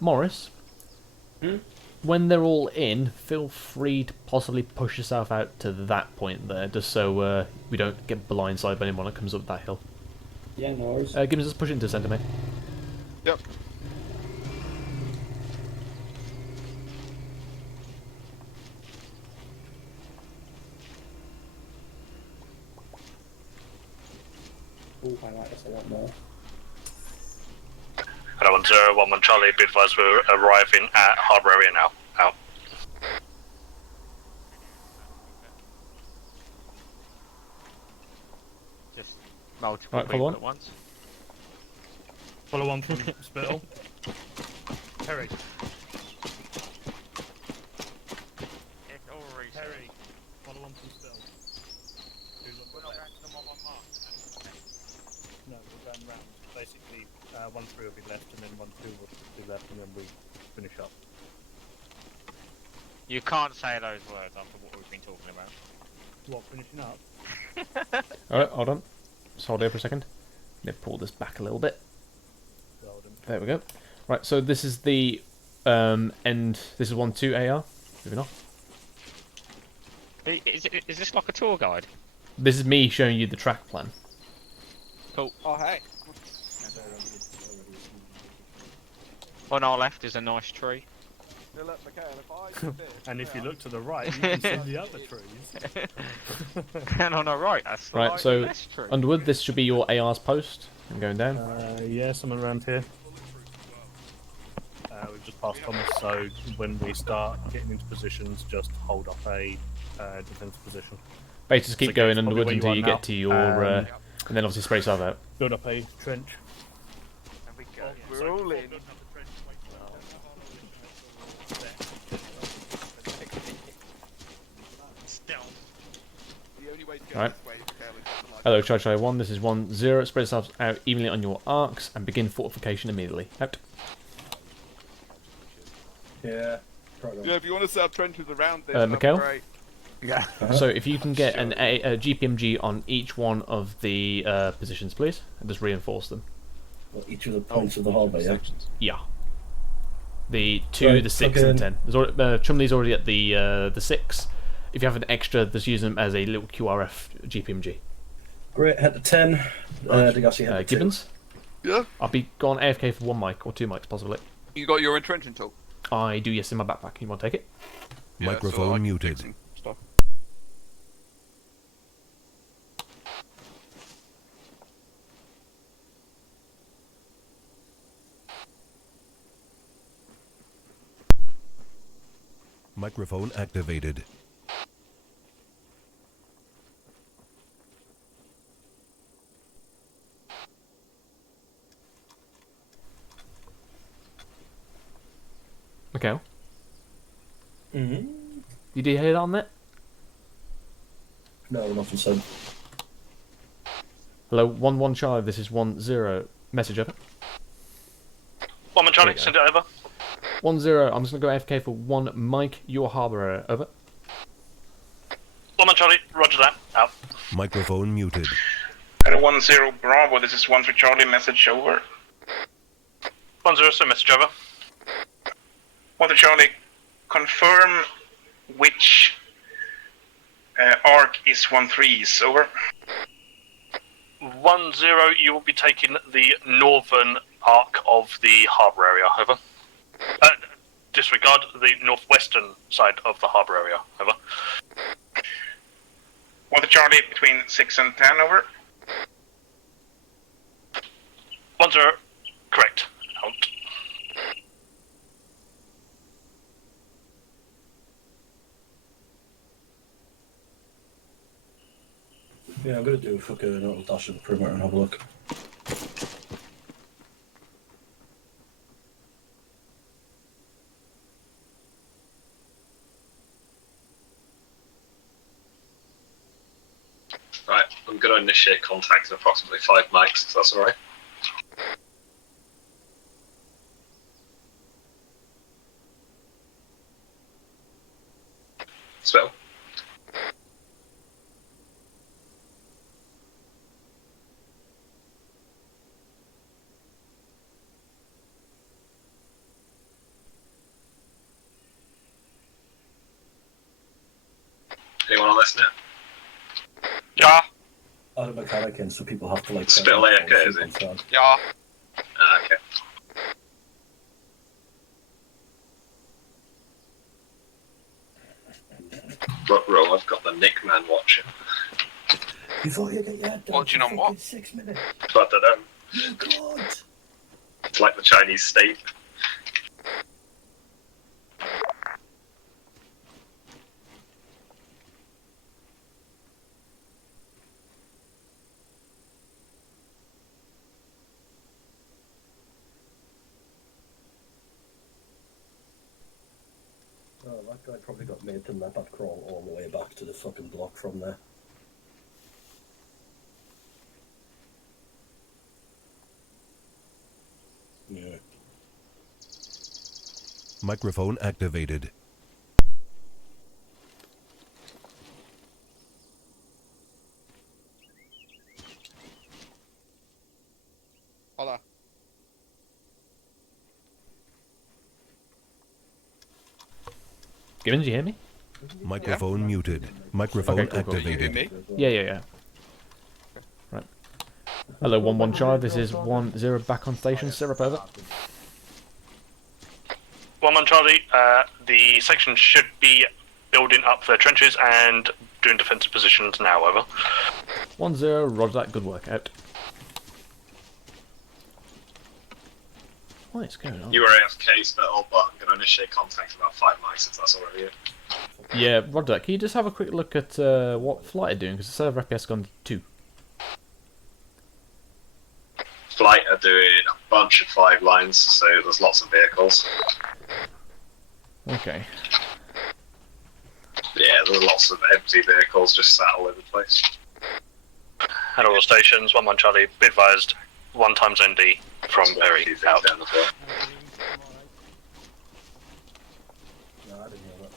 Morris, when they're all in, feel free to possibly push yourself out to that point there, just so we don't get blindsided by anyone that comes up that hill. Yeah, no worries. Give us just push it into the centre, mate. Yep. Oh, I like this a lot more. Hello, 1-0, 1-1 Charlie. Be advised we're arriving at Harbour area now. Out. Just multiple Right, people follow on. at once. Follow on from Spittle. Terry. Terry. Follow on from Spittle. We're not going to the 1-1 mark. No, we're going round. Basically, 1-3 will be left, and then 1-2 will be left, and then we finish up. You can't say those words after what we've been talking about. What, finishing up? Alright, hold on. Just hold here for a second. Let me pull this back a little bit. There we go. Right, so this is the end. This is 1-2 AR. Moving on. Is this like a tour guide? This is me showing you the track plan. Cool. Oh, hey. On our left is a nice tree. Now look, Mikhail, if I do this, And if you look to the right, you can see the other trees. And on our right, that's Right, so less tree. Underwood, this should be your AR's post. I'm going down. Yeah, someone around here. We've just passed Thomas, so when we start getting into positions, just hold up a defense position. Basically, just keep So going that's probably Underwood where until you you are get now. to your, and then obviously spray yourself out. Build up a trench. and we go. We're all in. The only way to go Alright. this way, Mikhail, is to like Hello, Charlie 1. This is 1-0. Spread yourselves out evenly on your arcs and begin fortification immediately. Out. Yeah. Yeah, if you want to set up trenches around this, that'd be Mikhail? great. Yeah. So if you can get a GPMG on each one of the positions, please, and just reinforce them. Well, each of the points of the harbor, yeah? Yeah. The 2, Right, the 6, and the 10. Chumley's already at the 6. If you have an extra, just use them as a little QRF GPMG. Great, head to 10. Degassi, head to Gibbons? 2. Yeah? I'll be gone AFK for 1 mic, or 2 mics possibly. You got your entrenching tool? I do, yes, in my backpack. You want to take it? Yeah, Microphone muted. Stuff. Microphone activated. Okay. Mm-hmm. You did hear that on that? No, nothing said. Hello, 1-1 Charlie, this is 1-0. Message over. 1 Charlie, send it over. 1-0, I'm just going to go AFK for 1 Mike, your harbour area, over. 1 Charlie, roger that, out. Microphone muted. At 1-0 Bravo, this is 1 Charlie, message over. 1-0, so message over. 1 Charlie, confirm which arc is 1-3's, over. 1-0, you will be taking the northern arc of the harbour area, over. Disregard the northwestern side of the harbour area, over. 1 Charlie, between 6 and 10, over. 1-0, correct, out. Yeah, I'm going to do a fucking little dash of the perimeter and have a look. Right, I'm going to initiate contact in approximately 5 mics, if that's alright. Spell. Anyone on this net? Yeah. Add a mechanic in so people have to like... Spell AFK, is it? Yeah. Okay. Ruh-roh, I've got the Nick man watching. Before you get your head down Watching on what? 6 minutes. But I don't. You can't. It's like the Chinese state. Oh, that guy probably got made to leopard crawl all the way back to the fucking block from there. Yeah. Microphone activated. Hola. Gibbons, you hear me? Microphone muted. Microphone Okay, cool. activated. Yeah. Right. Hello, 1-1 Charlie, this is 1-0 back on station, syrup over. 1-1 Charlie, the section should be building up their trenches and doing defensive positions now, over. 1-0, roger that, good work, out. What is going on? You were AFK, Spittle, but I'm going to initiate contact in about 5 mics, if that's alright with you. Yeah, roger that. Can you just have a quick look at what flight are doing? Because the server FPS has gone to 2. Flight are doing a bunch of 5 lines, so there's lots of vehicles. Okay. Yeah, there's lots of empty vehicles just sat all over the place. At all stations, 1-1 Charlie, be advised, 1 times ND from Berry out. Down as well. No, I didn't hear that.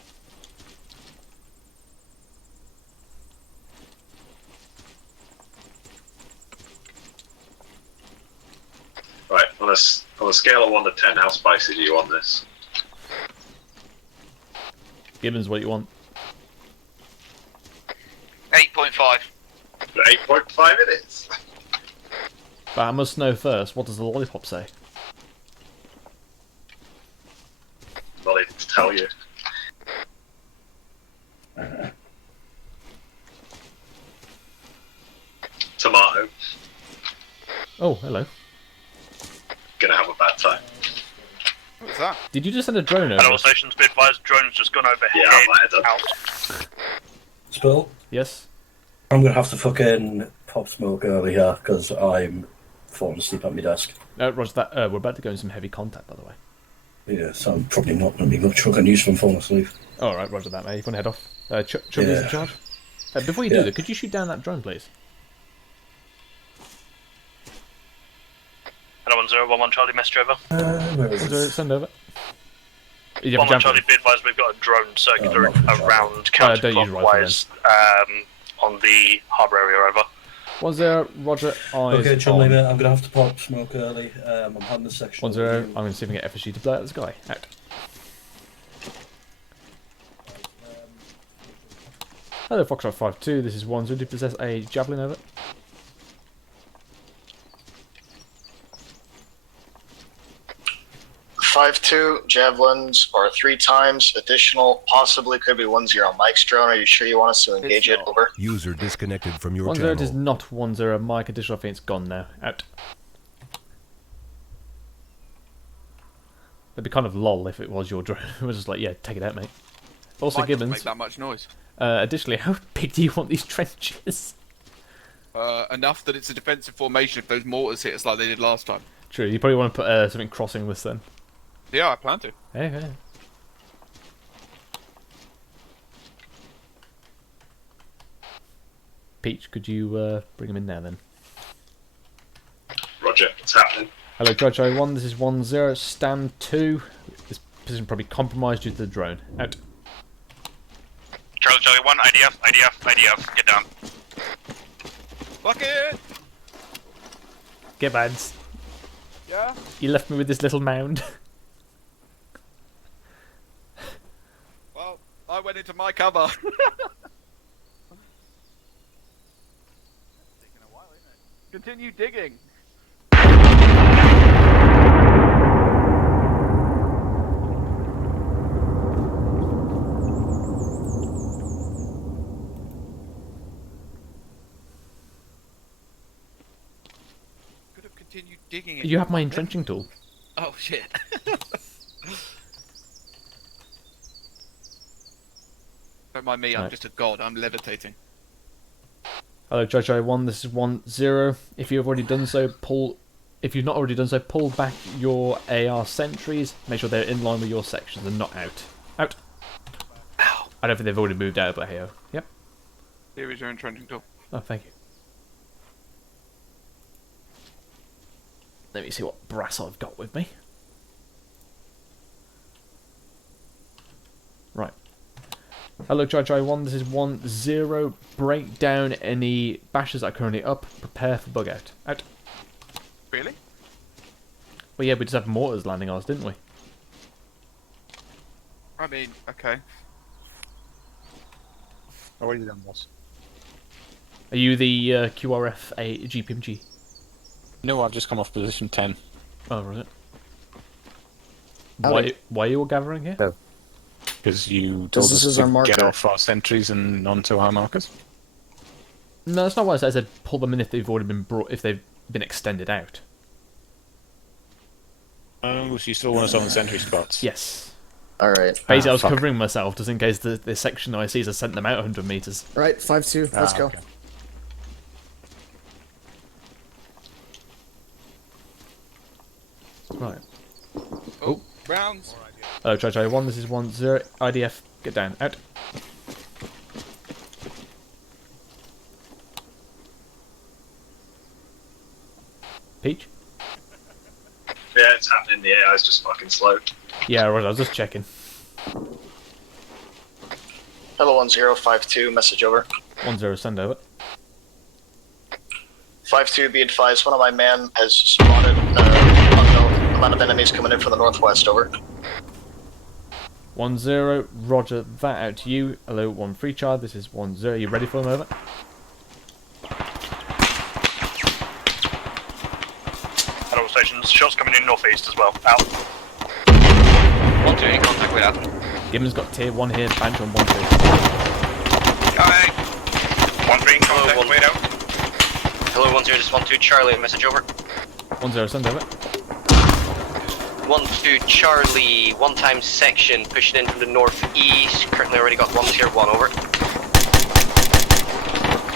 On a scale of 1 to 10, how spicy do you want this? Gibbons, what do you want? 8.5. 8.5 it is. But I must know first, what does the lollipop say? Not even to tell you. Tomato. Oh, hello. Gonna have a bad time. What's that? Did you just send a drone over? At all stations, be advised, drone's just gone overhead. Yeah, I might have done. Out. Spill? Yes? I'm gonna have to fucking pop smoke early here because I'm falling asleep at my desk. Roger that. We're about to go in some heavy contact, by the way. Yeah, so I'm probably not going to be much fucking use from falling asleep. Alright, roger that, mate. You want to head off? Chubby's in charge? Before you do that, could you shoot down that drone, please? Hello, 1011 Charlie, message over. Where is it? Send over. 11 Charlie, be advised, we've got a drone circular around counterclockwise on the harbour area, over. Was there Roger eyes Okay, Chumley, on? mate, I'm going to have to pop smoke early. I'm having the section. 10, I'm going to see if I can get FSG to blow out this guy. Out. Hello, Foxtrot 5-2, this is 10. Do you possess a javelin, over? Five-two javelins are 3 times additional. Possibly could be 10 Mike's drone. Are you sure you want us to engage it? Over. User disconnected from your 10, channel. it is not 10. Mike, additional, I think it's gone now. Out. It'd be kind of lol if it was your drone. It was just like, yeah, take it out, mate. Also, Mine doesn't Gibbons. make that much noise. Additionally, how big do you want these trenches? Enough that it's a defensive formation if those mortars hit us like they did last time. True, you probably want to put something crossing this then. Yeah, I plan to. Hey. Peach, could you bring him in now then? Roger, what's happening? Hello, Jojo 1, this is 10. Stand 2. This position probably compromised due to the drone. Out. Charlie 1, IDF, get down. Fuck it! Get bads. Yeah? You left me with this little mound. Well, I went into my cover. Continue digging. Could have continued digging. You have my entrenching tool. Oh shit. Don't mind me, I'm Right. just a god, I'm levitating. Hello, Jojo 1, this is 10. If you've already done so, pull. If you've not already done so, pull back your AR sentries. Make sure they're in line with your sections and not out. Out. Ow. I don't think they've already moved out, but hey, yep. Here is your entrenching tool. Oh, thank you. Let me see what brass I've got with me. Right. Hello, Jojo 1, this is 10. Break down any bashes that are currently up. Prepare for bug out. Out. Really? Well, yeah, we just had mortars landing on us, didn't we? I mean, okay. Already done was. Are you the QRF a GPMG? No, I've just come off position 10. Oh, was it? Howdy. Why are you all gathering here? No. Because you told us to get off our sentries and onto our markers. No, that's not what I said. I said pull them in if they've already been brought, if they've been extended out. Oh, so you still want us on the sentry spots? Yes. Alright. Basically, I was covering myself just in case the section ICs have sent them out 100 meters. Right, 5-2, let's go. Okay. Right. Oh, rounds. Hello, Jojo 1, this is 10. IDF, get down. Out. Peach? Yeah, it's happening. The AI's just fucking slow. Yeah, right, I was just checking. Hello 1052, message over. 10, send over. 5-2, be advised, one of my men has spotted unknown amount of enemies coming in from the northwest, over. 1-0, roger that, out to you. Hello, 1-3 Charlie, this is 1-0, you ready for them, over? At all stations, shots coming in northeast as well, out. 1-2, any contact with that? Gibbons got tier 1 here, Banjo on 1-2. Alright. 1-3 in contact, wait out. Hello, 1-0, just 1-2 Charlie, message over. 1-0, send over. 1-2 Charlie, one-time section, pushing in from the northeast. Currently already got 1 tier 1, over.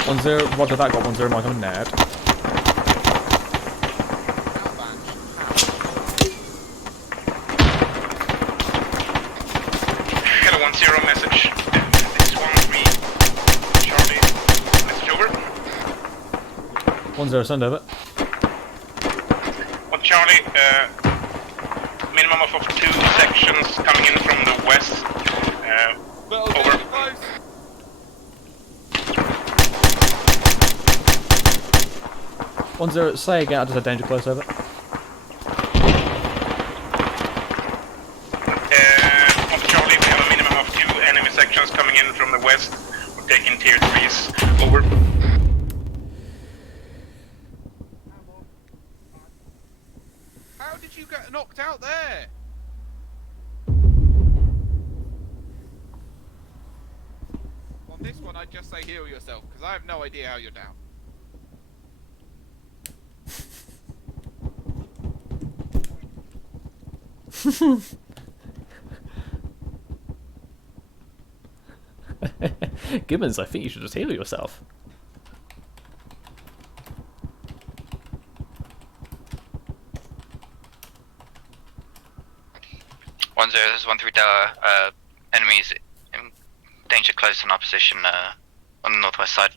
1-0, roger that, got 1-0, Mike, I'm nerd. Hello, 1-0 message. This is 1-3 Charlie, message over. 1-0, send over. 1 Charlie, minimum of 2 sections coming in from the west. Over. 1-0, say again, I just had danger close, over. 1 Charlie, we have a minimum of 2 enemy sections coming in from the west. We're taking tier 3s. Over. How did you get knocked out there? On this one, I'd just say heal yourself, because I have no idea how you're down. Gibbons, I think you should just heal yourself. This is 1-3 Tower. Enemies in danger close in our position on the northwest side.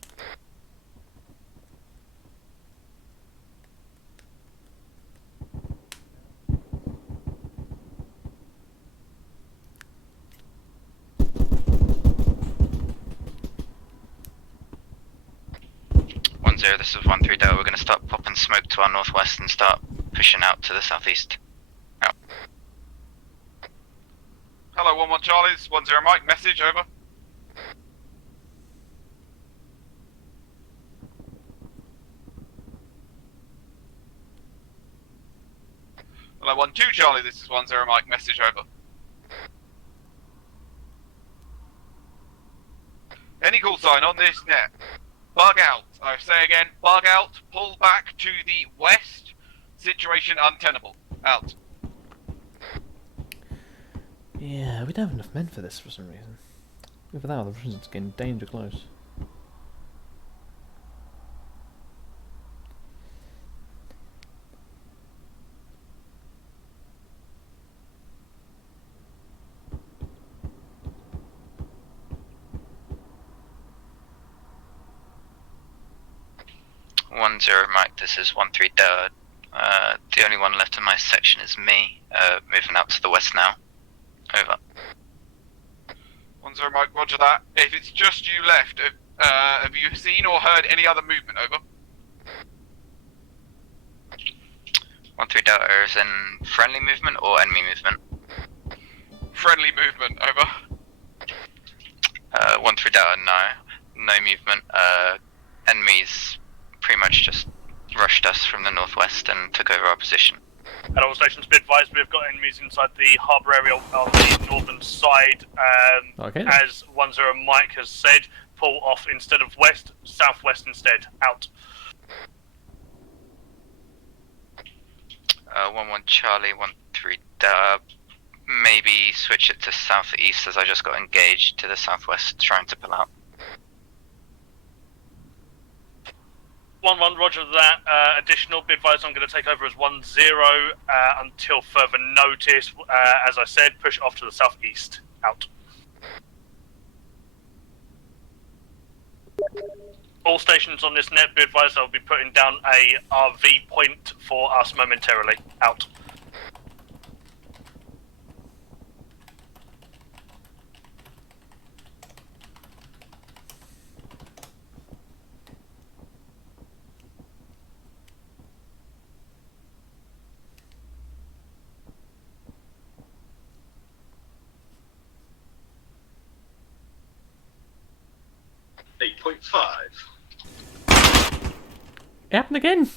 This is 1-3 Delta. We're going to start popping smoke to our northwest and start pushing out to the southeast. Out. Hello, 1-1 Charlie, this is 1-0 Mike, message, over. Hello, 1-2 Charlie, this is 1-0 Mike, message, over. Any call sign on this net? Bug out. I say again, bug out, pull back to the west, situation untenable. Out. Yeah, we don't have enough men for this for some reason. Even though the Russians getting danger close. Mike, this is 1-3 Delta. The only one left in my section is me, moving out to the west now. Over. 1-0 Mike, roger that. If it's just you left, have you seen or heard any other movement, over? 1-3 Delta is in friendly movement or enemy movement? Friendly movement, over. 1-3 Delta, no movement. Enemies pretty much just rushed us from the northwest and took over our position. At all stations, be advised, we've got enemies inside the harbour area on the northern side. Okay. As 1-0 Mike has said, pull off instead of west, southwest instead. Out. 1-1 Charlie, 1-3 Delta. Maybe switch it to southeast as I just got engaged to the southwest trying to pull out. 1-1, roger that. Additional, be advised I'm going to take over as 1-0 until further notice. As I said, push off to the southeast. Out. All stations on this net, be advised I'll be putting down a RV point for us momentarily. Out. 8.5. It happened again.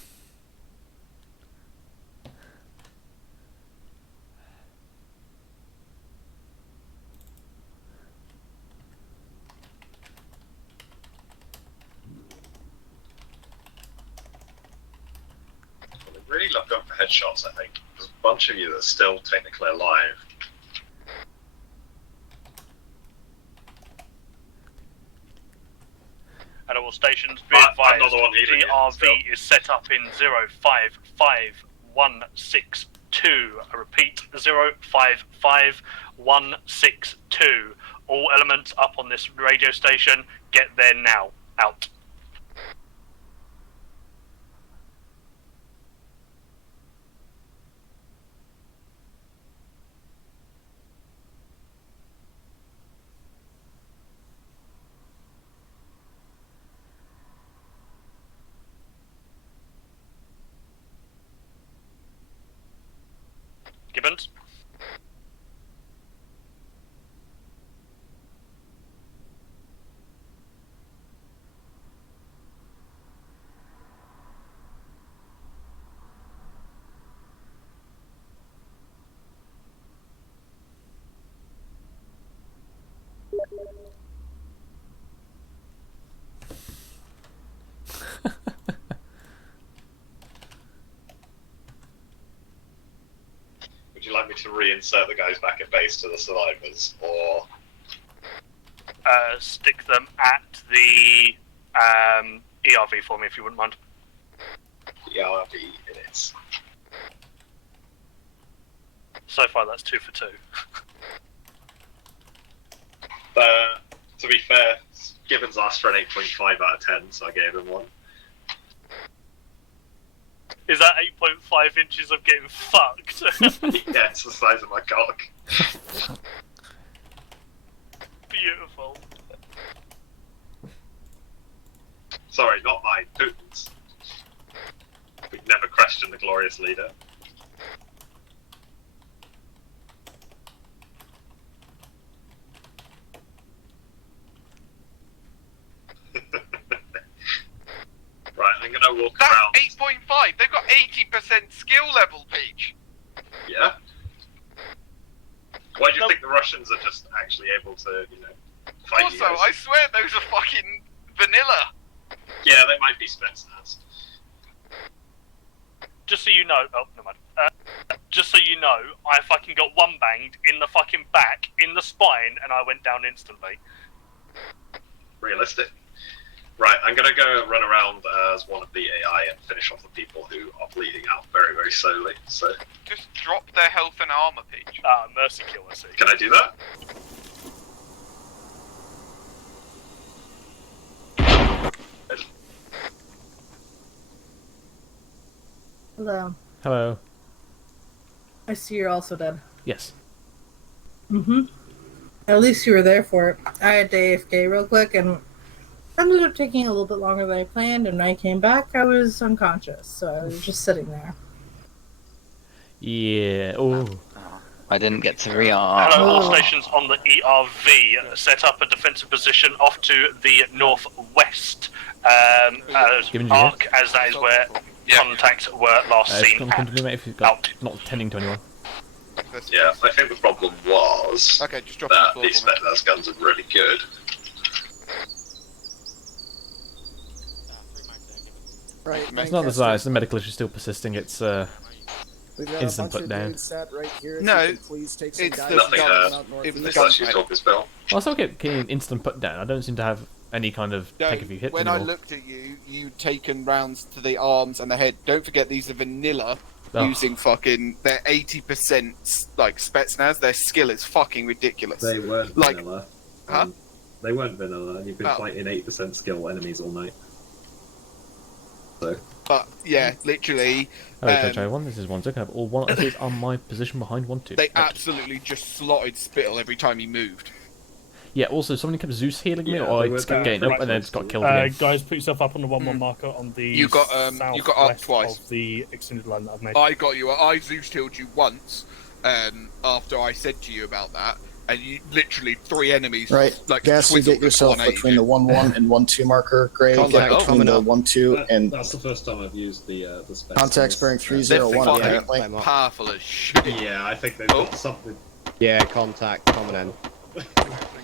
I really love going for headshots, I think. There's a bunch of you that are still technically alive. At all stations, be advised, DRV is set up in 055162. I repeat, 055162. All elements up on this radio station, get there now. Out. Gibbons? Would you like me to reinsert the guys back at base to the survivors, or Stick them at the ERV for me, if you wouldn't mind. the ERV in it? So far, that's 2 for 2. To be fair, Gibbons asked for an 8.5 out of 10, so I gave him one. Is that 8.5 inches of getting fucked? Yeah, it's the size of my cock. Beautiful. Sorry, not mine, Putin's. We'd never question the glorious leader. Right, I'm gonna walk around. That's 8.5. They've got 80% skill level, Peach. Yeah? Why do you think the Russians are just actually able to, fight Also, you guys? I swear those are fucking vanilla. Yeah, they might be Spetsnaz. Just so you know, oh, no mind. Just so you know, I fucking got one banged in the fucking back, in the spine, and I went down instantly. Realistic. Right, I'm gonna go run around as one of the AI and finish off the people who are bleeding out very, very slowly. So, Just drop their health and armor, Peach. Mercy kill, I see. can I do that? Hello. Hello. I see you're also dead. Yes. Mm-hmm. At least you were there for it. I had to AFK real quick, and ended up taking a little bit longer than I planned, and when I came back, I was unconscious, so I was just sitting there. Yeah. Oh. I didn't get to rearm. Hello, all stations on the ERV. Set up a defensive position off to the northwest arc, as that is where contacts were last seen. If you've got not tending to anyone. Yeah, I think the problem was okay, just drop that these Spetsnaz guns are really good. Right, It's not the size, the medical issue is still persisting, it's instant put down. No, please take it's guys the gun. I still get instant put down, I don't seem to have any kind of take a few hits when anymore. I looked at you, you'd taken rounds to the arms and the head. Don't forget these are vanilla. Oh. Using fucking, they're 80% like Spetsnaz. Their skill is fucking ridiculous. They weren't vanilla. Huh? They weren't vanilla. You've been Oh. fighting 8% skill enemies all night. So. But yeah, literally. Hello, Coach A1, this is 1 second. I have all 1 essays on my position behind 1-2. They absolutely just slotted Spittle every time he moved. Yeah, also, somebody kept Zeus healing me, Yeah, or they I were just kept getting up and then just got killed again. Guys, put yourself up on the 1-1 marker on the You got up twice. of the extended line that I've made. I got you. I Zeus killed you once after I said to you about that. and you literally 3 enemies. Right. Like Gas, you get yourself between the 1-1 and 1-2 marker. Gray, get between the 1-2 and. That's the first time I've used the special. Contacts bearing 301 apparently. Powerful as shit. Yeah, I think they've got something. Yeah, contact coming in.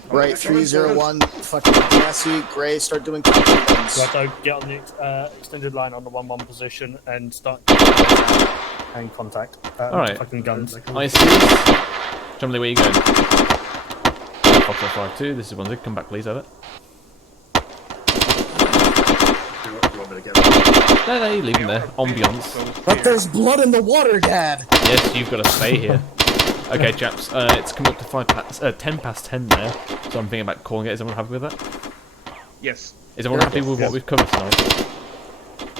Right, 301. Fucking Gassy, Gray, start doing contact guns. Right, get on the extended line on the 1-1 position and start and contact. Alright. Fucking guns. I see. Jumley, where you going? Foxtrot 5-2, this is 1-0. Come back, please, over. No, you leave him there. Ambiance. But there's blood in the water, Gad! Yes, you've got to stay here. Okay, chaps, it's coming up to 10 past 10 now, so I'm thinking about calling it. Is everyone happy with that? Yes. Is everyone happy with what we've covered tonight?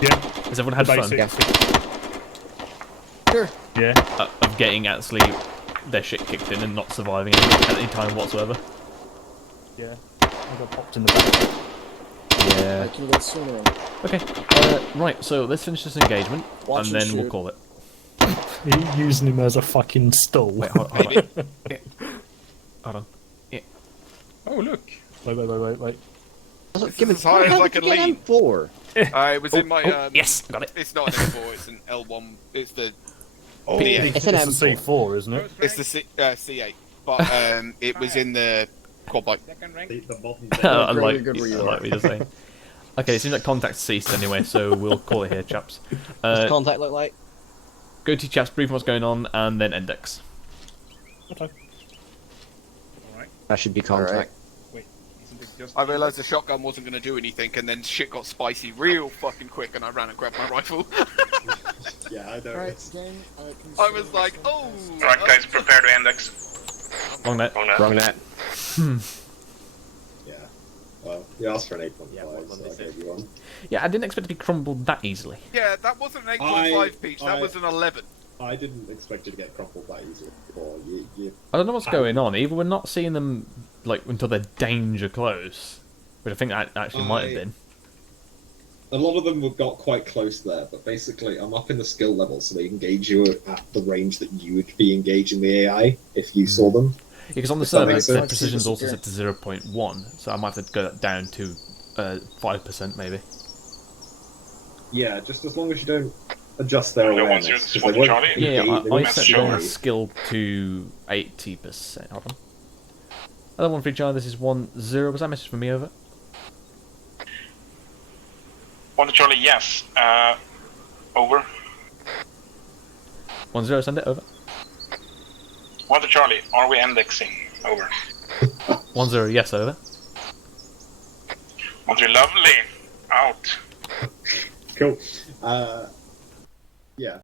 Yeah. Has everyone had fun? Sure. Yeah. Of getting actually their shit kicked in and not surviving at any time whatsoever? Yeah. I got popped in the back. Yeah. I can go sooner. Okay, right, so let's finish this engagement, and then we'll call it. Are you using him as a fucking stall? Wait, hold on. Hold on. Yeah. Oh, look. Wait. Give it as high as I can lean. M4. It was in my. Yes, got it. It's not an M4, it's an L1. It's the. It's an M4, isn't it? It's the C8. But it was in the quad bike. I like what you're saying. Okay, it seems like contact ceased anyway, so we'll call it here, chaps. What's contact look like? Go to chaps, brief on what's going on, and then index. Okay. Alright. That should be contact. Wait, isn't it just... I realised the shotgun wasn't going to do anything, and then shit got spicy real fucking quick, and I ran and grabbed my rifle. Yeah, I know. Right, gang, I was like, oh! Alright, guys, prepare to index. Wrong net. Wrong net. Yeah. Well, you asked for an 8.5, so I gave you one. Yeah, I didn't expect it to be crumbled that easily. Yeah, that wasn't an 8.5 Peach, that was an 11. I didn't expect you to get crumpled that easily before. I don't know what's going on. Either we're not seeing them like until they're danger close, which I think that actually might have been. A lot of them got quite close there, but basically I'm up in the skill level so they engage you at the range that you would be engaging the AI if you saw them. Yeah, because on the server, the precision's also set to 0.1, so I might have to go down to 5% maybe. Yeah, just as long as you don't adjust their awareness. Yeah, I set the skill to 80%. Hold on. Other one for Charlie, this is 1-0. Was that a message from me over? 1 to Charlie, yes. Over. 1-0, send it over. 1 to Charlie, are we indexing? Over. 1-0, yes, over. 1-3, lovely. Out. Cool. Yeah.